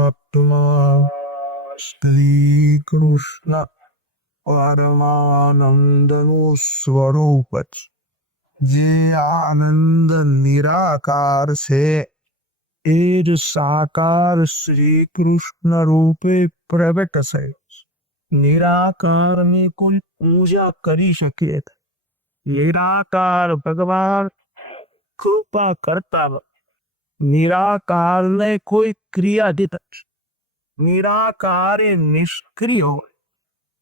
પરમાત્મા શ્રી કૃષ્ણ પરમાનંદનું સ્વરૂપ છે. જે આનંદ નિરાકાર છે એ જ સાકાર શ્રી કૃષ્ણ રૂપે પ્રગટ થયો. નિરાકારની કોઈ પૂજા કરી શકે. નિરાકાર ભગવાન કૃપા કરતા. નિરાકારને કોઈ ક્રિયાધિત. નિરાકાર એ નિષ્ક્રિય હોય.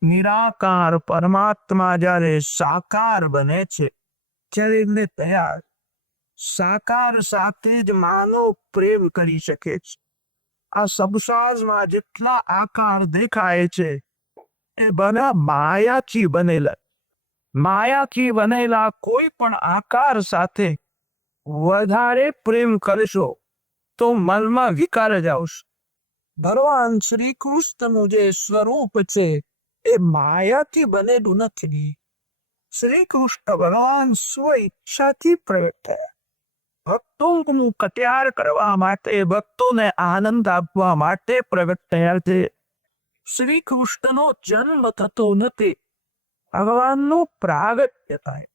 નિરાકાર પરમાત્મા જ્યારે સાકાર બને છે ત્યારે એમને તૈયાર સાકાર સાથે જ માનવ પ્રેમ કરી શકે છે. આ સંસારમાં જેટલા આકાર દેખાય છે એ બધા માયાથી બનેલા કોઈ પણ આકાર સાથે વધારે પ્રેમ કરશો તો મનમાં વિકાર જ આવશે. ભગવાન શ્રી કૃષ્ણનું જે સ્વરૂપ છે એ માયાથી બનેલું નથી. શ્રી કૃષ્ણ ભગવાન સ્વ ઈચ્છાથી પ્રગટ થયા. ભક્તોનું કટ્યાર કરવા માટે, ભક્તોને આનંદ આપવા માટે પ્રગટ થયા છે. શ્રી કૃષ્ણનો જન્મ થતો નથી, ભગવાનનું પ્રાગટ્ય થાય.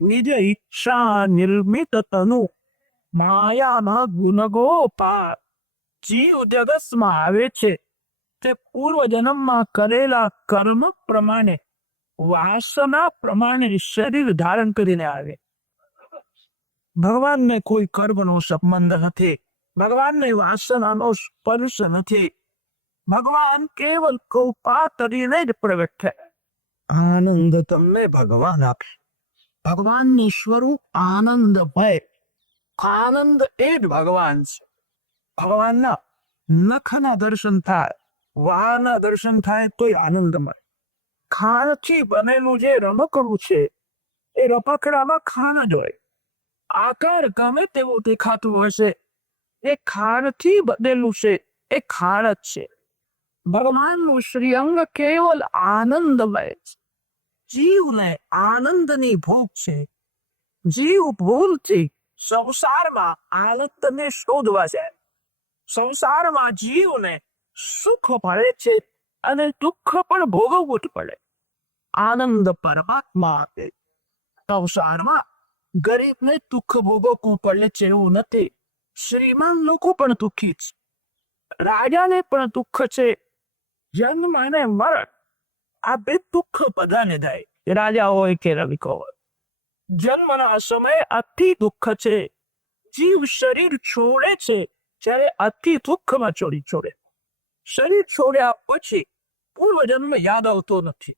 નિજ ઈચ્છા નિર્મિત તનુ માયાના ગુણગોપાર. જીવ જગતમાં આવે છે તે પૂર્વ જન્મમાં કરેલા કર્મ પ્રમાણે, વાસના પ્રમાણે શરીર ધારણ કરીને આવે. ભગવાનને કોઈ કર્મનો સંબંધ નથી, ભગવાનને વાસનાનો સ્પર્શ નથી. ભગવાન કેવલ કૃપા કરીને જ પ્રગટ થાય. આનંદ તમને ભગવાન આપે. ભગવાનનું સ્વરૂપ આનંદમય. આનંદ એ જ ભગવાન છે. ભગવાનના નખના દર્શન થાય, વાળના દર્શન થાય તોય આનંદમય. ખાણથી બનેલું જે રમકડું છે એ રમકડામાં ખાણ જ હોય. આકાર ગમે તેવો દેખાતું હશે, એ ખાણથી બનેલું છે, એ ખાણ જ છે. ભગવાનનું શ્રીઅંગ કેવલ આનંદમય છે. જીવને આનંદની ભૂખ છે. જીવ ભૂલથી સંસારમાં આનંદને શોધવા છે. સંસારમાં જીવને સુખ મળે છે અને દુઃખ પણ ભોગવવું જ પડે. આનંદ પરમાત્મા આપે. સંસારમાં ગરીબને દુઃખ ભોગવવું પડે છે એવું નથી. શ્રીમાન લોકો પણ દુઃખી છે. રાજાને પણ દુઃખ છે. જન્મ અને મરણ આ બે દુઃખ બધાને થાય, રાજા હોય કે રવિકો હોય. જન્મના સમયે અતિ દુઃખ છે. જીવ શરીર છોડે છે ત્યારે અતિ દુઃખમાં છોડે. શરીર છોડ્યા પછી પૂર્વ જન્મ યાદ આવતો નથી.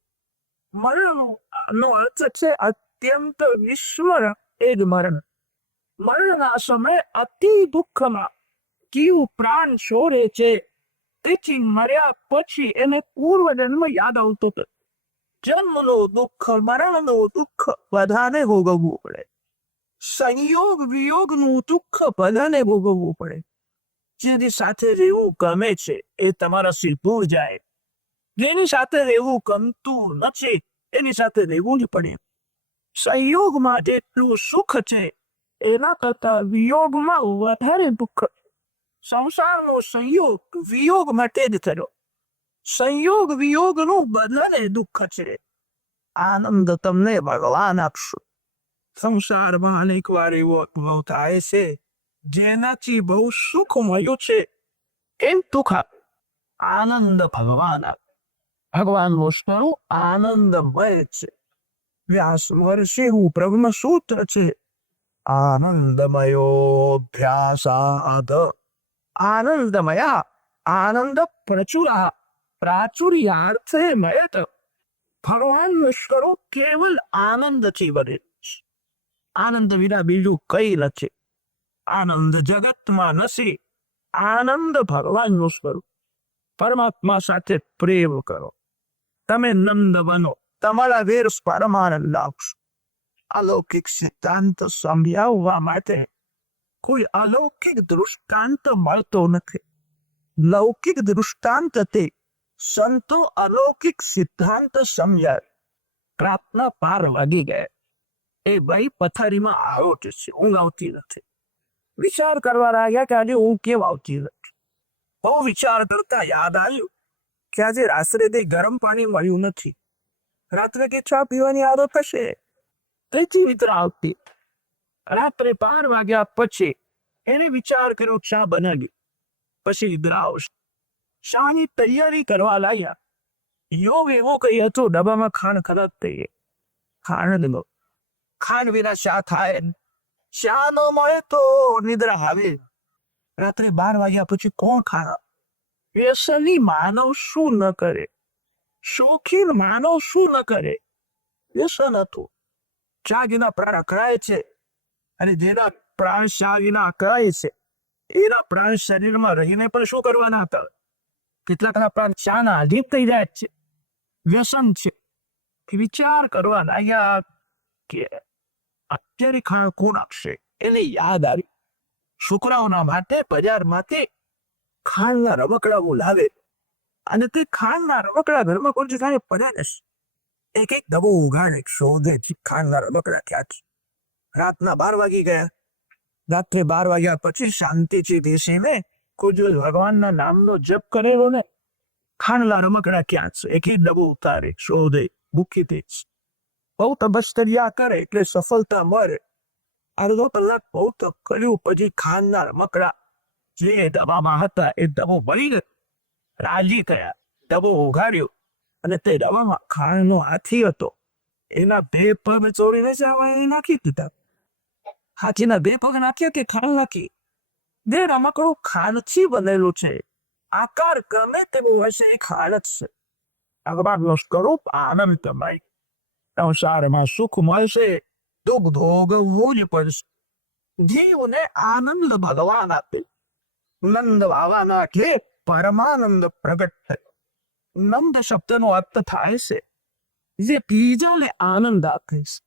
મરણનો અર્થ છે અત્યંત વિસ્મર એ જ મરણ. મરણના સમયે અતિ દુઃખમાં જીવ પ્રાણ છોડે છે. તેથી મર્યા પછી એને પૂર્વ જન્મ યાદ આવતો નથી. જન્મનો દુઃખ, મરણનો દુઃખ બધાને ભોગવવું પડે. સંયોગ વિયોગનું દુઃખ બધાને ભોગવવું પડે. જેની સાથે રહેવું ગમે છે એ તમારાથી દૂર જાય. જેની સાથે રહેવું ગમતું નથી એની સાથે રહેવું જ પડે. સંયોગમાં જેટલું સુખ છે એના કરતા વિયોગમાં વધારે દુઃખ. સંસારનો સંયોગ વિયોગ માટે જ થયો. સંયોગ વિયોગનું બધાને દુઃખ છે. આનંદ તમને ભગવાન આપશે. સંસારમાં અનેક વાર એવો અનુભવ થાય છે જેનાથી બહુ સુખ મળ્યું છે એમ દુઃખ આપે. આનંદ ભગવાન આપે. ભગવાનનું સ્વરૂપ આનંદમય છે. વ્યાસ મહર્ષિ હું બ્રહ્મસૂત્ર છે. આનંદમયોભ્યાસાદ. આનંદમયા આનંદ પ્રચુરા પ્રાચુર્યાર્થે મયત. ભગવાનનું સ્વરૂપ કેવલ આનંદથી બને છે. આનંદ વિના બીજું કઈ નથી. આનંદ જગતમાં નથી. આનંદ ભગવાનનું સ્વરૂપ. પરમાત્મા સાથે પ્રેમ કરો, તમે નંદ બનો. તમારા વેર પરમાનંદ લાવશો. અલૌકિક સિદ્ધાંત સમજાવવા માટે કોઈ અલૌકિક દૃષ્ટાંત મળતો નથી. લૌકિક દૃષ્ટાંતથી સંતો અલૌકિક સિદ્ધાંત સમજાવે. પ્રાર્થના પાર વાગી ગયા. એ ભાઈ પથારીમાં આવો છે, ઊંઘ આવતી નથી. વિચાર કરવા લાગ્યા કે આજે ઊંઘ કેમ આવતી નથી. બહુ વિચાર કરતા યાદ આવ્યું કે આજે રાત્રે તે ગરમ પાણી મળ્યું નથી. રાત્રે કે ચા પીવાની આદત હશે, તેથી મિત્ર આવતી. રાત્રે 12 વાગ્યા પછી એને વિચાર કર્યો ચા બનાવી. પછી નિદ્ર આવશે. શાની તૈયારી કરવા લાગ્યા. યોગ એવો કઈ હતો, ડબ્બામાં ખાંડ ખરાબ થઈ ગઈ. ખાંડ વિના શા થાય? શા ન મળે તો નિદ્રા આવે. રાત્રે 12 વાગ્યા પછી કોણ ખાના? વ્યસની માનવ શું ન કરે? શોખીન માનવ શું ન કરે? વ્યસન હતું. ચા વિના પ્રાણ અકળાય છે, અને જેના પ્રાણ ચા વિના અકળાય છે એના પ્રાણ શરીરમાં રહીને પણ શું કરવાના હતા? કેટલાકના પ્રાણ ચાના અધીન થઈ જાય છે. વ્યસન છે. વિચાર કરવા લાગ્યા કે અત્યારે ખાણ કોણ આપશે? એને યાદ આવ્યું છોકરાઓના માટે બજારમાંથી ખાંડના રમકડા બોલાવે, અને તે ખાંડના રમકડા ઘરમાં કોઈ જગ્યાએ પડે ને એક એક ડબ્બો ઉઘાડે, શોધે ખાંડના રમકડા ક્યાં છે. રાતના 12 વાગી ગયા. રાત્રે 12 વાગ્યા પછી શાંતિથી બેસીને કોઈ ભગવાનના નામનો જપ કરેલો ને, ખાંડના રમકડા ક્યાં છે એક એક ડબ્બો ઉતારે, શોધે, ભૂખી તે બહુ તપશ્ચર્યા કરે એટલે સફળતા મળે. અડધો કલાક બહુ તપ કર્યું પછી ખાંડના રમકડા જે ડબ્બામાં હતા એ ડબ્બો ભરી ગયો. રાજી થયા, ડબ્બો ઉઘાડ્યો, અને તે ડબ્બામાં ખાંડનો હાથી હતો. એના 2 પગ ચોરીને ચાવડી નાખી દીધા. હાથીના 2 પગ નાખ્યા કે ખાંડ નાખી. જે રમકડું ખાંડથી બનેલું છે, આકાર ગમે તેવો હશે એ ખાંડ જ છે. ભગવાનનું સ્વરૂપ આનંદમય. સંસારમાં સુખ મળશે, દુઃખ ભોગવવું જ પડશે. જીવને આનંદ ભગવાન આપે. નંદ બાવાના એટલે પરમાનંદ પ્રગટ થયો. નંદ શબ્દનો અર્થ થાય છે જે બીજાને આનંદ આપે છે.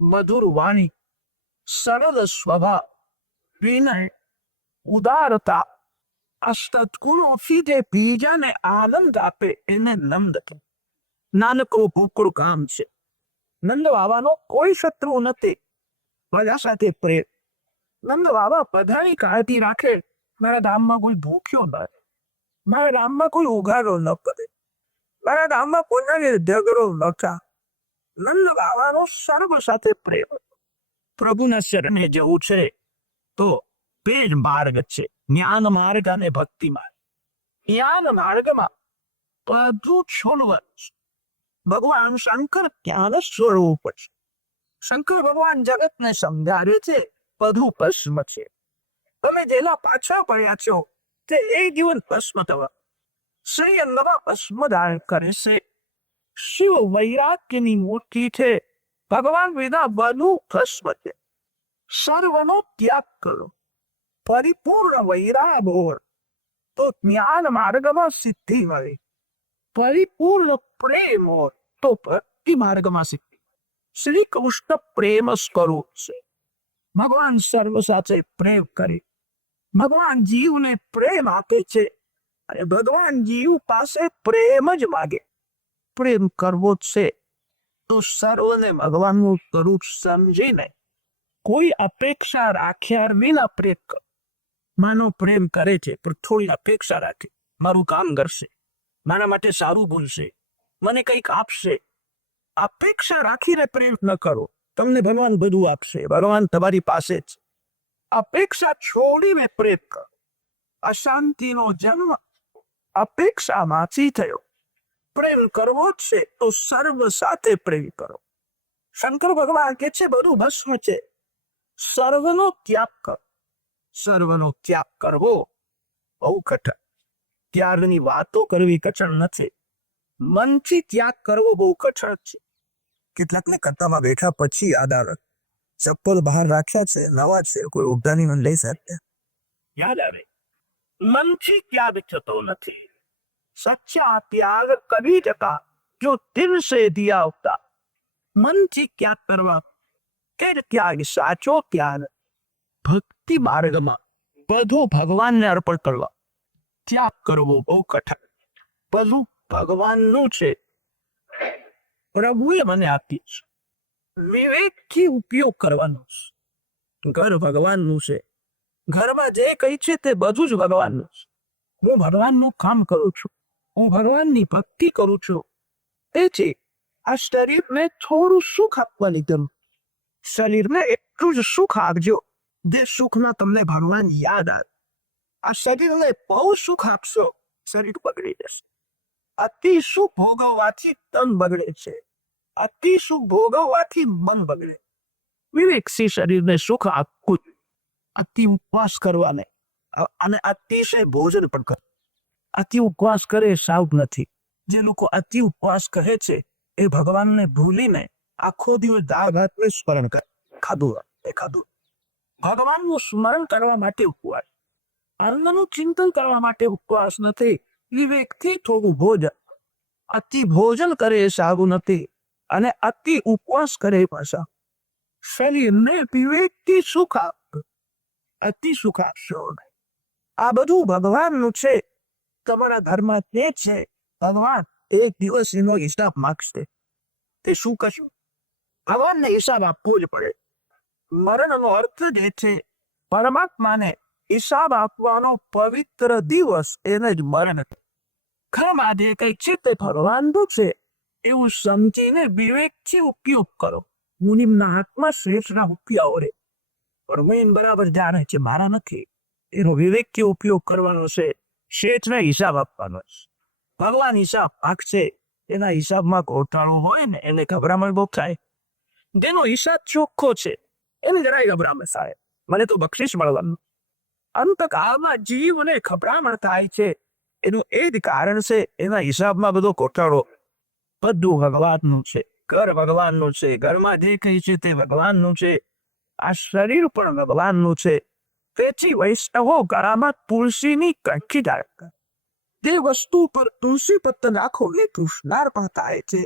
મધુર વાણી, સરળ સ્વભાવ, વિનય, ઉદારતા, આ સદગુણોથી જે બીજાને આનંદ આપે એને નંદ કહે. નાનકડું ભૂકડું કામ છે. નંદ બાબાનો કોઈ શત્રુ નથી, બધા સાથે પ્રેમ. નંદ બાબા બધાની કાળજી રાખે. મારા ધામમાં કોઈ ભૂખ્યો ન રહે, મારા ધામમાં કોઈ ઉઘાડો ન કરે, મારા ધામમાં કોઈના ઝઘડો ન થાય. નંદ બાબાનો સર્વ સાથે પ્રેમ. પ્રભુના શરણે જવું છે તો 2 જ માર્ગ છે, જ્ઞાન માર્ગ અને ભક્તિ માર્ગ. જ્ઞાન માર્ગમાં બધું છોડવાનું છે. ભગવાન શંકર જ્ઞાન સ્વરૂપ છે. શંકર ભગવાન જગતને સમજાવે છે બધું ભસ્મ છે. તમે જેલા પાછા પડ્યા છો તે એક જીવન ભસ્મ થવા. શ્રી નવા ભસ્મ ધારણ કરે છે. શિવ વૈરાગ્યની મૂર્તિ છે. ભગવાન વિના બધું ભસ્મ છે. સર્વનો ત્યાગ કરો, પરિપૂર્ણ વૈરાગ હોય તો જ્ઞાન માર્ગમાં સિદ્ધિ મળે. પરિપૂર્ણ પ્રેમ હોય તો ભક્તિ માર્ગમાં સિદ્ધિ. શ્રી કૃષ્ણ પ્રેમ સ્વરૂપ છે. ભગવાન સર્વ સાથે પ્રેમ કરે. ભગવાન જીવને પ્રેમ આપે છે, અને ભગવાન જીવ પાસે પ્રેમ જ માગે. પ્રેમ કરવો છે તો સર્વને ભગવાનનું સ્વરૂપ સમજીને કોઈ અપેક્ષા રાખ્યા વિના પ્રેમ કરો. માનો પ્રેમ કરે છે પણ થોડી અપેક્ષા રાખે, મારું કામ કરશે, મારા માટે સારું બોલશે, મને કંઈક આપશે. અપેક્ષા રાખીને પ્રેમ ન કરો. તમને ભગવાન બધું આપશે, ભગવાન તમારી પાસે જ. અપેક્ષા છોડીને પ્રેમ કરો. અશાંતિનો જન્મ અપેક્ષામાંથી થયો. પ્રેમ કરવો છે તો સર્વ સાથે પ્રેમ કરો. શંકર ભગવાન કે છે બધું ભસ્મ છે, સર્વનો ત્યાગ કરો. સર્વનો ત્યાગ કરવો બહુ કઠણ. ત્યાગની વાતો કરવી કઠણ નથી, મનથી ત્યાગ કરવો બહુ કઠણ છે. કેટલાકને કથામાં બેઠા પછી યાદ આવે ચપ્પલ બહાર રાખ્યા છે, નવા છે, કોઈ ઉદ્ધાની મને લઈ શકે. યાદ આવે મનથી ત્યાગ થતો નથી. સચ્ચા ત્યાગ કરી જતા જો દિલ સે દિયા હોતા. મનથી ત્યાગ કરવા તે જ ત્યાગ, સાચો ત્યાગ. ભક્તિ માર્ગમાં બધું ભગવાનને અર્પણ કરવા. ત્યાગ કરવો બહુ કઠણ. બધું ભગવાનનું છે, પ્રભુએ મને આપી છે. વિવેકથી ઉપયોગ કરવાનો છે. ઘર ભગવાનનું છે. ઘરમાં જે કઈ છે તે બધું જ ભગવાનનું છે. હું ભગવાનનું કામ કરું છું, હું ભગવાનની ભક્તિ કરું છું. તેથી આ શરીરને થોડું સુખ આપવાની જરૂર. શરીરને એટલું જ સુખ આપજો જે સુખમાં તમને ભગવાન યાદ આવે. આ શરીરને બહુ સુખ આપશો, શરીર બગડી જશે. અતિ સુખ ભોગવવાથી તન બગડે છે, અતિ સુખ ભોગવવાથી મન બગડે. વિવેકથી શરીરને સુખ આપવું, અતિ ઉપવાસ કરવાને અને અતિશય ભોજન પણ કરે. અતિ ઉપવાસ કરે સાવ નથી. જે લોકો અતિ ઉપવાસ કહે છે એ ભગવાનને ભૂલીને આખો દિવસ દાળ ભાતનું સ્મરણ કરે. ખાધું એ ખાધું. ભગવાનનું સ્મરણ કરવા માટે ઉપવાસ, આનંદનું ચિંતન કરવા માટે ઉપવાસ નથી. વિવેકથી થોડું ભોજન. અતિ ભોજન કરે એ સારું નથી, અને અતિ ઉપવાસ કરે પાછા. શરીરને વિવેકથી સુખ આપ, અતિ સુખ આપશો. આ બધું ભગવાનનું છે. તમારા ઘરમાં તે છે. ભગવાન એક દિવસ એનો હિસાબ માગશે. તે શું કરશું? ભગવાનને હિસાબ આપવો જ પડે. મરણનો અર્થ જ એ છે. પરમાત્માને હિસાબ આપવાનો પવિત્ર દિવસ એને જ મરણ. ઘરમાં જે કઈ છે તે ભગવાનનું છે એવું સમજીને વિવેકથી ઉપયોગ કરો. મુનિમના હાથમાં શ્રેષ્ઠના રૂપિયાઓ રે, પણ મુનિમ બરાબર જાણે છે મારા નથી. એનો વિવેકથી ઉપયોગ કરવાનો છે. શેઠને હિસાબ આપવાનો છે. ભગવાન હિસાબ આપશે. એના હિસાબમાં ગોટાળો હોય ને એને ગભરામણ બહુ થાય. જેનો હિસાબ ચોખ્ખો છે એને જરાય ગભરામણ થાય. મને તો બક્ષિસ મળવાનું. અંતકાળમાં જીવને ગભરામણ થાય છે. એનું એ જ કારણ છે એના હિસાબમાં બધો ગોટાળો. બધું ભગવાનનું છે. ઘર ભગવાનનું છે. ઘરમાં જે કઈ છે તે ભગવાનનું છે. આ શરીર પણ ભગવાનનું છે. તેથી વૈષ્ણવો ગળામાં તુલસીની કંઠી ધારણ. તે વસ્તુ પર તુલસી પત્તર રાખો એ કૃષ્ણાર્પણ થાય છે.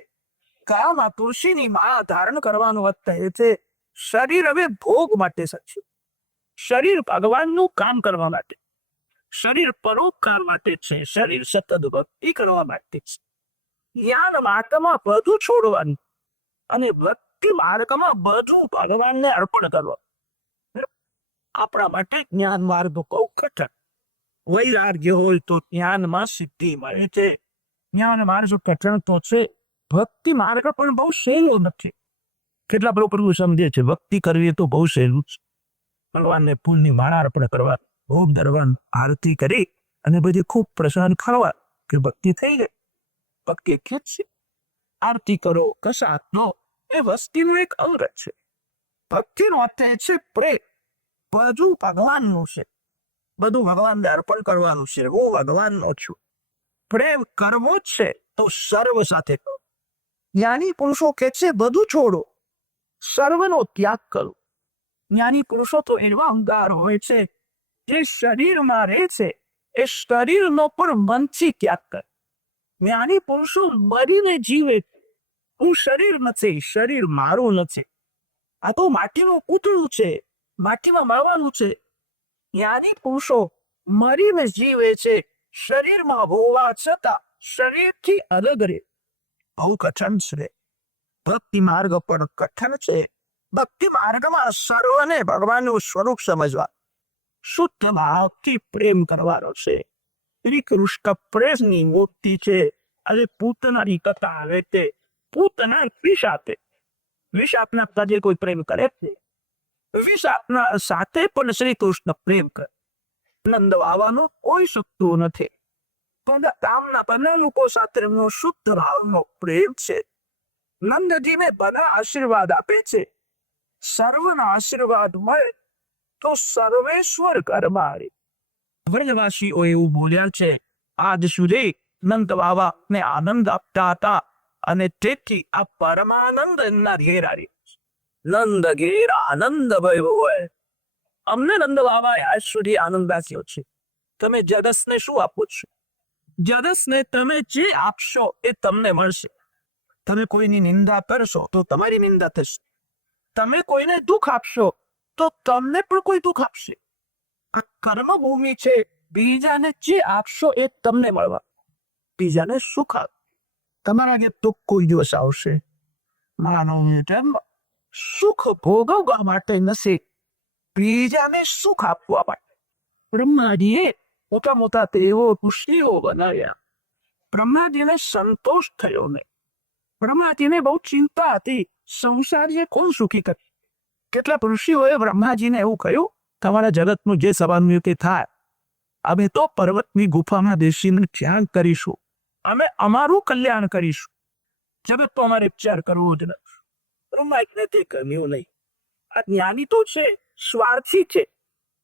ગળામાં તુલસીની માળા ધારણ કરવાનો અર્થ એ છે શરીર હવે ભોગ માટે સચ્યું. શરીર ભગવાનનું કામ કરવા માટે, શરીર પરોપકાર માટે છે. શરીર સતત ભક્તિ કરવા માટે છે. જ્ઞાન માર્ગમાં બધું છોડવાનું અને ભક્તિ માર્ગમાં બધું ભગવાનને અર્પણ કરવાનું. આપણા માટે જ્ઞાન માર્ગ બહુ કઠણ. વૈરાગ્ય હોય તો જ્ઞાનમાં સિદ્ધિ મળે છે. જ્ઞાન માર્ગ કઠણ તો છે. ભક્તિ માર્ગ પણ બહુ સહેલો નથી. કેટલા લોકો સમજે છે ભક્તિ કરવી તો બહુ સહેલું છે. ભગવાનને ફૂલની માળા અર્પણ કરવા, ઓમ દરવાન આરતી કરી અને બધી ખૂબ પ્રસાદ ખાવા કે ભક્તિ થઈ ગઈ. ભક્તિ ખેંચશે. આરતી કરો, કસાત નો, એ વસ્તીનું એક અંગ છે. ભક્તિનો અર્થ એ છે પ્રેમ. બધું ભગવાનનું છે. બધું ભગવાનને અર્પણ કરવાનું છે. હું ભગવાનનો છું. પ્રેમ કરવો જ છે તો સર્વ સાથે કરો. જ્ઞાની પુરુષો કે છે બધું છોડો, સર્વનો ત્યાગ કરો. જ્ઞાની પુરુષો તો એવા અંગાર હોય છે જે શરીરમાં રહે છે એ શરીરનો પણ મનથી ત્યાગ કરે. જ્ઞાની પુરુષો મરીને જીવે. હું શરીર નથી, શરીર મારું નથી. આ તો માટીનું પૂતળું છે, માટીમાં મળવાનું છે. જ્ઞાની પુરુષો મરીને જીવે છે, શરીરમાં હોવા છતાં શરીરથી અલગ રહે. બહુ કઠણ છે. ભક્તિ માર્ગ પણ કઠણ છે. ભક્તિ માર્ગમાં સર્વને ભગવાનનું સ્વરૂપ સમજવા, શુદ્ધ ભાવથી પ્રેમ કરવાનો છે. શ્રી કૃષ્ણ પ્રેમની મૂર્તિ છે. અને પૂતનાની કથા આવે તે પૂતના વિષ આપે. વિષ આપના જે કોઈ પ્રેમ કરે છે, વિષ આપના સાથે પણ શ્રી કૃષ્ણ પ્રેમ કરે. નંદ આવવાનો કોઈ શક્તિ નથી. પણ ગામના બધા લોકો સાથે એમનો શુદ્ધ ભાવનો પ્રેમ છે. નંદજીને બધા આશીર્વાદ આપે છે. સર્વના આશીર્વાદ મળે તો સર્વેશ્વર ઘરમાં આવે. વ્રજવાસીઓ એવું બોલ્યા છે આજ સુધી નંદ બાબાને આનંદ આપતા હતા અને તેથી આ પરમાનંદ એમના ઘેર આવી. નંદ ઘેર આનંદ ભયો હોય. અમને નંદ બાબાએ આજ સુધી આનંદ આપ્યો છે. તમે જગતને શું આપો છો? જગતને તમે જે આપશો એ તમને મળશે. તમે કોઈની નિંદા કરશો તો તમારી નિંદા થશે. તમે કોઈને દુઃખ આપશો તો તમને પણ કોઈ દુઃખ આપશે. આ કર્મભૂમિ છે. બીજાને જે આપશો એ તમને મળવા. બીજાને સુખ આપ. તમારા ઘેર દુઃખ કોઈ દિવસ આવશે. માનવ સુખ ભોગવવા માટે નથી, બીજાને સુખ આપવા માટે. બ્રહ્માજીએ મોટા મોટા દેવો ઋષિઓ બનાવ્યા. બ્રહ્માજીને સંતોષ થયો નહીં. બ્રહ્માજીને બહુ ચિંતા હતી, સંસારીએ કોણ સુખી કરે. કેટલાક ઋષિઓએ બ્રહ્માજીને એવું કહ્યું, તમારા જગતનું જે સવારનું તે થાય, અમે તો પર્વતની ગુફામાં બેસીને ધ્યાન કરીશું, અમે અમારું કલ્યાણ કરીશું, જગત તો અમારે વિચાર કરવો જ નથી. બ્રહ્માજીને તે ગમ્યું નહીં. આ જ્ઞાની તો છે, સ્વાર્થી છે,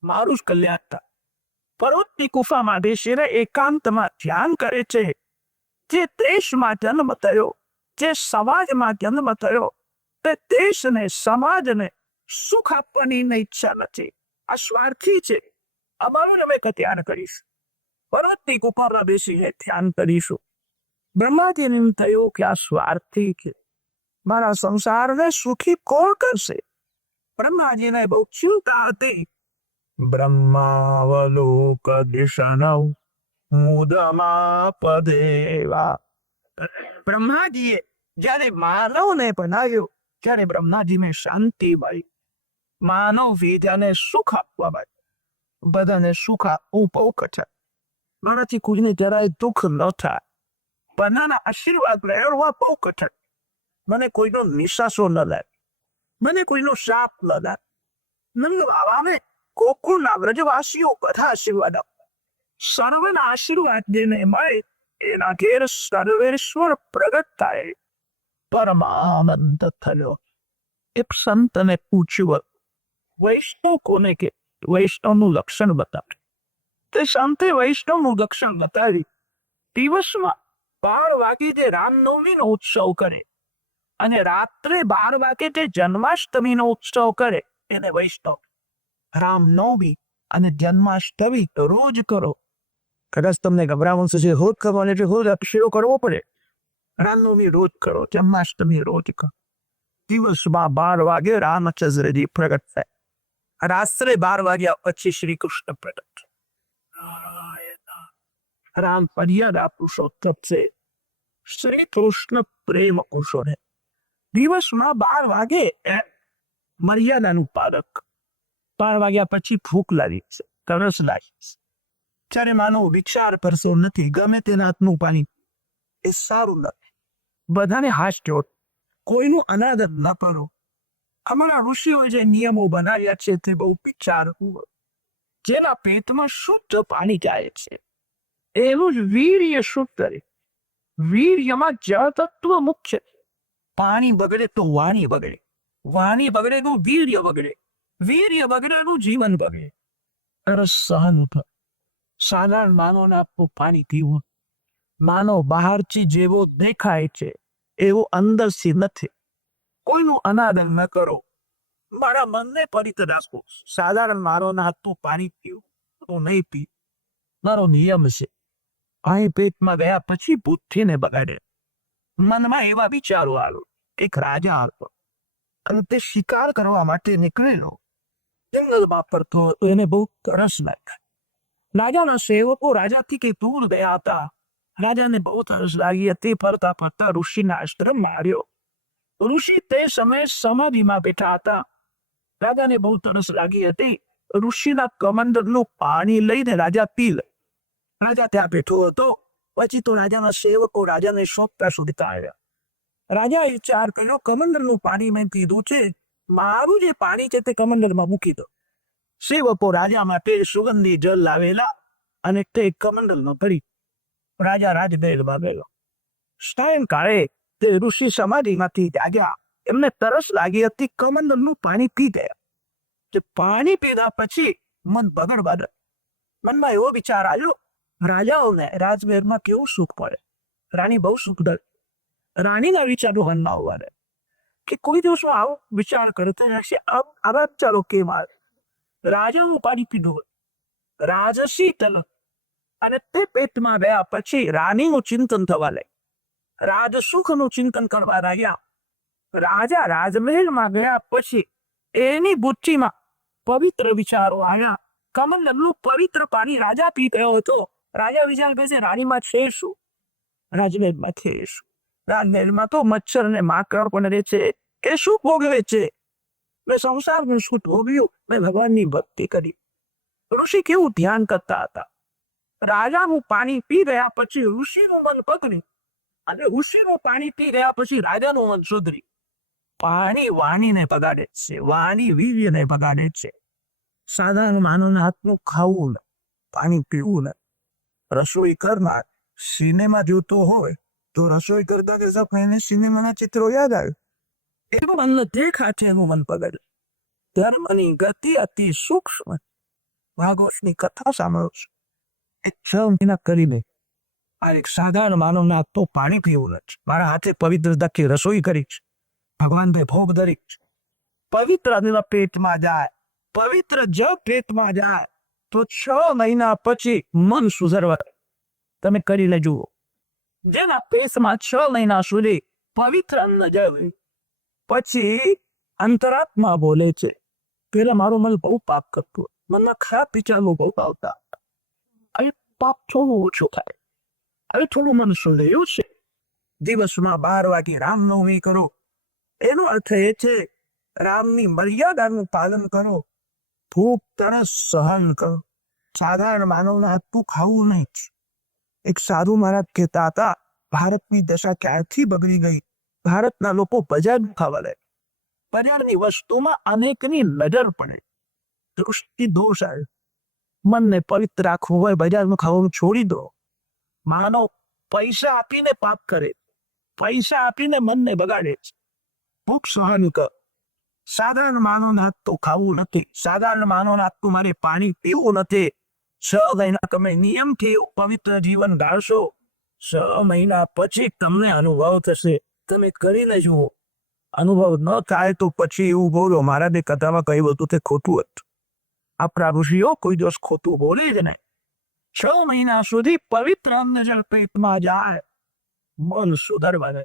મારું જ કલ્યાણ થાય. પર્વતની ગુફામાં બેસીને એકાંતમાં ધ્યાન કરે છે. જે દેશમાં જન્મ થયો, જે સમાજમાં જન્મ થયો, તે દેશને સમાજને સુખ આપવાની ઈચ્છા નથી. આ સ્વાર્થી છે. અમારું અમે ધ્યાન કરીશું, પર્વતની ગુફામાં બેસીને ધ્યાન કરીશું. બ્રહ્માજીને એમ થયું કે આ સ્વાર્થી છે, મારા સંસારને સુખી કોણ કરશે. બ્રહ્માજીને બહુ ચિંતા હતી. બ્રહ્માવલોક દિશનૌ મુદમાપદેવા. બ્રહ્માજીએ જ્યારે માનવને બનાવ્યો, ત્યારે બ્રહ્માજીને શાંતિ મળી. માનવ વેદાને સુખ આપવા માટે બધાને સુખ આપવું બહુ કઠણ. મારાથી કોઈને જરાય દુઃખ ન થાય, બધાના આશીર્વાદ મેળવવા બહુ કઠણ. મને કોઈનો નિશાસો ન લાગે, મને કોઈનો શાપ ન લાગે. નંદબાવાને ગોકુળના વ્રજવાસીઓ બધા આશીર્વાદ આપે. સર્વના આશીર્વાદ જેને મળે એના ઘેર સર્વેશ્વર પ્રગટ થાય. પરમાનંદ થયો. એક સંતને પૂછ્યું, વૈષ્ણવ કોને કે? વૈષ્ણવનું લક્ષણ બતાવે. તે સંતે વૈષ્ણવનું લક્ષણ બતાવી. દિવસમાં 12 વાગે જે રામનવમીનો ઉત્સવ કરે અને રાત્રે 12 વાગે જે જન્માષ્ટમીનો ઉત્સવ કરે એને વૈષ્ણવ. રામનવમી અને જન્માષ્ટમી તો રોજ કરો. કદાચ તમને ગભરામણ થશે, રોજ કરવાનો એટલે રોજ અભિષેક કરવો પડે. રામનવમી રોજ કરો, જન્માષ્ટમી રોજ કરો. દિવસમાં 12 વાગે રામચંદ્રજી પ્રગટ થાય. રાત્રે 12 વાગ્યા પછી શ્રી કૃષ્ણ પ્રગટ. રામ મર્યાદા પુરુષોત્તમ છે, શ્રી કૃષ્ણ પ્રેમ પુરુષોને. દિવસમાં 12 વાગે મર્યાદાનું પાલક. 12 વાગ્યા પછી ભૂખ લાગી છે, તરસ લાગી છે. જ્યારે માનવ વિચાર કરશો નથી, ગમે તેના હાથનું પાણી એ સારું નથી. બધાને હાશ જોડ, કોઈનું અનાદર ન કરો. અમારા ઋષિઓએ જે નિયમો બનાવ્યા છે તે બહુ વિચારવું. જેના પેટમાં શુદ્ધ પાણી જાય છે એનું જ વીર્ય શુદ્ધ રહે. વીર્યમાં જળ તત્વ મુખ્ય. પાણી બગડે તો વાણી બગડે, વાણી બગડે તો વીર્ય બગડે, વીર્ય બગડે એનું જીવન બગડે. રસ સહન સાધારણ માનવને આપવું પાણી પીવું. માનવ બહારથી જેવો દેખાય છે એવો અંદરથી નથી. કોઈનું અનાદર ન કરો, મારા મનને પવિત્ર રાખો. સાધારણ માનવના હાથનું પાણી પીવું હું નહીં પી, મારો નિયમ છે. અહીં પેટમાં ગયા પછી બુદ્ધિને બગાડે. મનમાં એવા વિચારો આવ્યો. એક રાજા હતો અને તે શિકાર કરવા માટે નીકળેલો. જંગલમાં ફરતો હતો, એને બહુ તરસ લાગી. રાજાના સેવકો રાજાથી કઈ દૂર ગયા હતા. રાજાને બહુ તરસ લાગી હતી. ફરતા ફરતા ઋષિના આશ્રમમાં આવ્યો. ઋષિ તે સમયે સમાધિમાં બેઠા હતા. રાજાને બહુ તરસ લાગી હતી. ઋષિના કમંડલનું પાણી લઈને રાજા પી લે. રાજા ત્યાં બેઠો હતો. પછી તો રાજાના સેવકો રાજાને શોધતા શોધતા આવ્યા. રાજાએ વિચાર કર્યો, કમંડલનું પાણી મેં પીધું છે, મારું જે પાણી છે તે કમંડલમાં મૂકી દો. સેવકો રાજા માટે સુગંધી જળ લાવેલા અને તે કમંડલમાં ભરી રાજા રાજમહેલમાં ગયો. સાયંકાળે તે ઋષિ સમાધિમાંથી જાગ્યા. એમને તરસ લાગી હતી, કમંડલનું પાણી પી ગયા. તે પાણી પીધા પછી મન બગડવા લાગ્યું. મનમાં એવો વિચાર આવ્યો, રાજાઓને રાજમહેલમાં કેવું સુખ પડે, રાણી બહુ સુખ દે. રાણીના વિચારો મનમાં આવવા દે કે કોઈ દિવસ આવો વિચાર કરતો રહેશે. આવા વિચારો કેમ આવે? રાજાનું પાણી પીધું, રાજસી તલ, અને તે પેટમાં ગયા પછી રાણીનું ચિંતન થવા લાગ્યું. રાજસુખનું ચિંતન કરવા લાગ્યા. રાજા રાજમહેલમાં ગયા પછી એની બુદ્ધિમાં પવિત્ર વિચારો આવ્યા. કમંડલનું પવિત્ર પાણી રાજા પી ગયો હતો. રાજા વિચાર કરે છે, રાણીમાં છે શું? રાજમહેલમાં છે શું? રાજમહેલમાં તો મચ્છર અને માકડ પણ રહે છે. એ શું ભોગવે છે? મેં સંસારનું સુખ ભોગવ્યું, મેં ભગવાનની ભક્તિ કરી. ઋષિ કેવું ધ્યાન કરતા હતા. રાજાનું પાણી પી ગયા પછી ઋષિનું મન બગડ્યું અને ઋષિનું પાણી પી ગયા પછી રાજાનું મન સુધર્યું. પાણી વાણીને બગાડે છે, વાણી વીર્યને બગાડે છે. સાધારણ માનવના હાથનું ખાવું ને પાણી પીવું ને. રસોઈ કરનાર સિનેમા જોતો હોય તો રસોઈ કરતા કરતા પહેલે સિનેમાના ચિત્રો યાદ આવે. એનું મન દેખાશે એનું મન બગડે. ધર્મની ગતિ અતિ સૂક્ષ્મ. ભાગવતની કથા સાંભળો છો. એક 6 મહિના કરીને આ એક સાધારણ માનવના હાથ તો પાણી પીવું નથી, મારા હાથે પવિત્રતાથી રસોઈ કરી છે, ભગવાન ભાઈ ભોગ ધરી છે. પવિત્ર અન્ન પેટમાં જાય, પવિત્ર જળ પેટમાં જાય તો 6 મહિના પછી મન સુધરવા. તમે કરીને જુઓ. જેના પેટમાં 6 મહિના સુધી પવિત્ર અન્ન જાય પછી અંતરાત્મા બોલે છે, પેલા મારું મન બહુ પાપ કરતું, મનમાં ખરાબ વિચારો બહુ આવતા, હવે પાપ થોડું ઓછું થાય, હવે થોડું મન સુધર્યું છે. દિવસમાં 12 વાગે રામનવમી કરો. એનો અર્થ એ છે રામની મર્યાદાનું પાલન કરો. ભૂખ તરસ સહન કરો. સાધારણ માનવના હાથનું ખાવું નહીં. એક સાધુ મહારાજ કહેતા હતા, ભારતની દશા ક્યારથી બગડી ગઈ. ભારતના લોકો બજારનું ખાવા લે. બજારની વસ્તુમાં અનેકની નજર પડે, દૃષ્ટિ દોષ આવે. મનને પવિત્ર રાખવું હોય બજારનું ખાવાનું છોડી દો. માનવ પૈસા આપીને પાપ કરે, પૈસા આપીને મનને બગાડે છે. ભૂખ સહન કર. સાધારણ માનવના હાથ તો ખાવું નથી, સાધારણ માનવના હાથ તો મારે પાણી પીવું નથી. 6 મહિના તમે નિયમથી પવિત્ર જીવન ગાળશો, 6 મહિના પછી તમને અનુભવ થશે. તમે કરીને જુઓ. અનુભવ ન થાય તો પછી એવું બોલો, મારા બે કથામાં કહ્યું હતું તે ખોટું હતું. આપણા ઋષિઓ કોઈ દિવસ ખોટું બોલે જ નહીં. 6 મહિના સુધી પવિત્ર અન્ન જળ પેટમાં જાય, મન સુધરવા.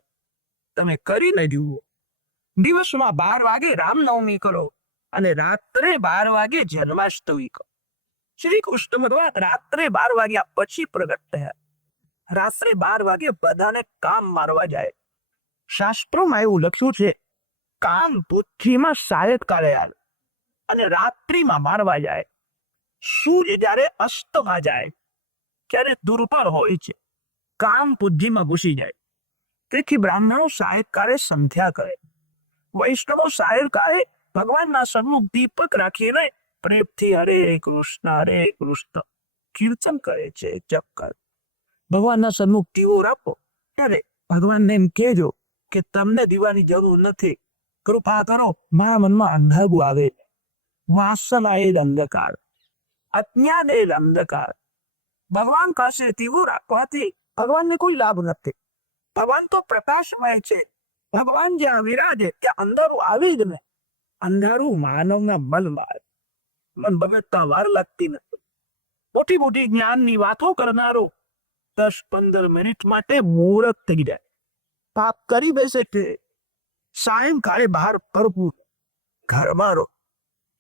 તમે કરીને જુઓ. દિવસમાં 12 વાગે રામનવમી કરો અને રાત્રે 12 વાગે જન્માષ્ટમી કરો. શ્રી કૃષ્ણ ભગવાન રાત્રે 12 વાગ્યા પછી પ્રગટ થયા. રાત્રે 12 વાગે બધાને કામ મારવા જાય. શાસ્ત્રોમાં એવું લખ્યું છે, કામ બુદ્ધિમાં સાયંકાળે આવે અને રાત્રિમાં મારવા જાય. સૂર્ય જ્યારે અસ્તમાં જાય ત્યારે દુર્બળ હોય છે, કામ બુદ્ધિમાં ઘૂસી જાય. તેથી બ્રાહ્મણો સાયંકાળે સંધ્યા કરે. વૈષ્ણવો સાયંકાળે ભગવાનના સન્મુખ દીપક રાખીને પ્રેમથી હરે કૃષ્ણ કીર્તન કરે છે, જપ કરે. ભગવાનના સન્મુખ દીવો રાખો ત્યારે ભગવાનને એમ કહેજો કે તમને દીવાની જરૂર નથી, કૃપા કરો, મારા મનમાં અંધારું આવે. વાસના એ જ અંધકાર, અજ્ઞાન એ જ અંધકાર. ભગવાન પાસે દીવો રાખવાથી ભગવાનને કોઈ લાભ નથી. ભગવાન તો પ્રકાશમય છે. ભગવાન જ્યાં વિરાજે ત્યાં અંધારું આવી જ ને. અંધારું માનવના મનમાં, મન બગડતા વાર લાગતી નથી. મોટી મોટી જ્ઞાનની વાતો કરનારો 10-15 મિનિટ માટે મૂર્ખ થઈ જાય, પાપ કરી બેસે છે. સાયંકાળે બહાર ફરવું, ઘરમાં રહો.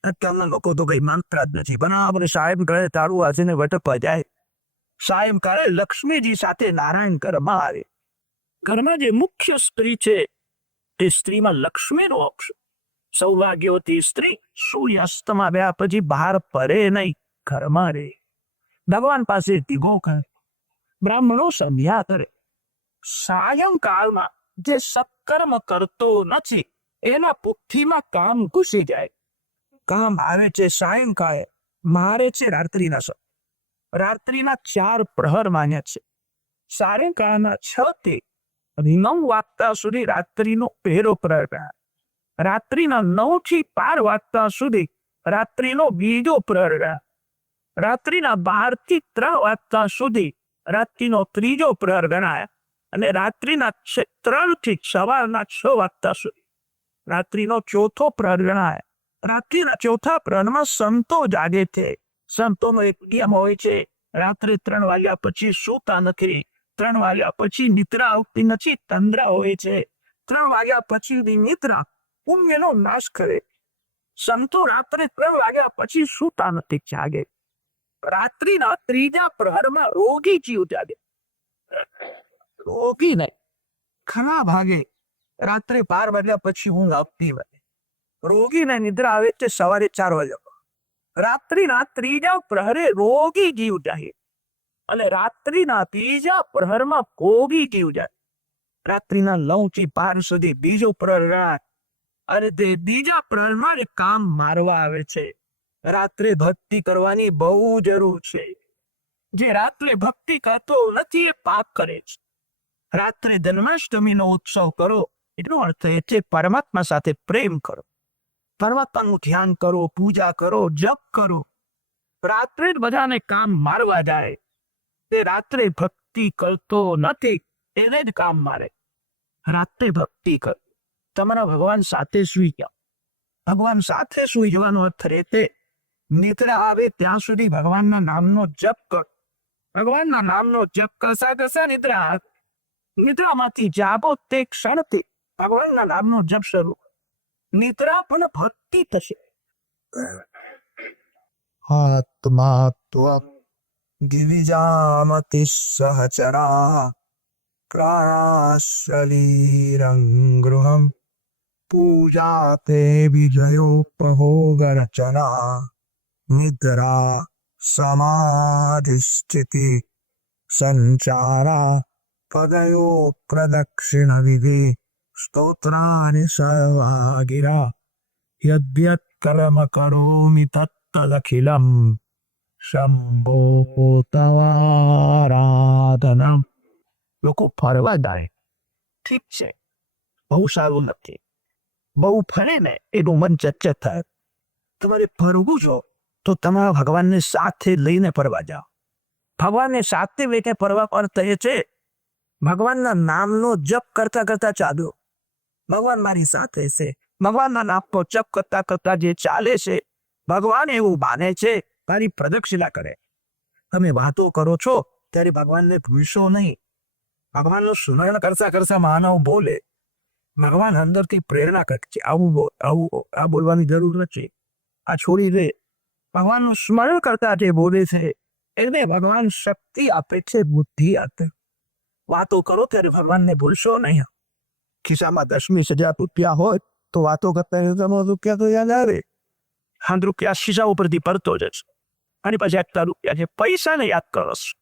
અત્યારના લોકો તો કઈ માનતા જ નથી. બરાબર સાયંકાળે તારું વાંચીને વટકવા જાય. સાયંકાળે લક્ષ્મીજી સાથે નારાયણ ઘરમાં આવે. ઘરમાં જે મુખ્ય સ્ત્રી છે તે સ્ત્રીમાં લક્ષ્મીનો અંશ. સૌભાગ્યવતી સ્ત્રી સૂર્યાસ્તમાં ગયા પછી બહાર ફરે નહીં, ઘરમાં રહે. ભગવાન પાસે દીવો કરે. બ્રાહ્મણો સંધ્યા કરે. સાયંકાળમાં જે સત્કર્મ કરતો નથી એના બુદ્ધિમાં કામ ઘૂસી જાય. કામ આવે છે સાયંકાળે, મારે છે રાત્રિના સમય. રાત્રિના 4 પ્રહર માન્યા છે. સાયંકાળના 6 થી 9 વાગતા સુધી રાત્રિનો પહેરો પ્રહર ગણાય. રાત્રિના 9 થી 12 વાગતા સુધી રાત્રિનો બીજો પ્રહર ગણાય. રાત્રિના 12 થી 3 વાગતા સુધી રાત્રિનો ત્રીજો પ્રહર ગણાય. અને રાત્રિના 3 થી સવારના 6 વાગતા સુધી રાત્રિનો ચોથો પ્રહર ગણાય. રાત્રિના ચોથા પ્રહરમાં સંતો જાગે છે. સંતોનો એક નિયમ હોય છે, રાત્રે 3 વાગ્યા પછી સૂતા નથી. 3 વાગ્યા પછી નિદ્રા આવતી નથી, તંદ્રા હોય છે. 3 વાગ્યા પછી નિદ્રા પુણ્યનો નાશ કરે. સંતો રાત્રે 3 વાગ્યા પછી સૂતા નથી, જાગે. રાત્રિના ત્રીજા પ્રહરમાં રોગી જીવ જાગે. રોગી નહીં, ખરા ભાગે રાત્રે 12 વાગ્યા પછી ઊંઘ આવતી હોય. રોગીને નિદ્રા આવે છે સવારે 4 વાગ્યા. રાત્રિના ત્રીજા પ્રહરે રોગી જીવ જાગે. અને રાત્રિના ત્રીજા પ્રહરમાં કોગી જીવ જાય. રાત્રિના 9 થી 12 સુધી બીજો પ્રહર રાત, અને તે બીજા પ્રહરમાં એ કામ મારવા આવે છે. રાત્રે ભક્તિ કરવાની બહુ જરૂર છે. જે રાત્રે ભક્તિ કરતો નથી એ પાપ કરે છે. રાત્રે જન્માષ્ટમીનો ઉત્સવ કરો એનો અર્થ એ છે પરમાત્મા સાથે પ્રેમ કરો, પરમાત્માનું ધ્યાન કરો, પૂજા કરો, જપ કરો. રાત્રે જ બધાને કામ મારવા જાય. તે રાત્રે ભક્તિ કરતો નથી એને જ કામ મારે. રાત્રે ભક્તિ કર. તમારા ભગવાન સાથે સુઈ જાઓ. ભગવાન સાથે સુઈ જવાનો અર્થ રહેતે નિદ્રા આવે ત્યાં સુધી ભગવાનના નામનો જપ કર. ભગવાનના નામનો જપ કરતા કરતા નિદ્રા આવે. નિદ્રામાંથી જાગો તે ક્ષણથી ભગવાનના નામનો જપ શરૂ. નિદ્રા પણ ભક્તિ થશે. આત્મા ત્વમ ગિરિજામતિ સહચરા પ્રાણા શરીરં ગૃહમ પૂજા તે વિજયોપભોગરચના નિદ્રા સમાધિસ્થિતિ સંચારા પદયો પ્રદક્ષિણ વિધિ સ્તોત્રાની સર્વાગિરા યદ્યત કર્મ કરોમિ તત્તદખિલમ શંભો તવારાધનમ. લોકો ફરવા જાય, ઠીક છે, બહુ સારું નથી. બહુ ફરે ને એનું મન ચચત થાય. તમારે ફરવું જો તો તમારા ભગવાનને સાથે લઈને ફરવા જાઓ. ભગવાનને સાથે લઈને ફરવા અર્થ એ છે ભગવાનના નામનો જપ કરતા કરતા ચાલો. ભગવાન મારી સાથે છે. ભગવાનના નામનો જપ કરતા કરતા જે ચાલે છે ભગવાન એવું માને છે મારી પ્રદક્ષિણા કરે. તમે વાતો કરો છો ત્યારે ભગવાનને ભૂલશો નહીં. ભગવાનનું સ્મરણ કરતા કરતા માનવ બોલે. ભગવાન અંદરથી પ્રેરણા કરે છે આવું બોલ, આવું આ બોલવાની જરૂર નથી, આ છોડી દે. ભગવાનનું સ્મરણ કરતા જે બોલે છે એને ભગવાન શક્તિ આપે છે, બુદ્ધિ આપે. વાતો કરો ત્યારે ભગવાનને ભૂલશો નહીં. ખિસ્સામાં 10,000 રૂપિયા હોય તો વાતો કરતા રૂપિયા તો યાદ આવે. 100 રૂપિયા ખિસ્સા ઉપરથી પડતો જ છે અને પછી 1 રૂપિયા છે. પૈસાને યાદ કરો છો,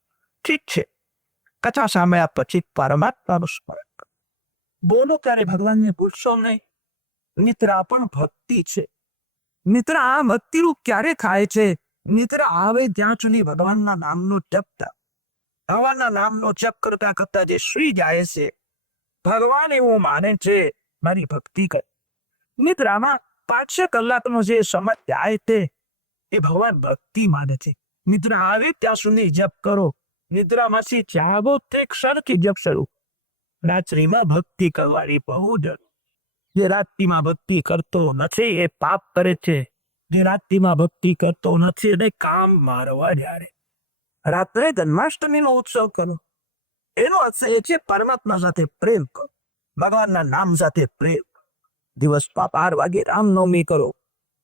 ઠીક છે. કથા સાંભળ્યા પછી પરમાત્માનું સ્મરણ કરો. બોલો ત્યારે ભગવાનને ભૂલશો નહીં. નિદ્રા પણ ભક્તિ છે. નિદ્રા આ ભક્તિનું ક્યારે ખાય છે? નિદ્રા આવે ત્યાં સુધી ભગવાનના નામનો જપતા. ભગવાનના નામનો જપ કરતા કરતા જે સુઈ જાય છે ભગવાન એવું માને છે મારી ભક્તિ કર. નિદ્રામાં 5 કલાકનો જે સમય જાય છે એ ભગવાન ભક્તિ માને છે. નિદ્રા આવે ત્યાં સુધી જપ કરો. નિદ્રામાંથી જાગો તે ક્ષણથી જપ શરૂ. રાત્રિમાં ભક્તિ કરવાની બહુ જરૂર. જે રાત્રિમાં ભક્તિ કરતો નથી એ પાપ કરે છે. જે રાત્રિમાં ભક્તિ કરતો નથી એને કામ મારવા જાય. રાત્રે જન્માષ્ટમીનો ઉત્સવ કરો એનો અર્થ એ છે પરમાત્મા સાથે પ્રેમ કરો, ભગવાનના નામ સાથે પ્રેમ. દિવસ 12 વાગે રામનવમી કરો,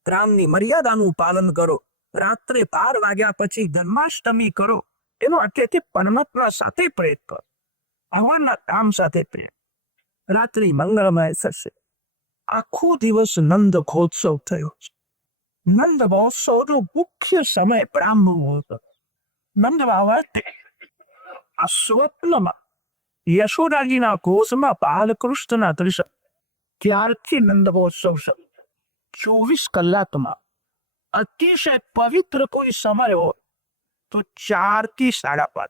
રામની મર્યાદાનું પાલન કરો. રાત્રે 12 વાગ્યા પછી જન્માષ્ટમી કરો એનો અર્થ છે પરમાત્મા સાથે પ્રેમ કરો, ભગવાનના નામ સાથે પ્રેમ. રાત્રિ મંગળમય થશે. આખો દિવસ નંદ મહોત્સવ થયો છે. નંદ મહોત્સવનો મુખ્ય સમય બ્રાહ્મ મુહૂર્ત. નંદ બાવા આ સ્વપ્નમાં યશોદાજીના કોષમાં બાલકૃષ્ણના દર્શન. ત્યારથી નંદ મહોત્સવ શરૂ. 24 કલાકમાં અતિશય પવિત્ર કોઈ સમય હોય તો 4 થી 5:30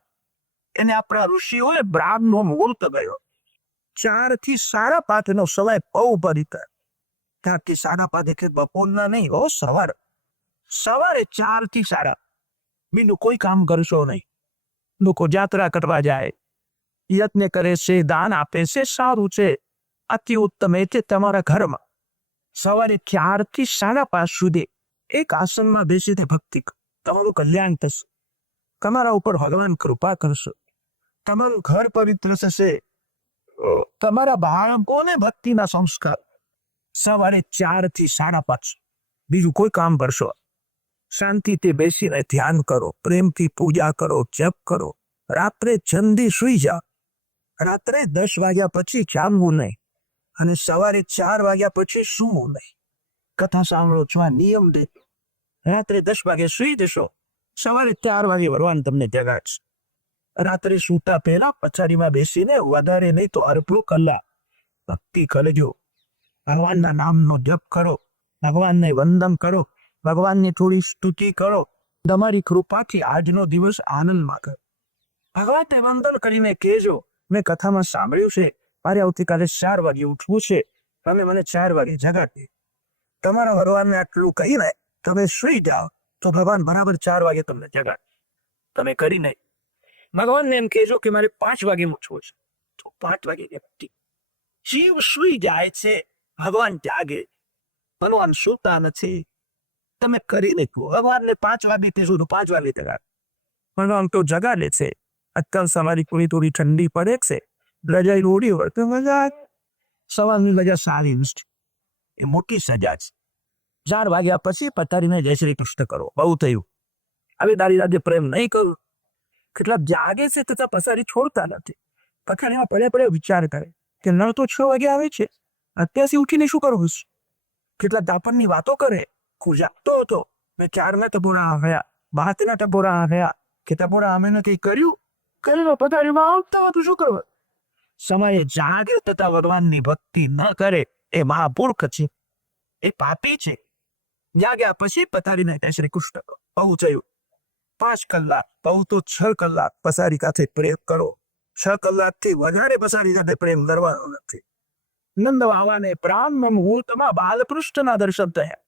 એને આપણા ઋષિઓએ બ્રાહ્મનો મુહૂર્ત ગયો. 4 થી 5:30 નો સમય બહુ પવિત્ર. 4 થી 5:30 એટલે બપોરના નહીં હો, સવારે 4 થી 5:30. બીજું કોઈ કામ કરશો નહીં. લોકો યાત્રા કરવા જાય, યજ્ઞ કરે છે, દાન આપે છે, સારું છે. અતિ ઉત્તમ એ છે તમારા ઘરમાં સવારે 4 થી 5:30 સુધી એક આસનમાં બેસીને ભક્તિ કરો. તમારું કલ્યાણ થશે. તમારા ઉપર ભગવાન કૃપા કરશે. તમારું ઘર પવિત્ર થશે. તમારા બાળકોને ભક્તિના સંસ્કાર. સવારે 4 થી 5:30 બીજું કોઈ કામ કરશો. શાંતિથી બેસીને ધ્યાન કરો, પ્રેમથી પૂજા કરો, જપ કરો. રાત્રે જલ્દી સુઈ જાઓ. રાત્રે 10 વાગ્યા પછી જાગવું નહીં અને સવારે 4 વાગ્યા પછી સૂવું નહીં. કથા સાંભળો છો આ નિયમ દે. રાત્રે 10 વાગે સુઈ જશો, સવારે 4 વાગે ભગવાન તમને જગાડશે. રાત્રે સૂતા પહેલા પથારીમાં બેસીને વધારે નહીં તો અડધો કલાક ભક્તિ કરજો. ભગવાનના નામનો જપ કરો, ભગવાનને વંદન કરો, ભગવાનની થોડી સ્તુતિ કરો. તમારી કૃપાથી આજનો દિવસ આનંદમાં કરો. ભગવાનને વંદન કરીને કહેજો, મેં કથામાં સાંભળ્યું છે મારે આવતીકાલે 4 વાગે ઉઠવું છે, તમે મને 4 વાગે જગાડી. તમારા ભગવાનને આટલું કહીને તમે સુઈ જાઓ તો ભગવાન બરાબર 4 વાગે તમને જગાડે. તમે કરી નહીં. ભગવાનને એમ કહેજો કે મારે 5 વાગે ઉઠવું છે તો 5 વાગે વ્યક્તિ. જીવ સુઈ જાય છે, ભગવાન જાગે. ભગવાન સૂતા નથી. તમે કરી નહીં. ભગવાનને 5 વાગે કહેશો તો 5 વાગે જગાડે. ભગવાન તો જગાડે છે. આજકાલ સવારે થોડી ઠંડી પડે છે, રજાઈ રોડી હોય તો મજા. સવારની રજા સારી છે, એ મોટી સજા છે. 4 વાગ્યા પછી પથારીને જય શ્રી કૃષ્ણ કરો, બહુ થયું. હવે તારી સાથે પ્રેમ નહીં કરું. કેટલાક જાગે છે તથા પસારી છોડતા નથી. પથારીમાં પડે વિચાર કરે કે નળ તો 6 વાગે આવે છે, અત્યારથી ઉઠીને શું કરવું છે. કેટલાક દાપણની વાતો કરે. હું જાગતો હતો, મેં 4ના ટપોરા આવ્યા, 12ના ટપોરા આવ્યા, કે ટપોરા અમે નથી કર્યું. કરીને પથારીમાં આવતા હતું, શું કરવા. સમયે જાગે તથા ભગવાનની ભક્તિ ન કરે એ મહાપુરુષ છે, એ પાપી છે. જાગ્યા પછી પથારીને જય શ્રી કૃષ્ણ કરો, બહુ થયું. 5 કલાક, બહુ તો 6 કલાક પસારી સાથે પ્રેમ કરો. 6 કલાકથી વધારે પસારી સાથે પ્રેમ કરવાનો નથી. નંદ બાવાને પ્રાણ મુહૂર્તમાં બાલકૃષ્ણના દર્શન થયા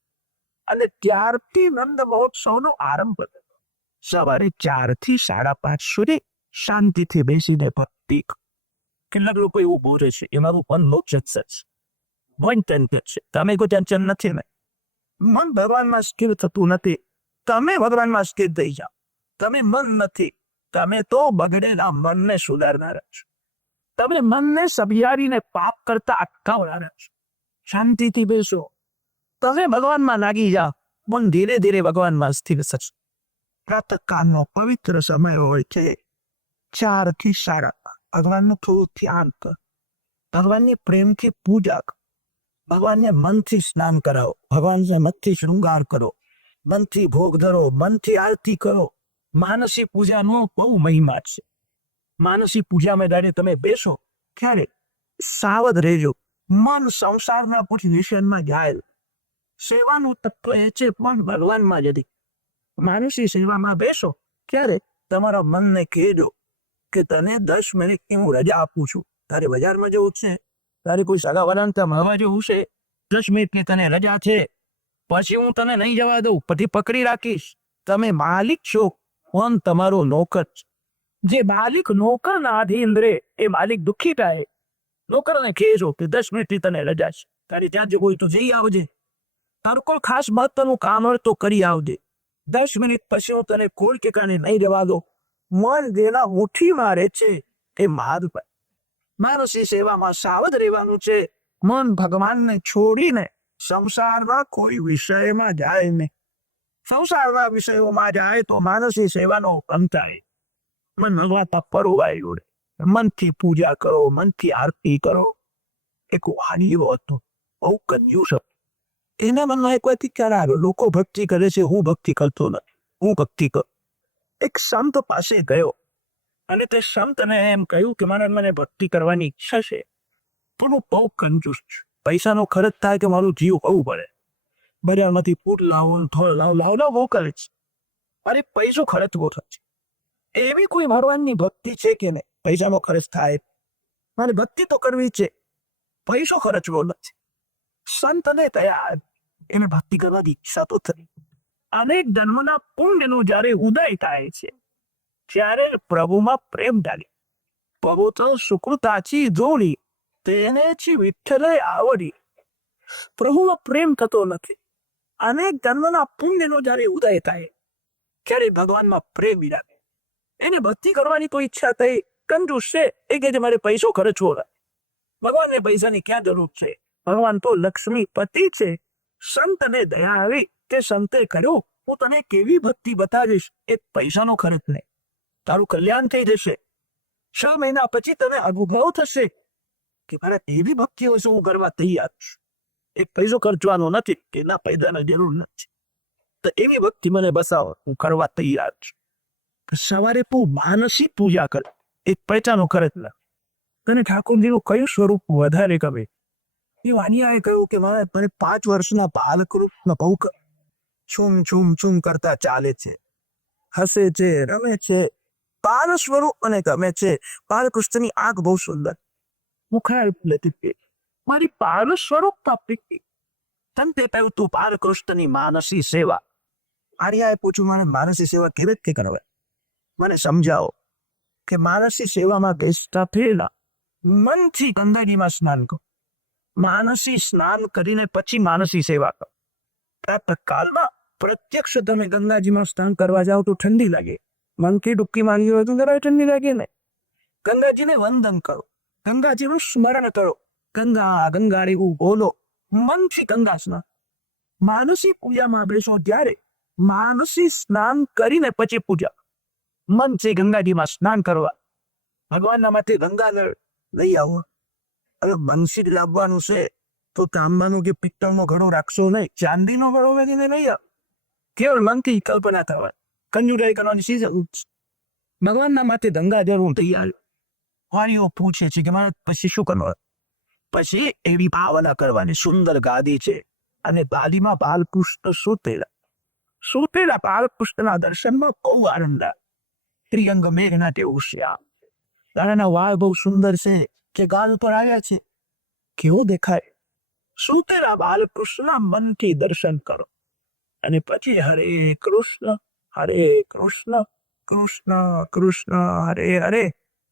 અને ત્યારથી નંદ મહોત્સવનો આરંભ થયો. સવારે 4 થી 5:30 સુધી શાંતિથી બેસીને ભક્તિ. કેટલાક લોકો એવું બોલે છે એમાં પણ નો સક્સેસ, મન ટેન્શન છે. તમે કોઈ ટેન્શન નથી ને. મન ભગવાનમાં સ્થિર થતું નથી. તમે ભગવાનમાં સ્થિર થઈ જાઓ. તમે મન નથી, તમે તો બગડેલા મનને સુધારનારા છો. તમે મનને સબિયારીને પાપ કરતા અટકાવનારા છો. શાંતિથી બેસો, તમે ભગવાનમાં લાગી જાઓ. મન ધીરે ધીરે ભગવાનમાં સ્થિર થશે. પ્રાતઃકાળનો પવિત્ર સમય હોય છે 4 થી 5:30. ભગવાનનું થોડું ધ્યાન કર, ભગવાનની પ્રેમથી પૂજા કર, ભગવાનને મનથી સ્નાન કરાવો, ભગવાનને મનથી શૃંગાર કરો, મનથી ભોગ ધરો, મનથી આરતી કરો. માનસી પૂજાનો બહુ મહિમા છે. માનસી પૂજામાં જ્યારે તમે બેસો ત્યારે સાવધ રહેજો. મન સંસારના કુછ વિષયમાં જાય. સેવાનું તત્વ એ છે પણ ભગવાનમાં જતી. માનસી સેવામાં બેસો ત્યારે તમારા મનને કહેજો કે તને 10 મિનિટની હું રજા આપું છું. તારે બજારમાં જવું છે, તારે કોઈ સગાવાળાને ત્યાં મળવા જવું છે, 10 મિનિટની તને રજા છે, પછી હું તને નહીં જવા દઉં, પછી પકડી રાખીશ. તમે માલિક છો, પણ તમારો નોકર. જે માલિક નોકરના આધીન રહે એ માલિક દુઃખી થાય. નોકરને કહેજો કે 10 મિનિટની તને રજા છે, તારે ત્યાં જવું હોય તો જઈ આવજે, તારું કોઈ ખાસ મહત્વનું કામ હોય તો કરી આવજે. 10 મિનિટ પછી હું તને કોઈ ઠેકાણે નહીં જવા દો. મન જેના મુઠ્ઠી મારે છે એ માર પર. માનસી સેવામાં સાવધ રહેવાનું છે. મન ભગવાનને છોડીને સંસારના કોઈ વિષયમાં જાય નહીં. સંસારના વિષયોમાં જાય તો માનસી સેવાનો અંત થાય. મન ભગવાન પરોવાયું રહે. મનથી પૂજા કરો, મનથી આરતી કરો. એક વાણીઓ હતો, બહુ કંજૂસ હતો. એના મનમાં એક વાત કરાવ્યો, લોકો ભક્તિ કરે છે, હું ભક્તિ કરતો નથી, હું ભક્તિ કરું. એક સંત પાસે ગયો અને તે સંતને એમ કહ્યું કે મને ભક્તિ કરવાની ઈચ્છા છે, પણ હું બહુ કંજૂસ છું. પૈસાનો ખર્ચ થાય કે મારું જીવ હોવું પડે. બજારમાંથી ફૂટ લાવો, થોડ લાવો બહુ કરે છે. અરે પૈસો ખર્ચવો થાય છે. એવી કોઈ ભગવાનની ભક્તિ છે કે નહીં પૈસાનો ખર્ચ થાય? મારે ભક્તિ તો કરવી છે, પૈસો ખર્ચવો નથી. સંતને તૈયાર, એને ભક્તિ કરવાની ઈચ્છા તો થઈ. અનેક જન્મના પુણ્યનું જ્યારે ઉદય થાય છે ત્યારે પ્રભુમાં પ્રેમ ડાલે. પ્રભુ તો સુકૃતાચી જોડી તેને છી વિઠ્ઠલે આવડી. પ્રભુમાં પ્રેમ થતો નથી. અનેક જન્મના પુણ્યનો જ્યારે ઉદય થાય ત્યારે ભગવાનમાં પ્રેમ વિરાગે. એને ભક્તિ કરવાની તો ઈચ્છા થઈ, કંજૂસ છે, એ કે મારે પૈસો ખર્ચવો નથી. ભગવાનને પૈસાની ક્યાં જરૂર છે? ભગવાન તો લક્ષ્મીપતિ છે. સંતને દયા આવી કે સંતે કર્યો, હું તને કેવી ભક્તિ બતાવીશ, એ પૈસાનો ખર્ચ નહીં, તારું કલ્યાણ થઈ જશે. 6 મહિના પછી તને અનુભવ થશે કે મારે એવી ભક્તિ હોય છે, હું કરવા તૈયાર છું. એક પૈસો ખર્ચવાનો નથી કે ના પૈસાની જરૂર નથી, તો એવી ભક્તિ મને બસાવો, હું કરવા તૈયાર છું. સવારે તું માનસી પૂજા કર, એક પૈસાનો ખર્ચ ના. તને ઠાકોરજીનું કયું સ્વરૂપ વધારે ગમે? એ વાનિયાએ કહ્યું કે મને 5 વર્ષના બાલકૃષ્ણ બહુ છુમ છુમ છુમ કરતા ચાલે છે, હસે છે, રમે છે. બાલ સ્વરૂપ મને ગમે છે. બાલકૃષ્ણની આંખ બહુ સુંદર. મુખાર લેતી મારી બાલ સ્વરૂપ પ્રાપ્તિ. તંતે કહ્યું તું બાલકૃષ્ણની માનસી સેવા. આર્યાએ પૂછ્યું મને માનસી સેવા કેવી રીતે કરવા? મને સમજાવો કે માનસી સેવામાં બેસતા પહેલા મનથી ગંગાજીમાં સ્નાન કરો. માનસી સ્નાન કરીને પછી માનસી સેવા કરો. પ્રાતઃકાળમાં પ્રત્યક્ષ તમે ગંગાજીમાં સ્નાન કરવા જાઓ તો ઠંડી લાગે. મનથી ડૂબકી માંગી હોય તો જરાય ઠંડી લાગે ને. ગંગાજીને વંદન કરો, ગંગાજીનું સ્મરણ કરો, ગંગા ગંગા એવું બોલો. મનથી ગંગા સ્નાન. માનસી પૂજામાં બેસો ત્યારે માનસી સ્નાન કરીને પછી પૂજા. મનથી ગંગાજીમાં સ્નાન કરવા. ભગવાનના માટે ગંગા લઈ આવો. હવે બંસી લાવવાનું છે તો તાંબાનો કે પિત્તળનો ઘડો રાખશો નહીં, ચાંદીનો ઘડો વેચીને લઈ આવો. કેવળ મનથી કલ્પના થવા, કંજુરાઈ કરવાની સીઝન. ભગવાનના માટે ગંગા જરૂર તૈયાર. વાણીઓ પૂછે છે કે મારે પછી શું કરવાનું? પછી એવી ભાવના કરવાની. સુંદર ગાદી છે અને ગાદીમાં બાલકૃષ્ણ સુતેલા બાલકૃષ્ણના દર્શનમાં બહુ આનંદ આવે. ત્રિઅંગ મેઘના તેવું શ્યામ. તારાના વાળ બહુ સુંદર છે કે ગાલ પર આવ્યા છે. કેવો દેખાય? સુતેલા બાલકૃષ્ણના મનથી દર્શન કરો અને પછી હરે કૃષ્ણ કૃષ્ણ કૃષ્ણ હરે હરે,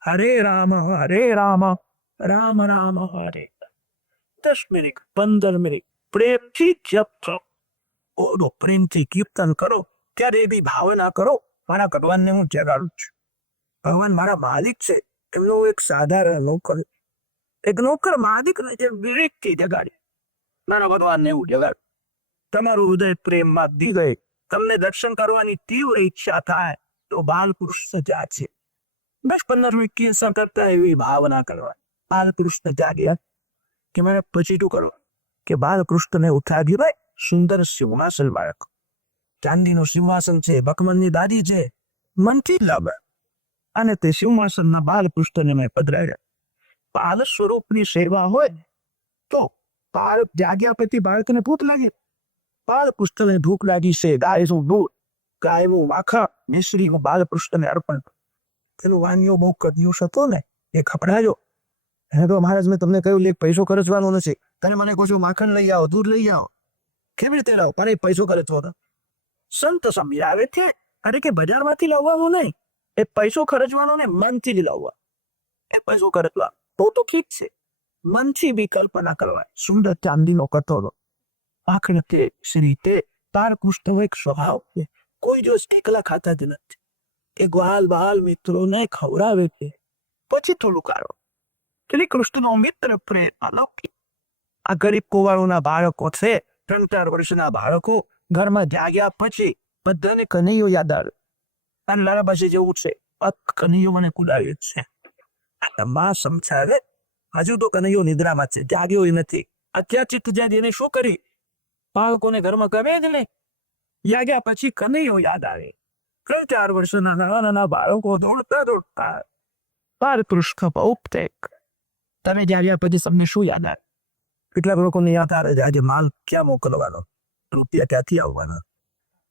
હરે રામ રામ રામ હરે. 10 મિનિટ 15 મિનિટ પ્રેમથી જપ કરો. ઓનો પ્રેમથી કીર્તન કરો. ત્યારે એવી ભાવના કરો મારા ભગવાનને હું જગાડું છું. ભગવાન મારા માલિક છે. એમનો એક સાધારણ નોકર, એક નોકર માલિકને જે વિવેકથી જગાડે, મારા ભગવાનને હું જગાડું. તમારું હૃદય પ્રેમમાં દી ગઈ. તમને દર્શન કરવાની તીવ્ર ઈચ્છા થાય તો બાલકૃષ્ણ જાગે. 10-15 મિનિટ કીર્તન કરતા એવી ભાવના કરવા. બાલકૃષ્ણ જાગ્યા કે મારે પછી શું કરવા? કે બાલકૃષ્ણને ઉઠાવી ભાઈ સુંદર સિંહાસન બાળક. ચાંદીનું સિંહાસન છે, બકમનની દાદી છે. મનથી લાવે અને તે સિંહાસનના બાલકૃષ્ણને મેં પધરાવ્યા. બાલ સ્વરૂપની સેવા હોય તો બાળક જાગ્યા પછી બાળકને ભૂખ લાગે. બાલકૃષ્ણને ભૂખ લાગી છે. ગાયનું દૂધ, ગાયનું માખણ મિશ્રીમાં બાલકૃષ્ણને અર્પણ. તેનું વાનીઓ બહુ કદીયુસ હતો ને એ ખપડાજો. હે તો મહારાજ મેં તમને કહ્યું એક પૈસો ખર્ચવાનો નથી. તમે મને કહો છો માખણ લઈ આવો, દૂધ લઈ આવો. કેવી રીતે લાવો? પણ એ પૈસો ખર્ચવો હતો. સંત સમજાવે છે અરે કે બજારમાંથી લાવવાનો નહીં, એ પૈસો ખર્ચવાનો ને મનથી જ લાવવા. એ પૈસો ખર્ચવા તો ઠીક છે. મનથી બી કલ્પના કરવા. સુંદર ચાંદીનો કટોરો, આંખને તે શ્રી તે બાલકૃષ્ણ એક સ્વભાવ છે. કોઈ દિવસ એકલા ખાતા જ નથી. એ ગ્વાલ બાલ મિત્રોને ખવડાવે છે. પછી થોડું કાઢો. શ્રી કૃષ્ણનો મિત્ર પ્રેમ અલૌકિક. આ ગરીબ કુવારોના બાળકો છે, 3-4 વર્ષના બાળકો ઘરમાં જાગ્યા પછી બધાને કનૈયો યાદ આવે. અને લાલા પાસે જેવું છે, કનૈયો મને કુદાવ્યો છે. માં સમજાવે હજુ તો કનૈયો નિદ્રામાં છે, જાગ્યો નથી. અત્યાર ચિત્ત જાય એને શું કરી? બાળકોને ઘરમાં ગમે જ નહીં. જાગ્યા પછી કનૈયો યાદ આવે. 3-4 વર્ષના નાના બાળકો દોડતા બાલકૃષ્ણ ઉપદેક. તમે જાગ્યા પછી તમને શું યાદ આવે? કેટલાક લોકોને યાદ આવે છે આજે માલ ક્યાં મોકલવાનો, રૂપિયા ક્યાંથી આવવાના.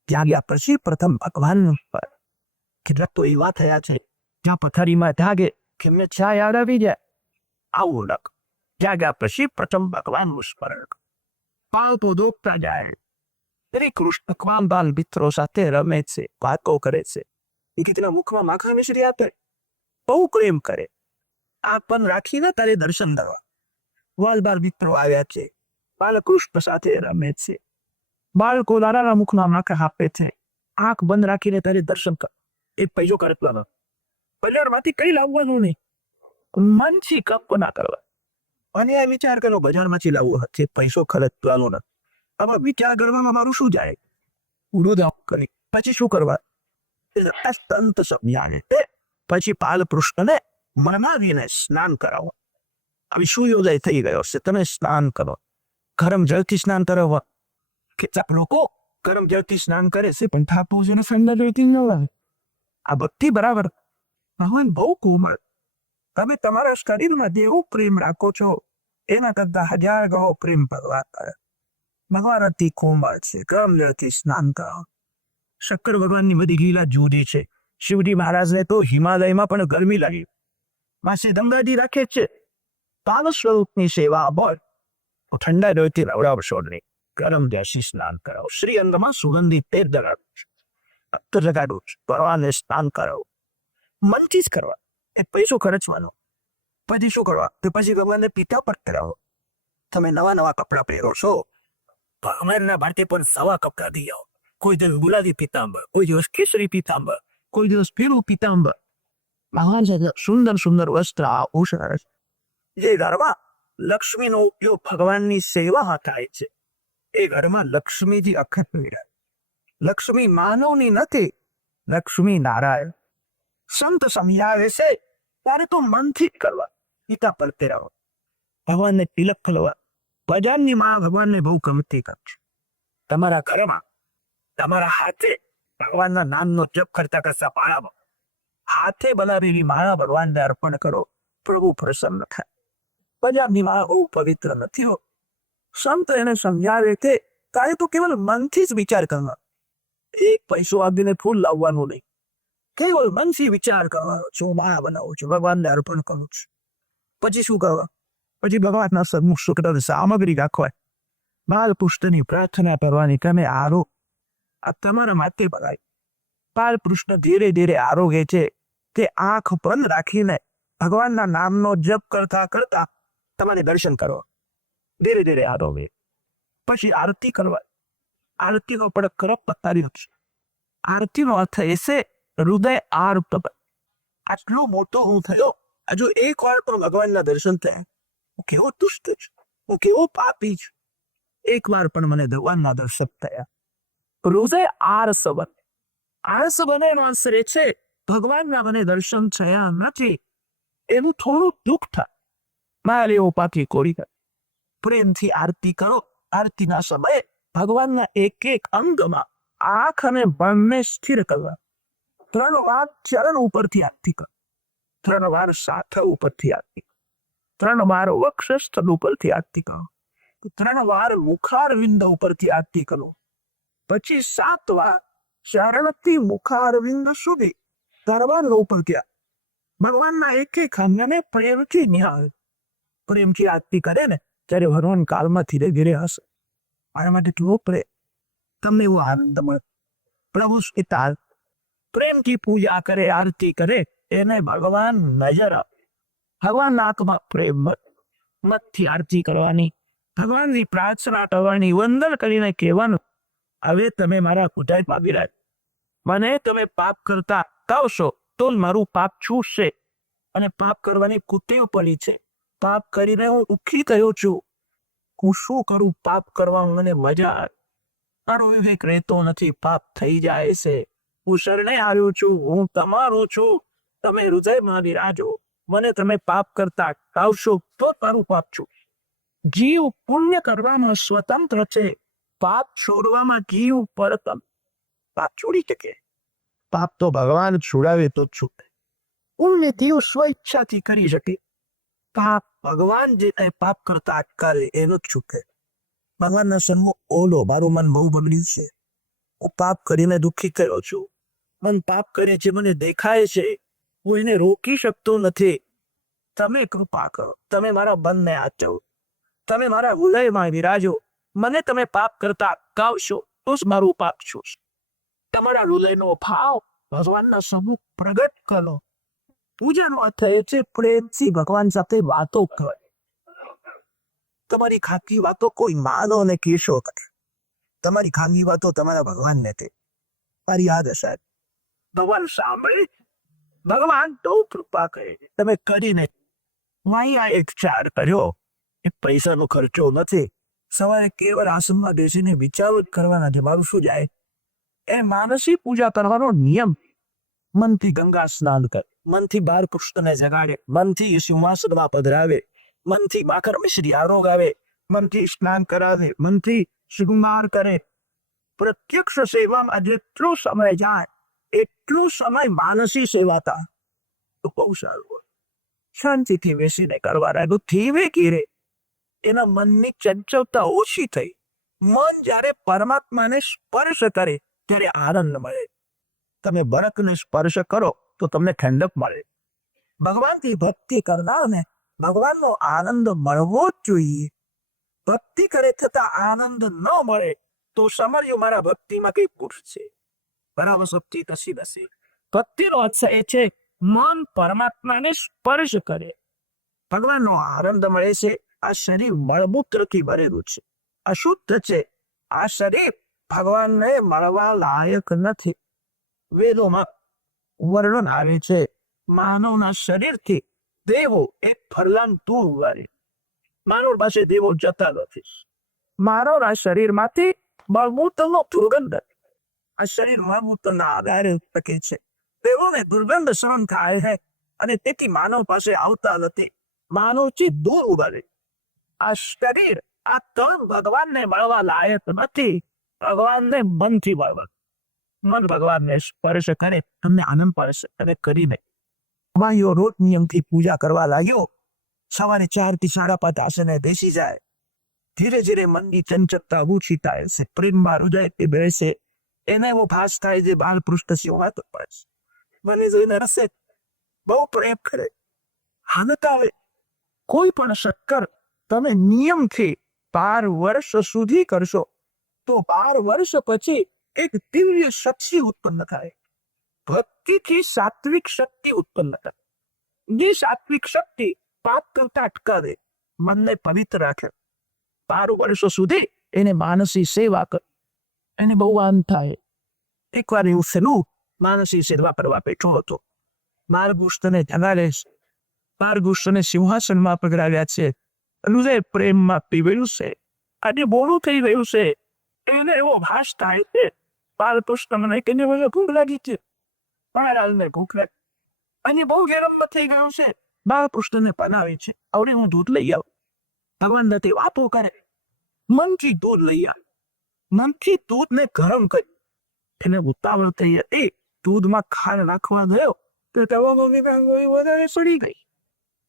જાગ્યા પછી પ્રથમ ભગવાન કેટલાક તો એવા થયા છે જ્યાં પથારીમાં જાગે કે એમને ચા યાદ આવી જાય. આવું લખ. જાગ્યા પછી પ્રથમ ભગવાનનું સ્મરણ. બાળકો દોડતા જાય. શ્રી કૃષ્ણ ક્વામ બાલ મિત્રો સાથે રમે છે, વાતો કરે છે. એ તેના મુખમાં માખણ મિશ્રી આપે, બહુ પ્રેમ કરે. આ પણ રાખીને તારે દર્શન કરવા. વાલ બાલ મિત્રો આવ્યા છે, બાલકૃષ્ણ સાથે રમે છે. બાળકો લાલાના મુખમાં માખણ આપે છે. આંખ બંધ રાખીને તારે દર્શન કર. એ પૈસો ખર્ચવાનો. બજારમાંથી કઈ લાવવાનું નહીં, મનથી કલ્પના કરવા. અને આ વિચાર કરો બજારમાંથી લાવવું છે, પૈસો ખર્ચવાનો નથી. આમાં વિચાર કરવામાં મારું શું જાય? ઉડો દાવ કરી પછી શું કરવા? સંત સમજાવે. પછી બાલકૃષ્ણને મનાવીને સ્નાન કરાવો. હવે સૂર્યોદય થઈ ગયો છે, તમે સ્નાન કરો. ગરમ જળથી સ્નાન કરાવવા. કેટલાક લોકો ગરમ જળથી સ્નાન કરે છે પણ ઠાકોરજીને ઠંડા જળથી ન આવે. આ ભક્તિ બરાબર. ભગવાન બહુ કોમળ. તમે તમારા શરીરમાં જેવો પ્રેમ રાખો છો એના કરતા 1000 ગણો પ્રેમ ભગવાન કરે. ભગવાન અતિ કોમળ છે. ગરમજળથી સ્નાન કરાવો. શંકર ભગવાનની બધી લીલા જુદી છે. શિવજી મહારાજને તો હિમાલયમાં પણ ગરમી લાગી. માસે ગંગાજી રાખે છે. પાવ સ્વરૂપની સેવા બોલ ઠંડા જોઈતી રવડાવશો નહીં. ગરમ જળથી સ્નાન કરાવો. શ્રી અંગમાં સુગંધિત તેલ દગાડો. અત્તર લગાડો. ભગવાનને સ્નાન કરાવો. મનથી જ કરવા. એ પૈસો ખર્ચવાનો. પછી શું કરવા? તો પછી ભગવાનને પીતા પર કરાવો. તમે નવા નવા કપડાં પહેરો છો. અમારના માટે પણ સવા કપડાં દઈ આવો. કોઈ દિવસ ગુલાબી પીતાંબર, કોઈ દિવસ કેસરી પીતાંબર, કોઈ દિવસ પીળું પીતાંબર. ભગવાન છે સુંદર સુંદર વસ્ત્ર આભૂષણ. જે ઘરમાં લક્ષ્મીનો ઉપયોગ ભગવાનની સેવામાં થાય છે એ ઘરમાં લક્ષ્મીજી અખત રહે. લક્ષ્મી માનવની નથી, લક્ષ્મી નારાયણ. સંત સમજાવે છે ત્યારે તો મનથી જ કરવા. પિતા પર પહેરાવો. ભગવાનને તિલક ખોલવા. બજારની માં ભગવાનને બહુ ગમતી કરશે. તમારા ઘરમાં તમારા હાથે ભગવાનના નામનો જપ કરતા કરતા માળા હાથે બનાવેલી માળા ભગવાનને અર્પણ કરો. પ્રભુ પ્રસન્ન થાય. બજારની માળા બહુ પવિત્ર નથી હો. સંત એને સમજાવે છે તારે તો કેવલ મનથી જ વિચાર કરવા. એક પૈસો આપીને ફૂલ લાવવાનું નહીં. કેવળ મનથી વિચાર કરવાનો છું. માળા બનાવું છું, ભગવાનને અર્પણ કરું છું. પછી શું કરવા? પછી ભગવાનના સન્મુખ શુક્ર સામગ્રી રાખવા. બાલપુષ્ટની પ્રાર્થના કરવાની. તમે આરો આ તમારા માટે બગાય. બાલપૃષ્ણ ધીરે ધીરે આરોગે છે તે આંખ બંધ રાખીને ભગવાનના નામનો જપ કરતા કરતા તમારે દર્શન કરો. ધીરે ધીરે આરોગે. પછી આરતી કરવા. આરતીનો પણ કરપ બતાવ્યો છે. આરતીનો અર્થ એ છે હૃદય આર્ત. આટલો મોટો હું થયો, હજુ એક વાર પણ ભગવાનના દર્શન થયા. હું કેવો દુષ્ટ છું, હું કેવો પાપી છું. એક વાર પણ મને ભગવાનના દર્શન થયા. હૃદય આરસ બને. આરસ બને એનો અર્થ એ છે ભગવાનના મને દર્શન થયા નથી. એનું થોડું દુઃખ થાય. મારે એવો પાકી કોરી થાય. પ્રેમથી આરતી કરો. આરતીના સમયે ભગવાનના એક એક અંગમાં આંખ અને મનને સ્થિર કરવા. 3 વાર ચરણ ઉપરથી આરતી કરો. 3 વાર સાથ ઉપરથી આરતી કરો. 3 વાર વક્ષસ્થળ ઉપરથી આરતી કરો. 3 વાર મુખારવિંદ ઉપરથી આરતી કરો. પછી 7 વાર ચરણથી મુખારવિંદ સુધી દરબાર ઉપરથી ભગવાનના એક એક અંગને પ્રેમથી નિહાળ. પ્રેમથી આરતી કરે ને ત્યારે ભગવાન કાળમાં ધીરે ધીરે હશે. મારા માટે કેવો પ્રેમ. તમને એવો આનંદ મળે. પ્રભુ પિતા પ્રેમથી પૂજા કરે, આરતી કરે એને ભગવાન નજર આપે. ભગવાનના આંખમાં પ્રેમ. મતથી આરતી કરવાની, ભગવાનની પ્રાર્થના કરવાની, વંદન કરીને કહેવાનું હવે તમે મારા કુટાઈમાં બિરાજ. મને તમે પાપ કરતા અટકાવશો તો મારું પાપ છૂટશે. અને પાપ કરવાની કુટેવ પડી છે. પાપ કરીને હું દુઃખી થયો છું. હું શું કરું? પાપ કરવામાં મને મજા આવે. મારો વિવેક રહેતો નથી. પાપ થઈ જાય છે. હું શરણે આવ્યો છું. હું તમારો છું. તમે હૃદયમાં બિરાજો. મને તમે પાપ કરતા અટકાવશો તો તારું પાપ છૂટશે. જીવ પુણ્ય કરવામાં સ્વતંત્ર છે. પાપ છોડવામાં જીવ પરતમ. પાપ છોડી શકે? પાપ તો ભગવાન છોડાવે તો જ છૂટે. પુણ્ય જીવ સ્વેચ્છાથી કરી શકે. પાપ ભગવાન જે પાપ કરતા અટકાવે એનો જ છૂટે. ભગવાનના સન્મુખ ઓલો મારું મન બહુ બગડ્યું છે. હું પાપ કરીને દુઃખી થયો છું. મન પાપ કરે છે, મને દેખાય છે. હું એને રોકી શકતો નથી. તમે કૃપા કરો. તમે મારા મનને આચવો. તમે મારા હૃદયમાં વિરાજો. મને તમે પાપ કરતા અટકાવશો તો જ મારું પાપ છૂટશે. તમારા હૃદયનો ભાવ ભગવાનના સન્મુખ પ્રગટ કરો. પૂજાનો અર્થ એ છે પ્રેમથી ભગવાન સાથે વાતો કરે. તમારી ખાનગી વાતો કોઈ માનો અને કેશો કરે. તમારી ખાનગી વાતો તમારા ભગવાનને કહે. મારી યાદ હશે ભગવાન સાંભળે. ભગવાન તો કૃપા કરે. તમે કરીને અહીંયા એક ચાર કર્યો. એ પૈસાનો ખર્ચો નથી. સવારે કેવળ આસનમાં બેસીને વિચારો જ કરવાના છે. મારું શું જાય? એ માનસી પૂજા કરવાનો નિયમ. મનથી ગંગા સ્નાન કરે. મનથી બાળકૃષ્ણને જગાડે. મનથી સિંહાસનમાં પધરાવે. મનથી માખર મિશ્રી આરોગાવે. મનથી સ્નાન કરાવે. મનથી શૃંગાર કરે. પ્રત્યક્ષ સેવામાં જેટલો સમય જાય એટલો સમય માનસી સેવાતા તો બહુ સારું હોય. શાંતિથી બેસીને કરવા લાગ્યું. ધીમે ધીરે એના મનની ચંચળતા ઓછી થઈ. મન જ્યારે પરમાત્માને સ્પર્શ કરે ત્યારે આનંદ મળે. તમે બરકને સ્પર્શ કરો તો તમને ઠંડક મળે. ભગવાનથી ભક્તિ કરનારને ભગવાનનો આનંદ મળવો જ જોઈએ. ભક્તિ કરે છતાં આનંદ ન મળે તો સમર્યું મારા ભક્તિમાં કઈ પૂછશે. બરાબર શક્તિ કશી નથી. ભક્તિનો અર્થ એ છે મન પરમાત્માને સ્પર્શ કરે, ભગવાનનો આનંદ મળે છે. આ શરીર મળમૂત્રથી ભરેલું છે, અશુદ્ધ છે. આ શરીર ભગવાનને મળવા લાયક નથી. વેદોમાં વર્ણન આવે છે માનવના શરીરથી દેવો એક ફરલાંગ દૂર વળે. માનવ પાસે દેવો જતા નથી. માનવના શરીરમાંથી મળમૂત્રનો દુર્ગંધ આ શરીર મળમૂત્રના આધારે ટકે છે. દેવોને દુર્ગંધ સહન થાય છે અને તેથી માનવ પાસે આવતા નથી. માનવથી દૂર ઉભરે. આ શરીર આ તન ભગવાનને મળવા લાયક નથી. ભગવાનને મનથી મળવા. મન ભગવાનને સ્પર્શ કરે તમને આનંદ પડશે. અને કરીને ભાઈઓ રોજ નિયમથી પૂજા કરવા લાગ્યો. સવારે 4 થી 5:30 આસને બેસી જાય. ધીરે ધીરે મનની ચંચળતા ઓછી થાય છે. પ્રેમમાં હૃદયથી બેસે. એને એવો ભાસ થાય જે બાલપૃષ્ઠ સિંહાતો પડે છે. મને જોઈને રસે બહુ પ્રેમ કરે. હાલત આવે. કોઈ પણ શક્કર તમે નિયમથી 12 વર્ષ સુધી કરશો તો 12 વર્ષ પછી એક દિવ્ય શક્તિ ઉત્પન્ન થાય. ભક્તિથી સાત્વિક શક્તિ ઉત્પન્ન થાય. જે સાત્વિક શક્તિ પાપ કરતા અટકાવે, મનને પવિત્ર રાખે. 12 વર્ષો સુધી એને માનસી સેવા કરે. એને બહુ આનંદ થાય. એકવાર એવું થયું, માનસી સેવા કરવા બેઠો હતો. માર્ગુષ્ટને જગાડે છે. માર્ગુષ્ટને સિંહાસનમાં પકડાવ્યા છે. હૃદય પ્રેમમાં પીવેલું છે. આજે બોલું થઈ રહ્યું છે. એને એવો ભાસ થાય છે બાલકૃષ્ણ મને કહીને મને ભૂખ લાગી છે. મહારાજને ભૂખ લાગી અને બહુ ગરમ થઈ ગયું છે. બાલકૃષ્ણને બનાવે છે. હવે હું દૂધ લઈ આવું. ભગવાન નથી વાતો કરે. મનથી દૂધ લઈ આવ. મનથી દૂધને ગરમ કરી. એને ઉતાવળ થઈ હતી. દૂધમાં ખાંડ નાખવા ગયો તો વધારે સડી ગઈ.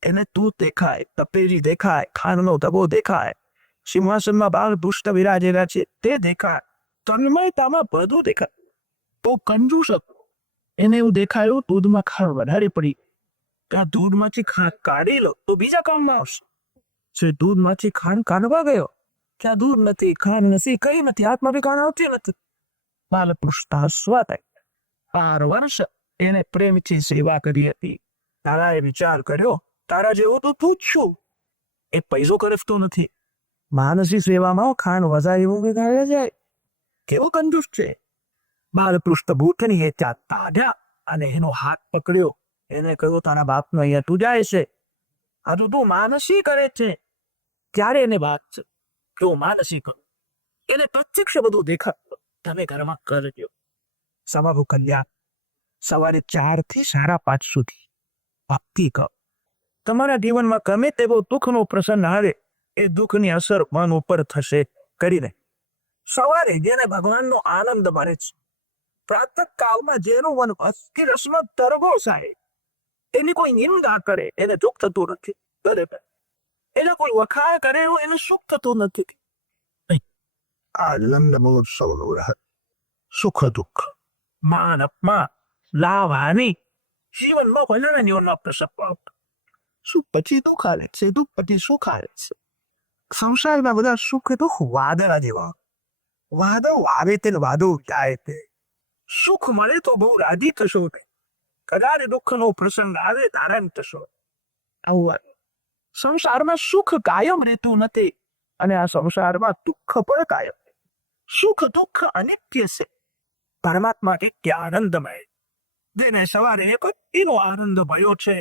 એને દૂધ દેખાય, તપેલી દેખાય, ખાંડનો ડબ્બો દેખાય, સિંહાસનમાં બાલકૃષ્ણ વિરાજેલા છે તે દેખાય. તન્મયતામાં બધું દેખાય. તો કંજૂસ હતો. એને એવું દેખાયું દૂધમાં ખાંડ વધારે પડી. ત્યાં દૂધમાંથી ખાંડ કાઢી લો તો બીજા કામમાં આવશે. જે દૂધમાંથી ખાંડ કાઢવા ગયો ત્યાં દૂધ નથી, ખાંડ નથી, કઈ નથી. હાથમાં બી ખાંડ આવતી નથી. બાલકૃષ્ણ હસવા થાય. 12 વર્ષ એને પ્રેમથી સેવા કરી હતી. તારાએ વિચાર કર્યો તારા જેવો તો તું જ છું. એ પૈસો કરફતો નથી. માનસી સેવામાં ખાંડ વધારે એવું જાય. કેવો કંજૂસ છે. બાલકૃષ્ણ ભૂતની એ ત્યાં તાઢ્યા અને એનો હાથ પકડ્યો. એને કહ્યું તારા બાપનો અહીંયા તું જાય છે. આ તો તું માનસી કરે છે. ક્યારે એને વાત છે કે હું માનસી કરું. એને પ્રત્યક્ષ બધું દેખાતું. તમે ઘરમાં કરજો. સમાભુ કલ્યાણ સવારે 4 થી 5:30 સુધી ભક્તિ કરો. તમારા જીવનમાં ગમે તેવો દુઃખનો પ્રસંગ આવે એ દુઃખની અસર મન ઉપર થશે કરીને. સવારે જેને ભગવાનનો આનંદ મળે છે, પ્રાતઃ કાળમાં જેનું મન ભક્તિ રસમાં તરગો થાય, એની કોઈ નિંદા કરે એને દુઃખ થતું નથી. બરાબર. એને કોઈ વખાણ કરે એને સુખ થતું નથી. આનંદ મહોત્સવનું રહે. સુખ દુઃખ માન અપમાન લાવવાની જીવનમાં ભલાના પ્રસંગ. સુખ પછી દુઃખ આવે છે, દુઃખ પછી સુખ આવે છે. સંસારમાં બધા સુખ દુઃખ વાદળા જેવા. વાદળ આવે તે વાદળ જાય તે. સુખ મળે તો બહુ રાજી થશો. કદાચ દુઃખનો પ્રસંગ આવે તારણ થશો. આવું સંસારમાં સુખ કાયમ રહેતું નથી અને આ સંસારમાં દુઃખ પણ કાયમ. સુખ દુઃખ અનિત્ય છે. પરમાત્મા નિત્ય આનંદમય. જેને સવારે એનો આનંદ ભયો છે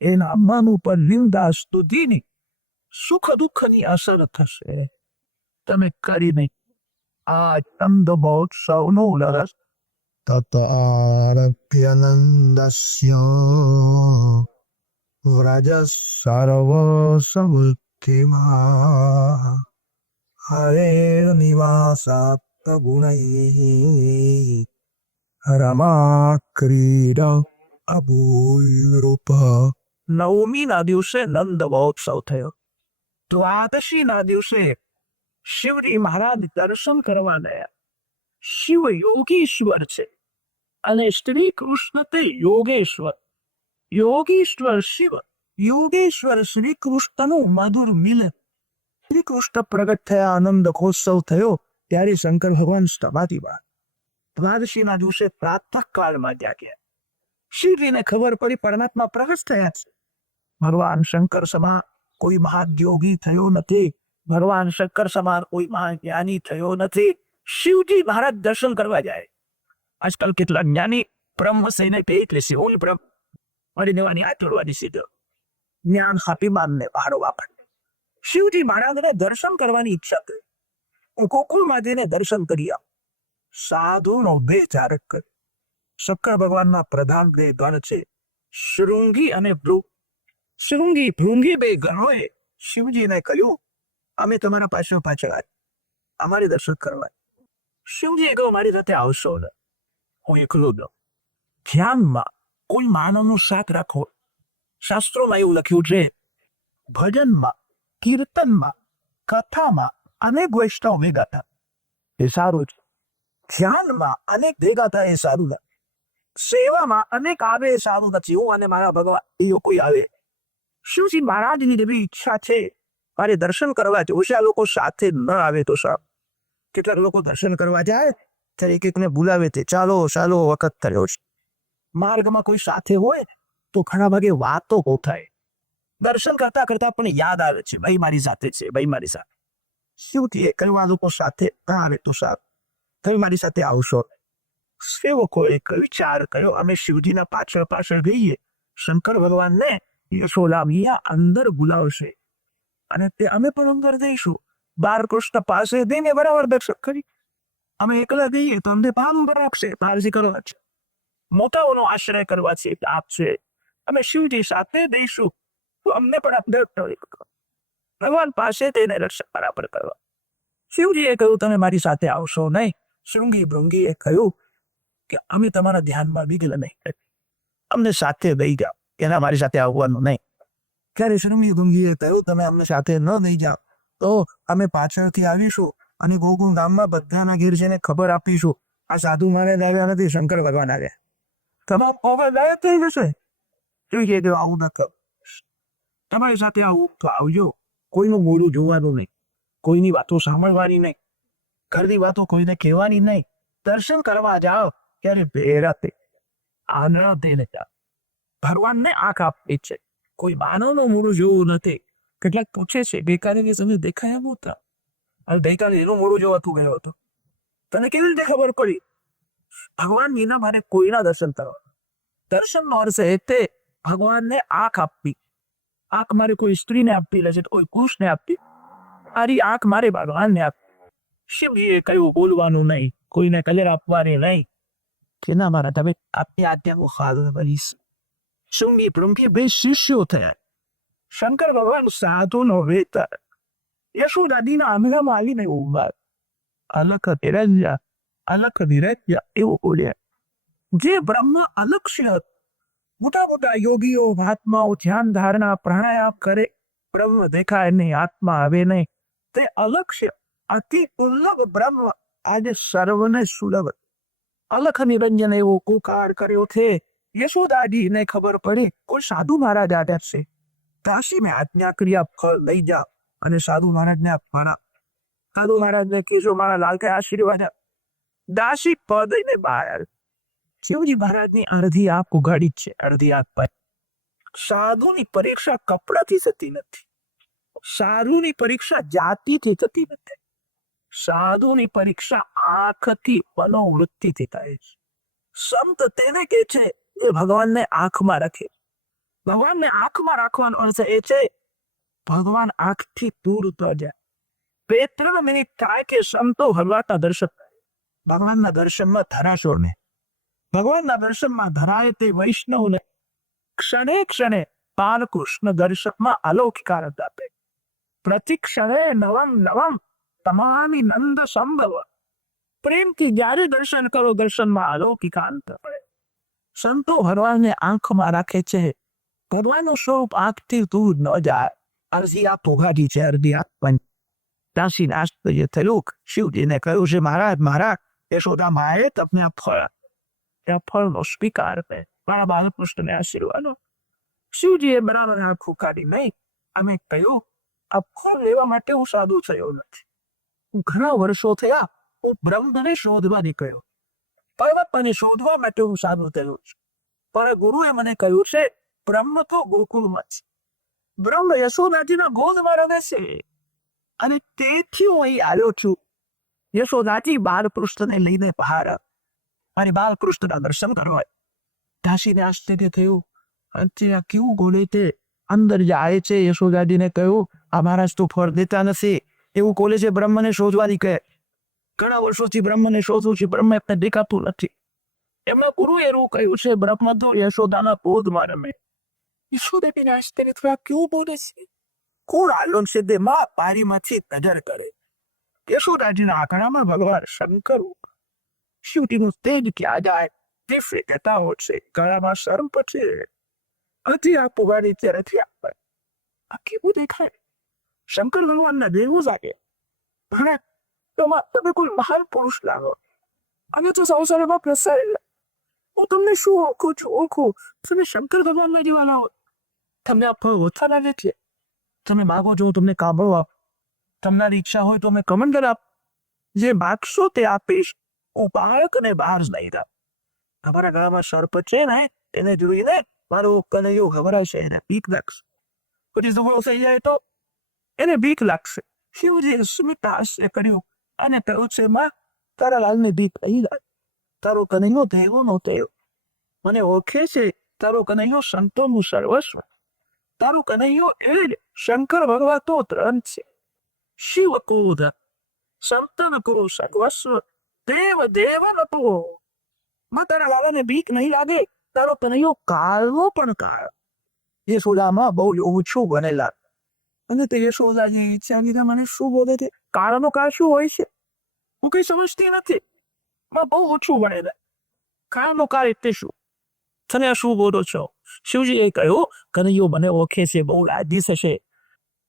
એના મન ઉપર નિંદા સ્તુતિની સુખ દુઃખની અસર થશે. તમે કરીને આ આનંદ મહોત્સવનો રસ તતારભ્યનંદસ્ય વ્રજ સર્વ સમૃદ્ધિમાં હરે નિવાસાત ગુણૈ રમા ક્રીડા અભૂરૂપા. નવમીના દિવસે નંદ મહોત્સવ થયો. દ્વાદશીના દિવસે શિવજી મહારાજ દર્શન કરવા ગયા. શિવ યોગીશ્વર છે અને શ્રી કૃષ્ણ તે યોગેશ્વર. યોગીશ્વર શિવ, યોગેશ્વર શ્રી કૃષ્ણનું મધુર મિલન. શ્રી કૃષ્ણ પ્રગટ થયા, આનંદ મહોત્સવ થયો ત્યારે શંકર ભગવાન સભાથી દ્વાદશીના દિવસે પ્રાતઃ કાળમાં જાગ્યા. શિવજીને ખબર પડી પરમાત્મા પ્રગટ થયા છે. ભગવાન શંકર સમાન કોઈ મહાયોગી થયો નથી. ભગવાન શંકર સમાન કોઈ મહાજ્ઞાની થયો નથી. શિવજી મહારાજ દર્શન કરવા જાય. આજકાલ કેટલા જ્ઞાની બ્રહ્મ સૈને એટલે શિવોની બ્રહ્મ મારી દેવાની આ તોડવાની સીધો જ્ઞાન હાપી માનને બહારો વાપર. શિવજી મહારાજને દર્શન કરવાની ઈચ્છા કરી. હું ગોકુળમાં જઈને દર્શન કરી આવું. સાધુનો બેચારક કરી. શંકર ભગવાનના પ્રધાન બે ગણ છે, શૃંગી અને ભૃંગ. શૃંગી ભૃંગી બે ગણોએ શિવજીને કહ્યું, અમે તમારા પાછળ પાછળ આવ્યા, અમારે દર્શન કરવા. શિવજીએ કહ્યું, મારી સાથે આવશો ને, હું એકલો જ. ધ્યાનમાં કોઈ માનવનું સાથ રાખો. શાસ્ત્રોમાં એવું લખ્યું છે, ભજનમાં, કીર્તનમાં, કથામાં અનેક વૈષ્ણવ ભેગા થાય એ સારું છે. ધ્યાનમાં અનેક ભેગા થાય એ સારું નથી. સેવામાં અનેક આવે એ સારું નથી. હું અને મારા ભગવાન એ કોઈ આવે. શિવજી મહારાજની એવી ઈચ્છા છે, મારે દર્શન કરવા જોશે. આ લોકો સાથે ન આવે તો સારું. કેટલાક લોકો દર્શન કરવા જાય ત્યારે એક એકને બોલાવે તે, ચાલો ચાલો વખત થયો છે. માર્ગમાં કોઈ સાથે હોય તો ઘણા ભાગે વાતો બહુ થાય. દર્શન કરતા કરતા પણ યાદ આવે છે, ભાઈ મારી સાથે છે, ભાઈ મારી સાથે. શિવજીએ કહ્યું, આ લોકો સાથે ન આવે તો સારું, તમે મારી સાથે આવશો. સેવકોએ વિચાર કર્યો, અમે શિવજીના પાછળ પાછળ ગઈએ, શંકર ભગવાનને યશોદામિયા અંદર બોલાવશે અને તે અમે પણ અંદર જઈશું. બાળકૃષ્ણ પાસે જઈને બરાબર દર્શન કરી. અમે એકલા જઈએ તો અમને પામ રાખશે, કાળજી કરવા છે, મોટાઓનો આશ્રય કરવા છે, આપશે. અમે શિવજી સાથે દઈશું તો અમને પણ અંદર ભગવાન પાસે તેને રક્ષા બરાબર કરવા. શિવજીએ કહ્યું, તમે મારી સાથે આવશો નહીં. શૃંગી ભૃંગીએ કહ્યું કે અમે તમારા ધ્યાનમાં વિઘ્ન નહીં, અમને સાથે દઈ જાઓ, એના મારી સાથે આવવાનું નહીં. ત્યારે શૃંગી ભૃંગીએ કહ્યું, તમે અમને સાથે ન દઈ જાઓ તો અમે પાછળથી આવીશું અને ગોકુળ ગામમાં બધાના ઘેર જઈને ખબર આપીશું, આ સાધુ મારે આવ્યા નથી, શંકર ભગવાન આવ્યા. તમામ ઓગળ ગાયબ થઈ જશે. જોઈએ કે આવું ન કરો, તમારી સાથે આવું તો આવજો. કોઈનું મોઢું જોવાનું નહીં, કોઈની વાતો સાંભળવાની નહીં, ઘરની વાતો કોઈને કહેવાની નહીં. દર્શન કરવા જાઓ ત્યારે ભેરાતે આનંદે જાઓ. ભગવાનને આંખ આપી છે, કોઈ માનવનું મોઢું જોવું નથી. કેટલાક પૂછે છે, ગઈકાલે તમને દેખાયા નહોતા, અને ગઈકાલે એનું મોઢું જોવાતું ગયો હતો, તને કેવી રીતે ખબર પડી? ભગવાન વિના મારે કોઈના દર્શન કરવા. દર્શનનો અર્થ એ તે ભગવાનને આંખ આપવી. આંખ મારે કોઈ સ્ત્રીને આપવી છે, કોઈ પુરુષને આપવી. આરી આંખ મારે ભગવાનને આપવી. શિવજીએ કહ્યું, બોલવાનું નહીં, કોઈને કલર આપવાની નહીં. કેના મારા તમે આપની આજ્ઞાનું ખાધું બનીશ. શૃંગી ભૃંગી બે શિષ્યો થયા. શંકર ભગવાન સાધુનો વેતર યશોદાદીના આંગણામાં આવીને ઉભા. અલખ નિરંજ્યા, અલખ નિરંજ્યા એવું બોલ્યા. જે બ્રહ્મ અલક્ષ્ય, મોટા મોટા યોગીઓ મહાત્માઓ ધ્યાન ધારણા પ્રાણાયામ કરે, બ્રહ્મ દેખાય નહીં, આત્મા આવે નહીં, તે અલક્ષ્ય અતિ દુર્લભ બ્રહ્મ આજે સર્વને સુલભ. અલખ નિરંજન એવો કુકાર કર્યો છે. યશોદાજીને ખબર પડી કોઈ સાધુ મહારાજ આવ્યા છે. દાસી મેં આજ્ઞા કરી, આપ ફળ લઈ જાઓ અને સાધુ મહારાજને આપવાના. સાધુ મહારાજને કીધું, મારા લાલકે આશીર્વાદ આપ. દાસી પદઈને બહાર. શિવજી મહારાજની અડધી આંખ ઉગાડી છે, અડધી આંખ પર. સાધુની પરીક્ષા કપડાથી થતી નથી, સાધુની પરીક્ષા જાતિથી થતી નથી, સાધુની પરીક્ષા આંખથી, મનોવૃત્તિથી થાય છે. સંત તેને કે છે એ ભગવાનને આંખમાં રાખે. ભગવાનને આંખમાં રાખવાનો અર્થ એ છે ભગવાન આંખથી દૂર તો જાય. 2-3 મિનિટ થાય કે સંતો ભગવાનના દર્શન, ભગવાનના દર્શનમાં ધરાશો ને, ભગવાનના દર્શનમાં ધરાય તે વૈષ્ણવને ક્ષણે ક્ષણે બાલકૃષ્ણ દર્શનમાં અલૌકિક આનંદ આપે. પ્રતિ ક્ષણે નવમ નવમ તમામી નંદ સંભવ. પ્રેમથી જ્યારે દર્શન કરો દર્શનમાં અલૌકિક આનંદ મળે. સંતો ભગવાનને આંખમાં રાખે છે. ભગવાનનું સ્વરૂપ આંખથી દૂર ન જાય. અરજી આ પોઘાડી છે, અરજી આ પણ દાસીને આશ્ચર્ય થયું. શિવજીને કહ્યું છે, મહારાજ યશોદા માએ તમને આ ફળનો સ્વીકાર કરે. મારા બાલકૃષ્ણને આશીર્વાદો. શિવજીએ બરાબર આંખું કાઢી નહીં. અમે કહ્યું, આ ફળ લેવા માટે હું સાધુ થયો નથી. ઘણા વર્ષો થયા હું બ્રહ્મને શોધવા નીકળ્યો. પરમાત્માને શોધવા માટે હું સાધુ થયો છું. પણ ગુરુએ મને કહ્યું છે, બ્રહ્મ તો ગોકુળમાં છે. બ્રહ્મ યશોદાજીના ગોદમાં રહે છે અને તેથી હું અહીં આવ્યો છું. યશોદાજી બાલકૃષ્ણને લઈને બહાર મારી બાલકૃષ્ણના દર્શન કરવા. દાસીને આશ્ચર્ય થયું. અંતે આ કેવું બોલે તે? અંદર જાય છે. યશોદાજીને કહ્યું, આ મહારાજ તો ફળ દેતા નથી. એવું બોલે છે, બ્રહ્મને શોધવા નીકળે. ઘણા વર્ષોથી બ્રહ્મને શોધું છે, બ્રહ્મ એમને દેખાતું નથી. એમના ગુરુએ એવું કહ્યું છે, બ્રહ્મ તો યશોદાના બોધમાં રમે. યશોદાજીને આશ્ચર્ય થયું, કેવું બોલે છે? કોણ આલોન છે તે માં પારીમાંથી નજર કરે. યશોદાજીના આંગણામાં ભગવાન શંકર. શિવજીનું તેજ ક્યાં જાય? દિવ્ય કથાઓ છે, ગળામાં સર્પ છે. હજી આ પુગાડી ત્યારેથી આપણે આ કેવું દેખાય? શંકર ભગવાનના દેવું લાગે. મહારાજ તમે કોઈ મહાન પુરુષ લાગો અને તો સંસારમાં પ્રસારેલા. હું તમને શું ઓળખું છું? તમે શંકર ભગવાનના જેવા લાવો. તમને આ ફળ ઓછા લાગે છે? તમે માગો છો તમને કાબો આપ. તમારી ઈચ્છા હોય તો અમે કમંડલ આપ. જે માગશો તે આપીશ. હું બાળક અને બહાર જ નહીં રાખ. અમારા ગામમાં સર્પ છે ને, એને જોઈને મારું કનૈયું ઘબરાય છે, એને બીક લાગશે. પછી દુબળો થઈ જાય તો એને બીક લાગશે. શિવજીએ સ્મિત હાસ્ય કર્યું અને કહ્યું છે, માં તારા લાલને બીક નહીં લાગે. તારો કનૈયો દેવોનો દેવ મને ઓળખે છે. તારો કનૈયો સંતોનું સર્વસ્વ. તારો કનૈયો એ જ શંકર ભગવાન તો ત્રણ છે. શિવ ક્રોધ સંતન કુરુ સર્વસ્વ દેવ દેવ નતો. માં તારા લાલાને બીક નહીં લાગે. તારો કનૈયો કાળનો પણ કાળ. યશોદામાં બહુ ઓછું બનેલા અને તે યશોદાજી ઈચ્છા લીધા મને શું બોલે છે? કાળનો કાળ શું હોય છે? હું કઈ સમજતી નથી. માં બહુ ઓછું બનેલા. કાળનો કાળ એટલે શું? તને શું બોલો છો? શિવજીએ કહ્યું, કનૈયો મને ઓળખે છે, બહુ રાજી થશે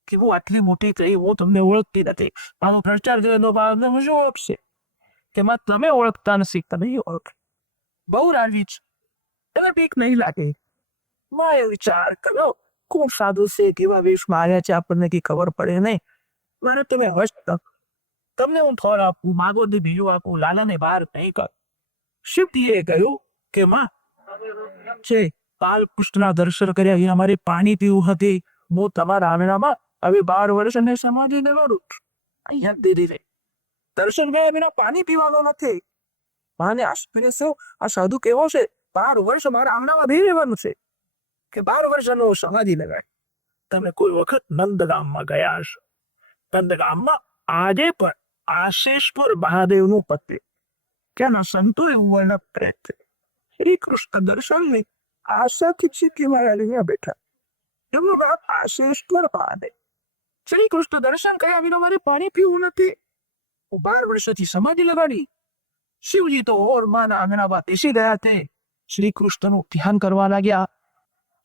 કે હું આટલી મોટી થઈ, હું તમને ઓળખતી નથી. મારો પ્રચાર કર્યો બાળકને શું ઓળખશે? કે માં તમે ઓળખતા નથી, કનૈયો ઓળખે. બહુ રાજી છે, એને બીક નહીં લાગે. માં એ વિચાર કર્યો, કોણ સાધુ છે, કેવા વેશમાં આવ્યા છે, આપણને કઈ ખબર પડે નહીં. મારે તમે હસ્ત તમને હું ફળ આપું, માગો ને બીજું આપું, લાલાને બહાર નહીં કર. શિવજીએ કહ્યું કે માં છે બાલકૃષ્ણના દર્શન કર્યા. અહીંયા મારે પાણી પીવું હતી. હું તમારા આંગણામાં હવે 12 વર્ષ અને સમાધિને લડું. અહીંયા ધીરે દર્શન ગયા વિના પાણી પીવાનું નથી. માને આશ્ચર્ય થયું, આ સાધુ કેવો છે? 12 વર્ષ મારા આંગણામાં બે રહેવાનું છે કે 12 વર્ષનો સમાધિ લગાય. તમે કોઈ વખત નંદગામમાં ગયા હશો. નંદગામમાં આજે પણ આશેશ્વર મહાદેવનું પત્રે ત્યાંના સંતો એવું વર્ણન કરે છે. શ્રી કૃષ્ણ દર્શનની આશાથી શીખી મારા અહીંયા બેઠા. એમનું નામ આશેશ્વર મહાદેવ. શ્રી કૃષ્ણ દર્શન કર્યા વિના મારે પાણી પીવું નથી. હું 12 વર્ષથી સમાધિ લગાડી. શિવજી તો ઓરમાના આંગણામાં બેસી ગયા તે શ્રી કૃષ્ણનું ધ્યાન કરવા લાગ્યા.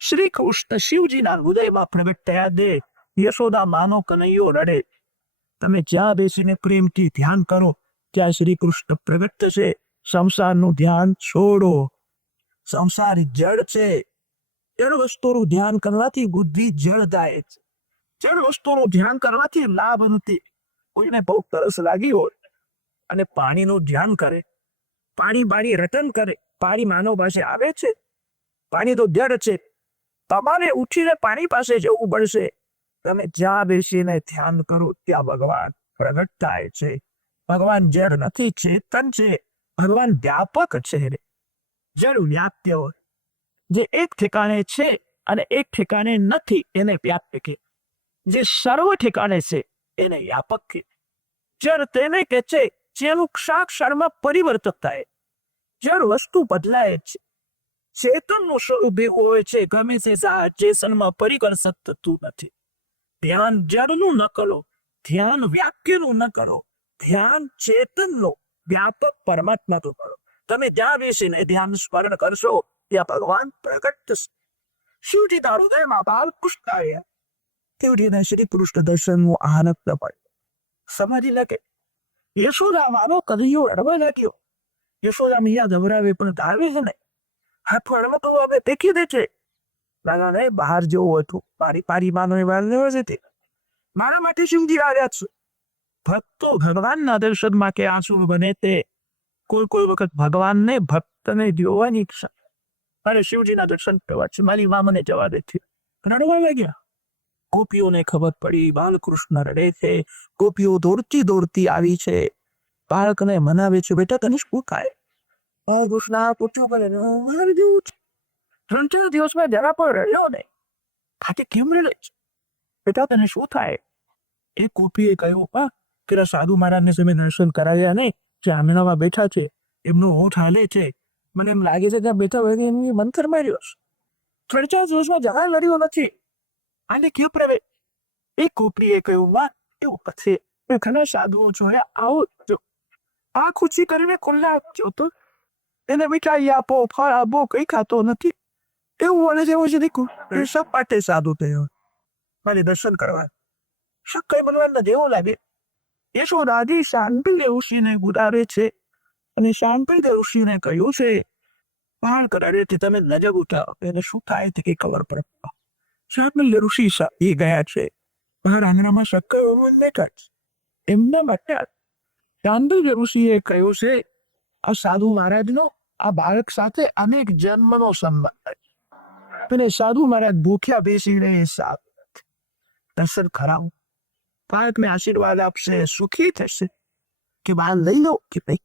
શ્રી કૃષ્ણ શિવજીના હૃદયમાં પ્રગટ થયા દે. યશોદા માનો કનૈયો રડે. તમે જ્યાં બેસીને પ્રેમથી ધ્યાન કરો ત્યાં શ્રી કૃષ્ણ પ્રગટ થશે. સંસારનું ધ્યાન છોડો. સંસાર જળ છે. જળ વસ્તુનું ધ્યાન કરવાથી બુદ્ધિ જળ થાય છે. જળ વસ્તુનું ધ્યાન કરવાથી લાભ નથી. કોઈને બહુ તરસ લાગી હોય અને પાણીનું ધ્યાન કરે, પાણી રટન કરે, પાણી માનવ પાસે આવે છે. પાણી તો જળ છે. તમારે ઉઠીને પાણી પાસે જવું પડશે. તમે જ્યાં બેસીને ધ્યાન કરો ત્યાં ભગવાન પ્રગટ થાય છે. ભગવાન જળ નથી, ચેતન છે. ભગવાન વ્યાપક છે. જળ વ્યાપ્ય હોય. જે એક ઠેકાણે છે અને એક ઠેકાણે નથી એને વ્યાપ્ય કે. જે સર્વ ઠેકાણે છે એને વ્યાપક કે. જળ તેને કે છે જેનું ક્ષાક્ષરમાં પરિવર્તન થાય. જળ વસ્તુ બદલાય છે. ચેતનનું સ્વરૂપ એવું હોય છે, ગમે તે ચેતનમાં પરિવર્તન થતું નથી. ધ્યાન જળનું ન કરો, ધ્યાન વાક્યનું ન કરો, ધ્યાન ચેતનનું, વ્યાપક પરમાત્મા તો કરો. તમે જ્યાં બેસીને ધ્યાન સ્મરણ કરશો ત્યાં ભગવાન પ્રગટ થશે. શિવજી ના હૃદયમાં બાલકૃષ્ણ આવ્યા. તેવડીને શ્રી કૃષ્ણ દર્શનનો આનંદ પડ્યો. સમાધિ લાગે. યશોદા માનો કદીયો રડવા લાગ્યો. યશોદા મૈયા ગભરાવે પણ ધાવે છે ને. હાથ વળમાં તો હવે દેખી દે છે. દાદાને બહાર જવું હતું. મારી પારી માનો યુનિવર્સિટી. મારા માટે શિવજી આવ્યા છે. ભક્તો ભગવાનના દર્શનમાં કે આંસુ બને તે કોઈ વખત ભગવાનને ભક્તને જોવાની ઈચ્છા. અને શિવજીના દર્શન કરવા છે. મારી મામને જવા દે છે. રડવા લાગ્યા. ગોપીઓને ખબર પડી બાલકૃષ્ણ રડે છે. ગોપીઓ દોડતી દોડતી આવી છે. બાળકને મનાવે છે, બેટા તને શું થાય? બાલકૃષ્ણ પૂછ્યું કરે મારે જેવું છે. 3-4 દિવસમાં જરા પણ રહ્યો ને. ખાતે કેમ રડે છે? બેટા તને શું થાય? એક ગોપીએ કહ્યું કે સાધુ મહારાજને તમે દર્શન કરાવ્યા નહીં, જે આંગણામાં બેઠા છે એમનો હોઠ હાલે છે. મને એમ લાગે છે ત્યાં બેઠા હોય એમની મંથર માર્યો છે. 3-4 દિવસમાં જરા લડ્યો નથી. આને કેમ પ્રવે? એક ગોપીએ કહ્યું માં એવું પછી મેં ઘણા સાધુઓ જોયા, આવો જો આ ખુશી કરીને ખુલ્લા આપજો તો એને મીઠાઈ આપો, ફળ આપો, કઈ ખાતો નથી. એવું વળે છે એવું છે સબ માટે સાધુ થયો. મારે દર્શન કરવા શક્ય બનવાના જેવું લાગે. યશોદાજી શાંતિદેવ ઋષિને ગુદારે છે અને શાંતિદેવ ઋષિને કહ્યું છે બાળ કરારે તમે નજર ઉઠાવો એને શું થાય તે કઈ ખબર પડે. શાંતિદેવ ઋષિ એ ગયા છે બહાર આંગણામાં શક્ય બેઠા છે. એમના માટે શાંતિદેવ ઋષિએ કહ્યું છે આ સાધુ મહારાજનો આ બાળક સાથે અનેક જન્મનો સંબંધ છે અને સાધુ મહારાજ ભૂખ્યા બેસીને દર્શન કરાવું. બાળકને આશીર્વાદ આપશે, સુખી થશે કે બહાર લઈ લો કે નહીં.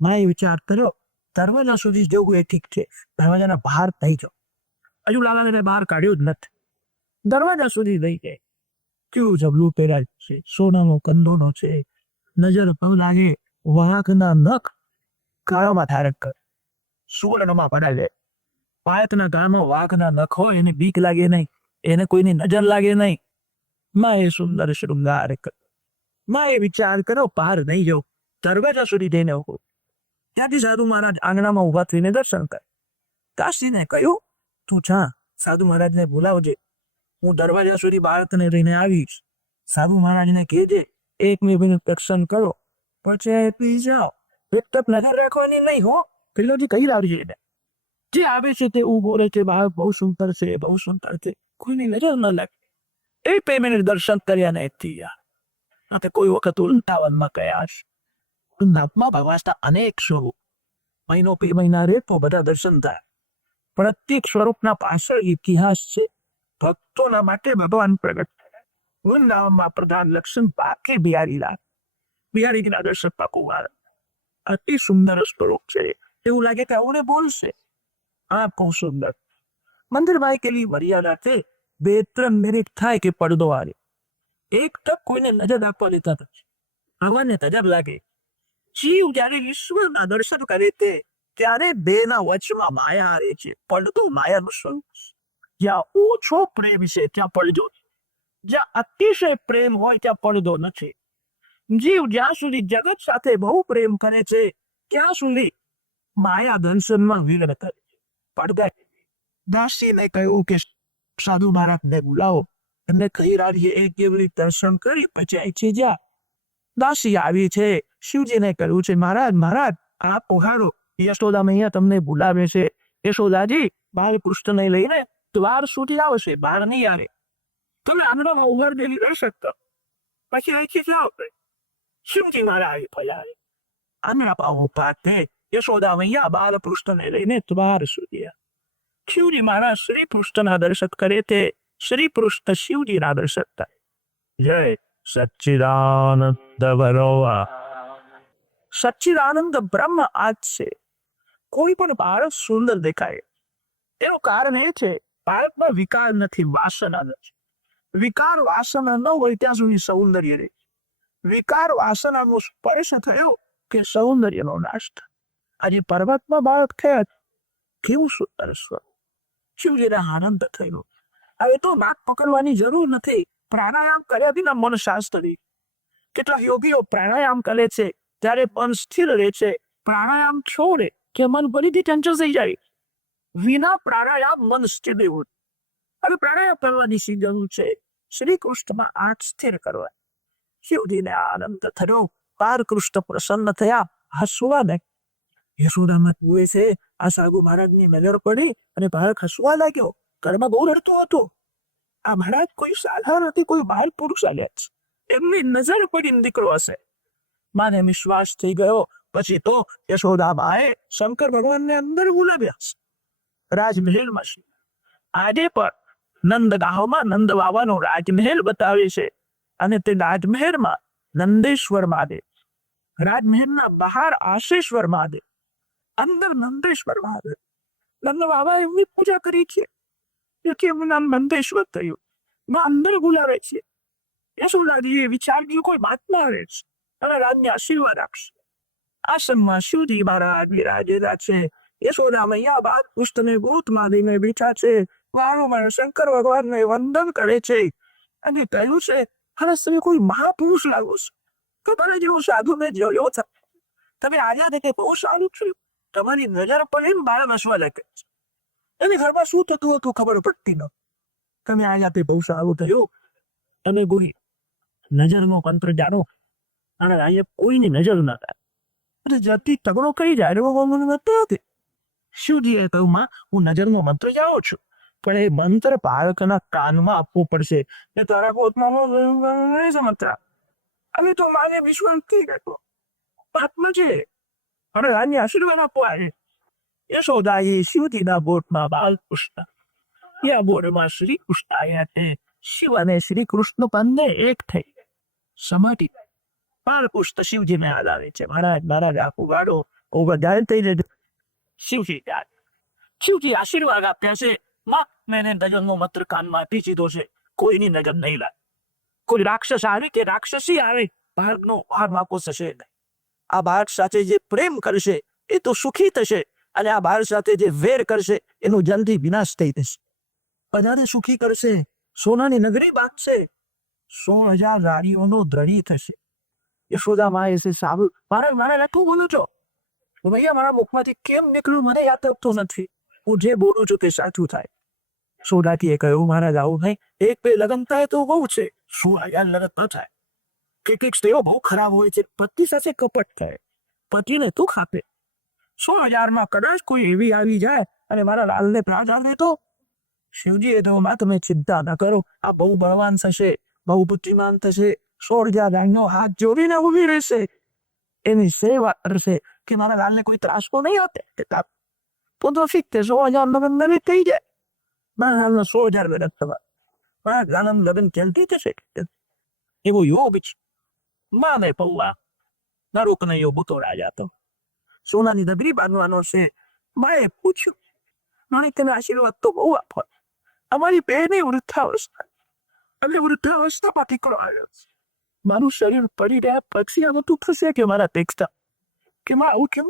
મેં વિચાર કર્યો દરવાજા સુધી જવું એ ઠીક છે, દરવાજાના બહાર થઈ જાઓ. હજુ લાલાને બહાર કાઢ્યું જ નથી. દરવાજા સુધી લઈ જાય. કેવું જબલું પહેરાય છે, સોનાનો કંદોનો છે. નજર પગ લાગે વાઘના નખ ગાળામાં ધારક કરે, સુવર્ણમાં પડાય. પાયતના ગાળામાં વાઘના નખ હોય એને બીક લાગે નહીં, એને કોઈની નજર લાગે નહીં. માં એ સુંદર શૃંગાર માં એ વિચાર કરો બહાર નહીં જાઉં, દરવાજા સુધી જઈને ઉભો. ત્યાંથી સાધુ મહારાજ આંગણામાં ઉભા થઈને દર્શન કરે. કાશીને કહ્યું તું જા સાધુ મહારાજને બોલાવજે, હું દરવાજા સુધી બાળકને લઈને આવીશ. સાધુ મહારાજને કહેજે 1 મિનિટ દર્શન કરો પછી પી જાઓ. એકટક નજર રાખવાની નહીં હો. પેલોથી કહી લાવજે જે આવે છે તે ઉભો રહે છે, બાળક બહુ સુંદર છે, બહુ સુંદર છે, કોઈની નજર ન લાગે. એ 2 મિનિટ દર્શન કર્યા ને થયા. કોઈ વખત વૃંદાવનમાં ગયા છે. વૃંદાવનમાં ભગવાનના અનેક સ્વરૂપ, મહિનો 2 મહિના રે તો બધા દર્શન થાય. પ્રત્યેક સ્વરૂપના પાછળ ઇતિહાસ છે. ભક્તોના માટે ભગવાન પ્રગટ થયા. વૃંદાવનમાં પ્રધાન લક્ષણ પાકે બિહારીલાલ. બિહારીજીના દર્શન પાકું મારે. અતિ સુંદર સ્વરૂપ છે. એવું લાગે કે આવડે બોલશે. આ બહુ સુંદર મંદિરમાં કેલી મર્યાદા છે. 2-3 મિનિટ થાય કે પડદો આવે. એક તક કોઈને નજર આપવા દેતા નથી. ભગવાનને તજબ લાગે. જીવ જયારે ઈશ્વરના દર્શન કરે તે ત્યારે બેના વચમાં માયા આવે છે. પડદો માયાનું સ્વરૂપ. જ્યાં ઓછો પ્રેમ છે ત્યાં પડદો, જ્યાં અતિશય પ્રેમ હોય ત્યાં પડદો નથી. જીવ જ્યાં સુધી જગત સાથે બહુ પ્રેમ કરે છે ત્યાં સુધી માયા દર્શનમાં વિઘ્ન કરે છે. પડદા દાસીને કહ્યું કે સાધુ મહારાજને બોલાવો, એમને કહી રાખીએ એક કેવલી દર્શન કરી પછી છે જા. દાસી આવી છે. શિવજીને કહ્યું છે મહારાજ મહારાજ આ પોહારો યશોદા મૈયા તમને બોલાવે છે. યશોદાજી બાલકૃષ્ણને લઈને દ્વાર સુધી આવશે, બહાર નહીં આવે. તમે આંગણામાં ઉભર દેલી રહી શકતા પછી અહીંથી જાઓ. શિવજી મહારાજ ફર્યા. આંગણા પાવો પાતે યશોદા મૈયા બાલકૃષ્ણને લઈને દ્વાર સુધી. શિવજી મહારાજ શ્રી કૃષ્ણના દર્શન કરે તે શ્રી કૃષ્ણ શિવજીના દર્શન થાય. જય સચ્ચિદાનંદ ભગવાન. સચ્ચિદાનંદ બ્રહ્મ આજ છે. કોઈ પણ બાળક સુંદર દેખાય એનું કારણ એ છે બાળકમાં વિકાર નથી, વાસના નથી. વિકાર વાસના ન હોય ત્યાં સુધી સૌંદર્ય રહે. વિકાર વાસનાનો સ્પર્શ થયો કે સૌંદર્યનો નાશ થાય. આજે પર્વતમાં બાળક થયા કેવું સુંદર સ્વરૂપ. શિવજીને આનંદ થયો. હવે તો નાક પકડવાની જરૂર નથી. પ્રાણાયામ કર્યા વિના મન શાસ્ત્રી. કેટલાક યોગીઓ પ્રાણાયામ કરે છે ત્યારે મન સ્થિર રહે છે. પ્રાણાયામ છોડે કે મન ફરીથી ચંચળ થઈ જાય. વિના પ્રાણાયામ મન સ્થિર રહેવું. હવે પ્રાણાયામ કરવાની શી જરૂર છે? શ્રી કૃષ્ણમાં આંખ સ્થિર કરવા. શિવજીને આનંદ થયો. બાળકૃષ્ણ પ્રસન્ન થયા, હસવા લાગ્યા. યશોદામાં જુએ છે આ સાગુ મહારાજની નજર પડી અને બાળક હસવા લાગ્યો. ઘરમાં બહુ રડતો હતો. આ મહારાજ કોઈ સાધારણ નથી, કોઈ બાળ પુરુષ આવ્યા છે. એમની નજર પડીને દીકરો હશે. માને વિશ્વાસ થઈ ગયો. પછી તો યશોદાબાએ શંકર ભગવાનને અંદર બોલાવ્યા છે રાજમહેલમાં. આજે પણ નંદગાંવમાં નંદ બાવાનો રાજમહેલ બતાવે છે અને તે રાજમહેલમાં નંદેશ્વર મહાદેવ, રાજમહેલના બહાર આશેશ્વર મહાદેવ, અંદર નંદેશ્વર મહાદેવ. નંદ બાબા એમની પૂજા કરી છે એટલે એમનું નામ નંદેશ્વર થયું. માં અંદર બોલાવે છે. યશોદાજીએ વિચાર્યું કોઈ મહાત્મા રહે છે અને રાજને આશીર્વાદ આપશે. આશ્રમમાં શિવજી મહારાજ બિરાજેલા છે. યશોદા મૈયા બાળકૃષ્ણને ગોદમાં લઈને બેઠા છે. વારંવાર શંકર ભગવાનને વંદન કરે છે અને કહ્યું છે, હવે તમે કોઈ મહાપુરુષ લાગો છો. તમારે જેવો સાધુ મેં જોયો છે. તમે આવ્યા કે બહુ સારું થયું. તમારી નજર પર એમ બાળ હસવા લાગે છે. એની ઘરમાં શું થતું હતું ખબર પડતી ન. તમે આવ્યા તે બહુ સારું થયું. તમે કોઈ નજરનો મંત્ર જાણો અને અહીંયા કોઈની નજર ના થાય જતી તગડો કરી જાય નથી. શિવજીએ કહ્યું, માં હું નજરનો મંત્ર જાણું છું, પણ એ મંત્ર બાળકના કાનમાં આપવો પડશે. એ તારા પોતમાં નહીં સમજતા. હવે તો માને વિશ્વાસ થઈ ગયો. આત્મા છે અને રાની આશીર્વાદ આપવા આવે. યશોદાએ શિવજીના બોટમાં બાલકૃષ્ણ, યા બોટમાં શ્રી કૃષ્ણ આવ્યા છે. શિવ અને શ્રી કૃષ્ણ બંને એક થઈ સમાધિ. બાલકૃષ્ણ શિવજીને યાદ આવે છે, મહારાજ મહારાજ આપું ગાડો વધારે થઈ જશે. શિવજી યાદ, શિવજી આશીર્વાદ આપ્યા છે. માં મેં નજરનો મંત્ર કાનમાં આપી દીધો છે. કોઈની નજર નહીં લાગે. કોઈ રાક્ષસ આવે કે રાક્ષસી આવે, બાળકનો ભાર માપો થશે નહીં. આ બાળક સાથે જે પ્રેમ કરશે એ તો સુખી થશે અને આ બાળક સાથે જે વેર કરશે એનો જલ્દી વિનાશ થઈ જશે. બધાને સુખી કરશે, સોનાની નગરી બાંધશે, 16,000 રાણીઓનો ધણી થશે. યશોદા માએ છે સાબુ મારે નતું બોલું છો ભૈયા, મારા મુખમાંથી કેમ નીકળ્યું મને યાદ આવતું નથી. હું જે બોલું છું તે સાચું થાય. સોદાટીએ કહ્યું, મહારાજ આવું નહીં. એક બે લગ્ન થાય તો બહુ છે, 16,000 લગ્ન ન થાય. કેટલીક સ્ત્રીઓ બહુ ખરાબ હોય છે, પતિ સાથે કપટ થાય, પતિને દુઃખ આપે. 16,000 કદાચ કોઈ એવી આવી જાય અને મારા લાલને પ્રાણ આવે તો. શિવજીએ તો માં તમે ચિંતા ના કરો, આ બહુ બળવાન થશે, બહુ બુદ્ધિમાન થશે. 16,000 રાણીઓ હાથ જોડીને ઉભી રહેશે, એની સેવા કરશે કે મારા લાલને કોઈ ત્રાસ તો નહીં આપે. તો ઠીક છે, 16,000 લગ્ન થઈ જાય. મારા લાલના 16,000 લગ્ન થવા, મારા લાલનું લગ્ન જલ્દી થશે. એવો યોગ છે. માને પૌવા નરુકને યોગ તો રાજા તો સોનાની દબરી બાંધવાનો છે. માએ પૂછ્યું, મને તેના આશીર્વાદ તો બહુ આપો. અમારી બહેની વૃદ્ધાવસ્થા અને વૃદ્ધાવસ્થામાં દીકરો આવ્યો છે. મારું શરીર પડી રહ્યા પછી આ બધું થશે કે મારા ટેક્સટા કે માં આવું કેમ?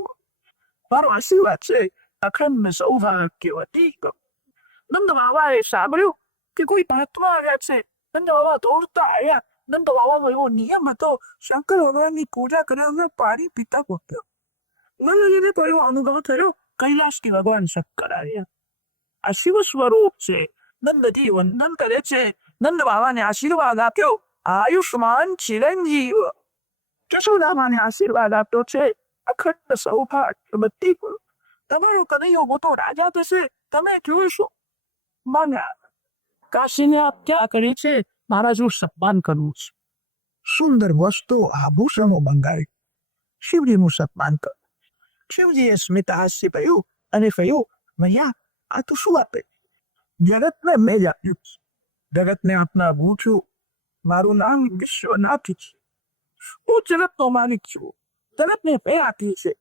મારો આશીર્વાદ છે અખંડ સૌભાગ્યવતી. નંદ બાબાએ સાંભળ્યું કે કોઈ મહાત્મા આવ્યા છે. નંદ બાબા દોડતા આવ્યા. નંદ બાબાનો એવો નિયમ હતો, શંકર ભગવાનની પૂજા કર્યા પાણી પીતા પહોંચ્યો. નંદજીને તો એવો અનુભવ થયો કૈલાસ કે ભગવાન શંકર આવ્યા. આ શિવ સ્વરૂપ છે. નંદજી વંદન કરે છે. નંદ બાબાને આશીર્વાદ આપ્યો, આયુષ્માન ચિરંજીવ. યશોદામાને આશીર્વાદ આપ્યો છે, અખંડ સૌભાગ્યવતી. તમારો કનૈયો મોટો રાજા થશે, તમે જોશો. મને કાશીને હત્યા કરી છે, મારા જો સન્માન કરવું છે. સુંદર વસ્તુ આભૂષણો મંગાવી શિવજીનું સન્માન કર. શિવજીએ સ્મિત હાસ્ય કહ્યું અને કહ્યું, ભૈયા આ તું શું આપે? જગતને મેં જ આપ્યું. જગતને આપના હું છું. મારું નામ વિશ્વનાથ છે. હું જગતનો માલિક છું. જગતને મેં આપી છે.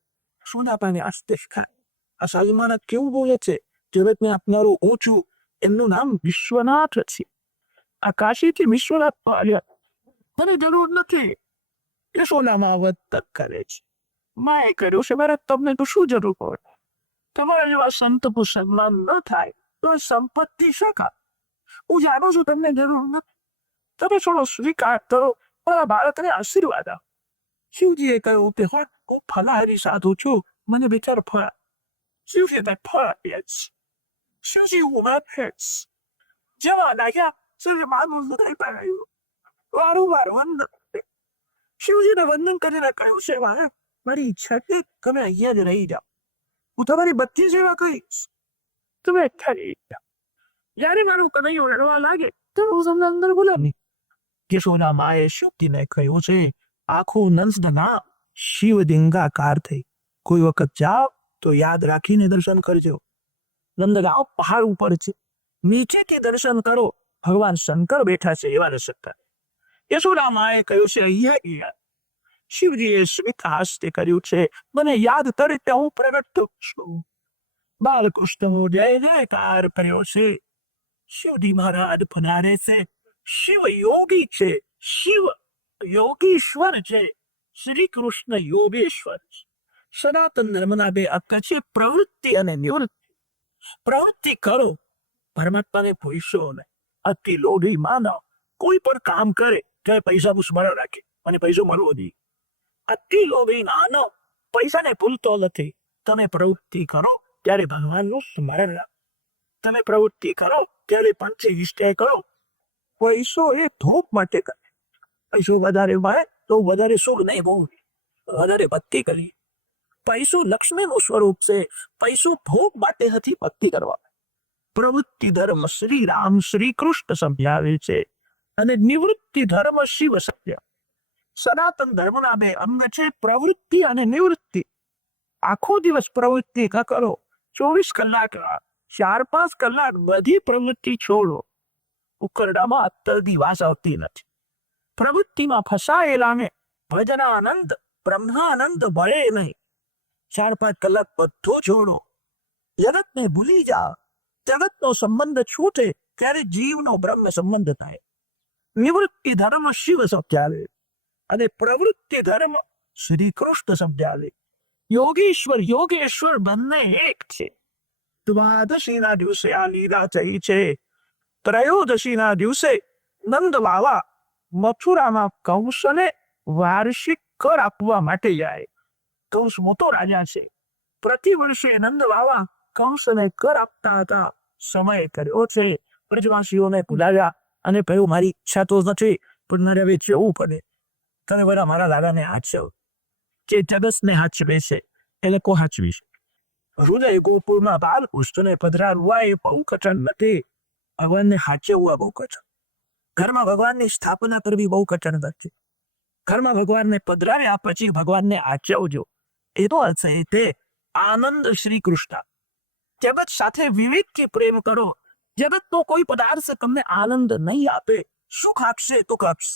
સોનાપાને આસ્તે ખાય. આ સાલમાન કેવું બોલે છે? જગતને આપનારું હું છું, એમનું નામ વિશ્વનાથ છે. આ કાશીથી વિશ્વનાથ આવ્યા, મને જરૂર નથી. યશોદામાં વર્તન કરે છે. માએ કર્યું છે, મારે તમને તો શું જરૂર પડે? તમારા જેવા સંતનું સન્માન ન થાય તો સંપત્તિ શકા. હું જાણું છું તમને જરૂર નથી. તમે થોડો સ્વીકાર કરો, મારા બાળકને આશીર્વાદ આપો. શિવજીએ કહ્યું કે હું ફલાહારી સાધુ છું, મને વિચાર ફળ. શિવજીને ફળ આપે છે. શિવજી ઉભા છે. જેવા લાગ્યા સૂર્યમાનું હૃદય પડાયું. વારંવાર વંદન. શિવજીને વંદન કરીને કહ્યું છે, મારી ઈચ્છા છે તમે અહીંયા જ રહી જાઓ. હું તમારી બધી સેવા કરીશ. તમે ઠરી જાઓ. જયારે મારું કનૈયું રડવા લાગે તો હું તમને અંદર બોલાવી. યશોદા માએ શિવજીને કહ્યું છે, આખું નંદના શિવલિંગાકાર થઈ. કોઈ વખત જાઓ તો યાદ રાખીને દર્શન કરજો. નંદગાંવ પહાડ ઉપર છે. નીચેથી દર્શન કરો, ભગવાન શંકર બેઠા છે એવા દર્શન કરે. યશોદા માએ કહ્યું છે, અહીંયા શિવજીએ સ્મિત હાસ્ય કર્યું છે, મને યાદ તરીકે હું પ્રગટ છું. બાલકૃષ્ણનો જય જયકાર કર્યો છે. શિવજી મહારાજ ફનારે છે. શિવ યોગી છે. શિવ યોગીશ્વર છે. શ્રી કૃષ્ણ યોગેશ્વર છે. સનાતન ધર્મના બે અર્થ છે, પ્રવૃત્તિ અને નિવૃત્તિ. પ્રવૃત્તિ કરો, પરમાત્માને ભૂલશો નહીં. અતિ લોભી માનવ કોઈ પણ કામ કરે ત્યારે પૈસાનું સ્મરણ રાખે અને પૈસો મળવો જોઈએ. અતિ લોભી માનવ પૈસાને ભૂલતો નથી. તમે પ્રવૃત્તિ કરો ત્યારે ભગવાનનું સ્મરણ રાખો. તમે પ્રવૃત્તિ કરો ત્યારે પંચી નિશ્ચય કરો. પૈસો એ ધોપ માટે કરે. પૈસો વધારે મળે તો વધારે સુખ નહીં ભોગ, વધારે ભક્તિ કરી. પૈસો લક્ષ્મીનું સ્વરૂપ છે. પૈસો ભોગ માટે નથી, ભક્તિ કરવા. પ્રવૃત્તિ ધર્મ શ્રી રામ શ્રી કૃષ્ણ સમજાવે છે અને નિવૃત્તિ ધર્મ શિવ સમજાવે. સનાતન ધર્મના બે અંગ છે, પ્રવૃત્તિ અને નિવૃત્તિ. આખો દિવસ પ્રવૃત્તિ ન કરો, 24 કલાક 4-5 કલાક બધી પ્રવૃત્તિ છોડો. ઉકરડામાં અત્તરથી વાસ આવતી નથી. પ્રવૃત્તિમાં ફસાયેલાને ભજનાનંદ બ્રહ્માનંદ ભળે નહીં. 4-5 કલાક બધું છોડો. જગતને ભૂલી જાઓ. જગતનો સંબંધ છૂટે ત્યારે જીવનો બ્રહ્મ સંબંધ થાય. નિવૃત્તિ ધર્મ શિવ સમજાવે અને પ્રવૃત્તિ ધર્મ શ્રી કૃષ્ણ સમજાવે. યોગેશ્વર યોગેશ્વર બંને એક છે. દ્વાદશીના દિવસે આ લીલા થઈ છે. ત્રયોદશીના દિવસે નંદ બાવા મથુરામાં કંસને વાર્ષિક કર આપવા માટે જાય. કંસ મોટો રાજા છે. પ્રતિ વર્ષે નંદ બાવા કંસને કર આપતા હતા. સમય કર્યો છે. બ્રજવાસીઓને બોલાવ્યા અને કહ્યું, મારી ઈચ્છા તો નથી, પણ મારે હવે જવું પડે. તમે બધા મારા દાદાને હાચવ. જે જગતને હાચવે છે એને કો હાચવીશ. હૃદય ગોકુળમાં બાલકૃષ્ણને પધરાવવા એ બહુ કઠણ નથી. ભગવાનને હાચવવા બહુ કઠણ. ઘરમાં ભગવાનની સ્થાપના કરવી બહુ કઠણ નથી. ઘરમાં ભગવાનને પધરાવ્યા પછી ભગવાનને હાચવજો. એનો અર્થ એ તે આનંદ શ્રી કૃષ્ણ. જગત સાથે વિવેકથી પ્રેમ કરો. જગતનો કોઈ પદાર્થ તમને આનંદ નહીં આપે, સુખ આપશે તો આપશે.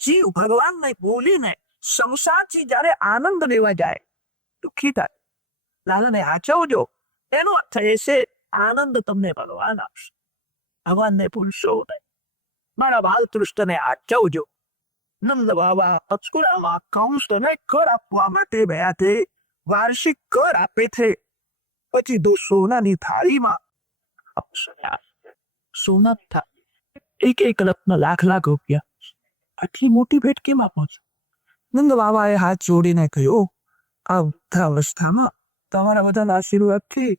જીવ ભગવાનને ભૂલીને સંસારથી જ્યારે આનંદ લેવા જાય દુઃખી થાય. લાલાને હાચવજો. એનો અર્થ એ છે આનંદ તમને ભગવાન આપશે. ભગવાનને ભૂલશો નહીં. મારા બાલકૃષ્ણને હાચવજો. નંદ બાબા અચકુરામાં કંસને કર આપવા માટે ગયા છે. વાર્ષિક કર આપે છે. પછી તો સોનાની થાળીમાં સોના થાળી, એક રત્ન લાખ રૂપિયા. આટલી મોટી ભેટ કેમ આપો છો? નંદ બાબાએ હાથ જોડીને કહ્યું, આ વૃદ્ધાવસ્થામાં તમારા બધાના આશીર્વાદથી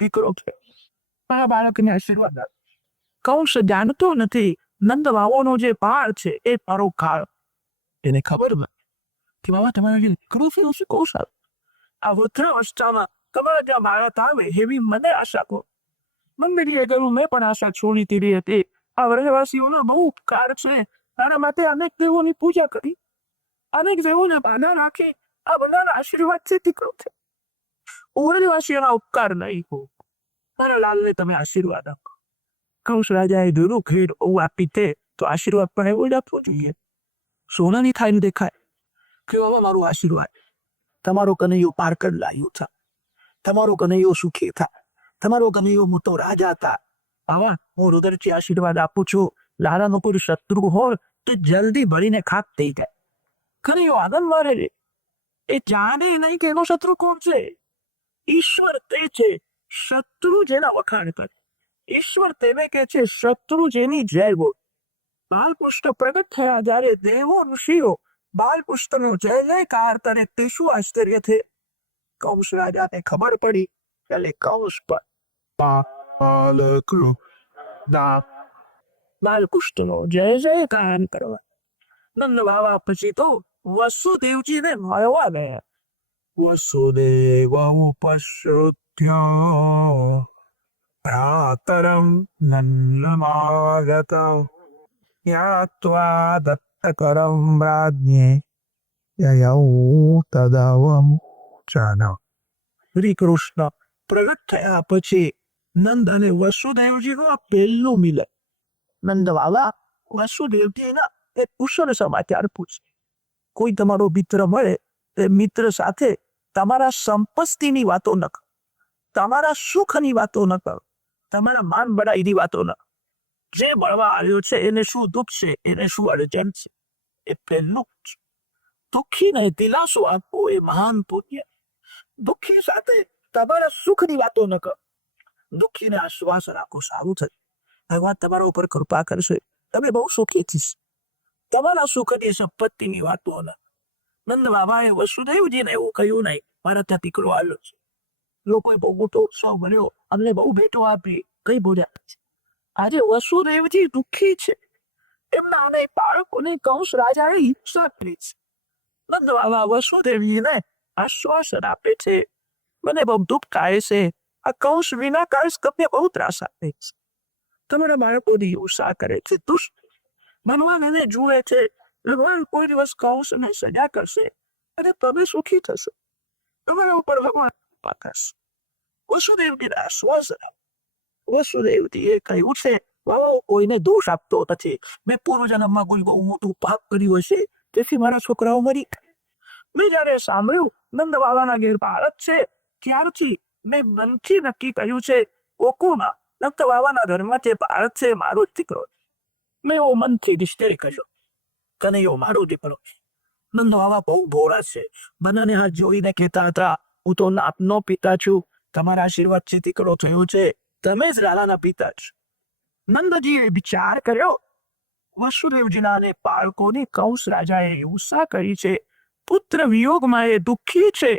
દીકરો છે. મારા બાળકને આશીર્વાદ આપો. કંસ જાણતો નથી નંદ બાબાનો જે પાળ છે એ તારો કાળ. એને ખબર નથી કે બાબા તમારા જે દીકરો છે શું કહું સારું. આ વૃદ્ધાવસ્થામાં તમારા જ્યાં બાળક આવે એવી મને આશા કહો. મંદિરીએ કહ્યું, મેં પણ આશા છોડી દીધી હતી. આ વ્રજવાસીઓનો બહુ ઉપકાર છે. તારા માટે અનેક દેવોની પૂજા કરી, અનેક દેવોને બાધા રાખી. આ બધાના આશીર્વાદ છે દીકરો છે. વ્રજવાસીઓના ઉપકાર નહીં હો. તારા લાલને તમે આશીર્વાદ આપો. કંસ રાજાએ દૂરું ખેડ આપી તે તો આશીર્વાદ પણ એવો જ આપવો જોઈએ. સોનાની થાળી દેખાય કે બાબા મારું આશીર્વાદ. તમારો કનૈયો પારકર લાવ્યો था. તમારો કનૈયો સુખી था. તમારો કનૈયો મોટો રાજા था. બાબા હું રુદરથી આશીર્વાદ આપું છું. લાલાનો કોઈ શત્રુ હોય તો જલ્દી ભરીને ખાક થઈ જાય. કનૈયો આનંદમાં રહે. એ જાણે નહીં કે એનો શત્રુ કોણ છે. ઈશ્વર તે છે શત્રુ જેના વખાણ કરે. ઈશ્વર તેને કે છે શત્રુ જેની જય બોલ. બાલકૃષ્ણ પ્રગટ થયા જ્યારે દેવો ઋષિઓ બાલકૃષ્ણનો જય જયકાર તને તે શું આશ્ચર્ય છે? કંસ રાજાને ખબર પડી એટલે કંસ પર બાલકૃષ્ણનો જય જયકાર કરવા નંદ બાબા પછી તો વસુદેવજીને મળવા ગયા. વસુદેવ ઉપશ્રુત્ય ભ્રાતરમ નંદમાગત યાત્વા દત્તકરમ રાજ્ઞે યયૌ તદવમુચન. શ્રી કૃષ્ણ પ્રગટ થયા પછી નંદ અને વસુદેવજીનું આ પહેલું મિલન. નંદ બાબા વસુદેવજીના એક કુશળ સમાચાર પૂછે. કોઈ તમારો મિત્ર મળે તે મિત્ર સાથે તમારા સંપત્તિની વાતો ન કરો, તમારા સુખની વાતો ન કરો, તમારા માન બડાઈની વાતો ન કરો. જે મળવા આવ્યો છે એને શું દુઃખ છે, એને શું અડચણ છે, એ પહેલું જ. દુઃખીને દિલાસો આપવો એ મહાન પુણ્ય. દુઃખી સાથે તમારા સુખની વાતો ન કરો. દુઃખીને આશ્વાસન આપો, સારું થશે, ભગવાન તમારા ઉપર કૃપા કરશે, તમે બહુ સુખી થશે. તમારા સુખની સંપત્તિની વાતો ન. નંદ બાબાએ વસુદેવજીને એવું કહ્યું નહીં, મારા ત્યાં દીકરો આવ્યો છે, લોકોએ બહુ મોટો ઉત્સવ બન્યો, અમને બહુ ભેટો આપી, કઈ બોલ્યા છે. આજે વસુદેવજી દુઃખી છે, એમના અનેક બાળકોને કંસ રાજાએ હિંસા કરી છે. નંદ બાબા વસુદેવજીને આશ્વાસન આપે છે, મને બહુ દુઃખ થાય છે, આ કંસ વિના કંસ તમને બહુ ત્રાસ આપે છે, તમારા બાળકોની હિંસા કરે છે, દુષ્ટ ભગવાન એને જુએ છે. ભગવાન કોઈ દિવસ કંસને સજા કરશે અને તમે સુખી થશો, તમારા ઉપર ભગવાન કૃપા કરશે. વસુદેવજીને આશ્વાસન આપે. વસુદેવજીએ કહ્યું છે, બાબા કોઈને દોષ આપતો નથી, મેં પૂર્વજન્મમાં કોઈ બહુ મોટું પાપ કર્યું હશે, તેથી મારા છોકરાઓ મરી. મેં જયારે સાંભળ્યું નંદ બાબાના ઘેર બાળક છે, ત્યારથી મેં મનથી નક્કી કર્યું છે, ગોકુળમાં નંદ બાબાના ઘરમાં જે બાળક છે મારો જ દીકરો. મેં એવો મનથી નિશ્ચય કર્યો, કનૈયો મારો દીકરો. નંદ બાબા બહુ ભોળા છે, બંનેને હાથ જોઈને કહેતા હતા, હું તો આપનો પિતા છું, તમારા આશીર્વાદથી દીકરો થયો છે, તમે જ લાલાના પિતા છો. નંદજીએ વિચાર કર્યો, વસુદેવજીના અને બાળકોની કંસ રાજાએ હિંસા કરી છે, પુત્ર વિયોગમાં એ દુઃખી છે,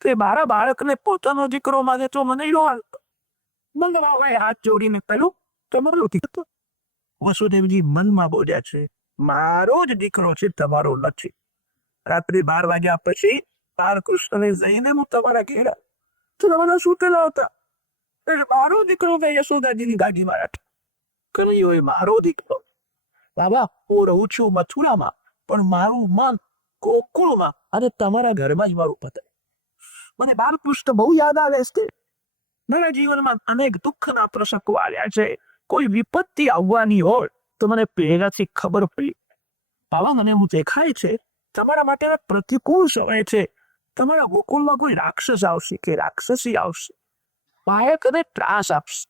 તે મારા બાળકને પોતાનો દીકરો માગે તો મને નો હાલતો. નંદ બાબાએ હાથ જોડીને કહ્યું, તમારો દીકરો. વસુદેવજી મનમાં બોલ્યા છે, મારો જ દીકરો છે, તમારો નથી. રાત્રે 12 વાગ્યા પછી બાલકૃષ્ણને જઈને હું તમારા ઘેર તો તમારા સૂતેલા હતા, એટલે મારો દીકરો મેં યશોદાજીની ગાડીમાં રાખ્યો. કનૈયો એ મારો દીકરો. બાબા હું રહું છું મથુરામાં, પણ મારું મન ગોકુળમાં અને તમારા ઘરમાં જ મારું પતે. મને બાલકૃષ્ણ બહુ યાદ આવે છે. મારા જીવનમાં અનેક દુઃખના પ્રસંગો આવ્યા છે, કોઈ વિપત્તિ આવવાની હોય તો મને પહેલાથી ખબર પડી. બાબા મને એવું દેખાય છે તમારા માટે પ્રતિકૂળ સમય છે, તમારા ગોકુળમાં કોઈ રાક્ષસ આવશે કે રાક્ષસી આવશે, બાળકને ત્રાસ આપશે.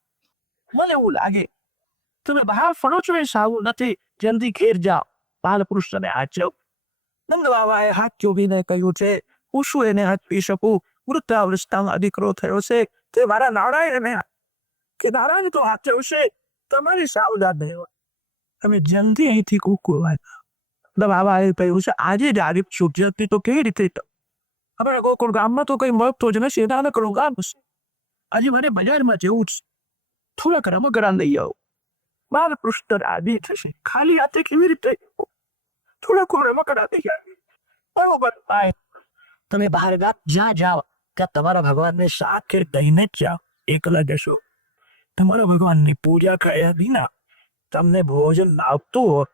મને એવું લાગે તમે બહાર ફરો છો એ સારું નથી, જલ્દી ઘેર જાઓ, બાલકૃષ્ણને હાચવ. નંદ બાબાએ હાથ જોડીને કહ્યું છે, હું શું એને હાથ પી શકું, વૃદ્ધાવસ્થામાં દીકરો થયો છે, તે મારા નારાયણને કે નારાયણ તો હાચવશે, તમારી સાવધાન રહેવા, તમે જલ્દી અહીંથી ગોકુળમાં જાઓ. બાબાએ કહ્યું છે, આજે જ આવી છૂટ તો કેવી રીતે? અમારા ગોકુળ ગામમાં તો કઈ મળતો જ નથી, નાનકડું ગામ છે, આજે મારે બજારમાં જવું છે, થોડાક રમકડા લઈ આવો. બાલકૃષ્ણ આદિ થશે, ખાલી હાથે કેવી રીતે? થોડાક રમકડા લઈ આવી. બરોબર, તમે બહાર ગામ જ્યાં જાઓ ત્યાં તમારા ભગવાનને સાથે દઈને જ જાઓ, એકલા જશો. તમારા ભગવાનની પૂજા કર્યા વિના તમને ભોજન આવતું હોય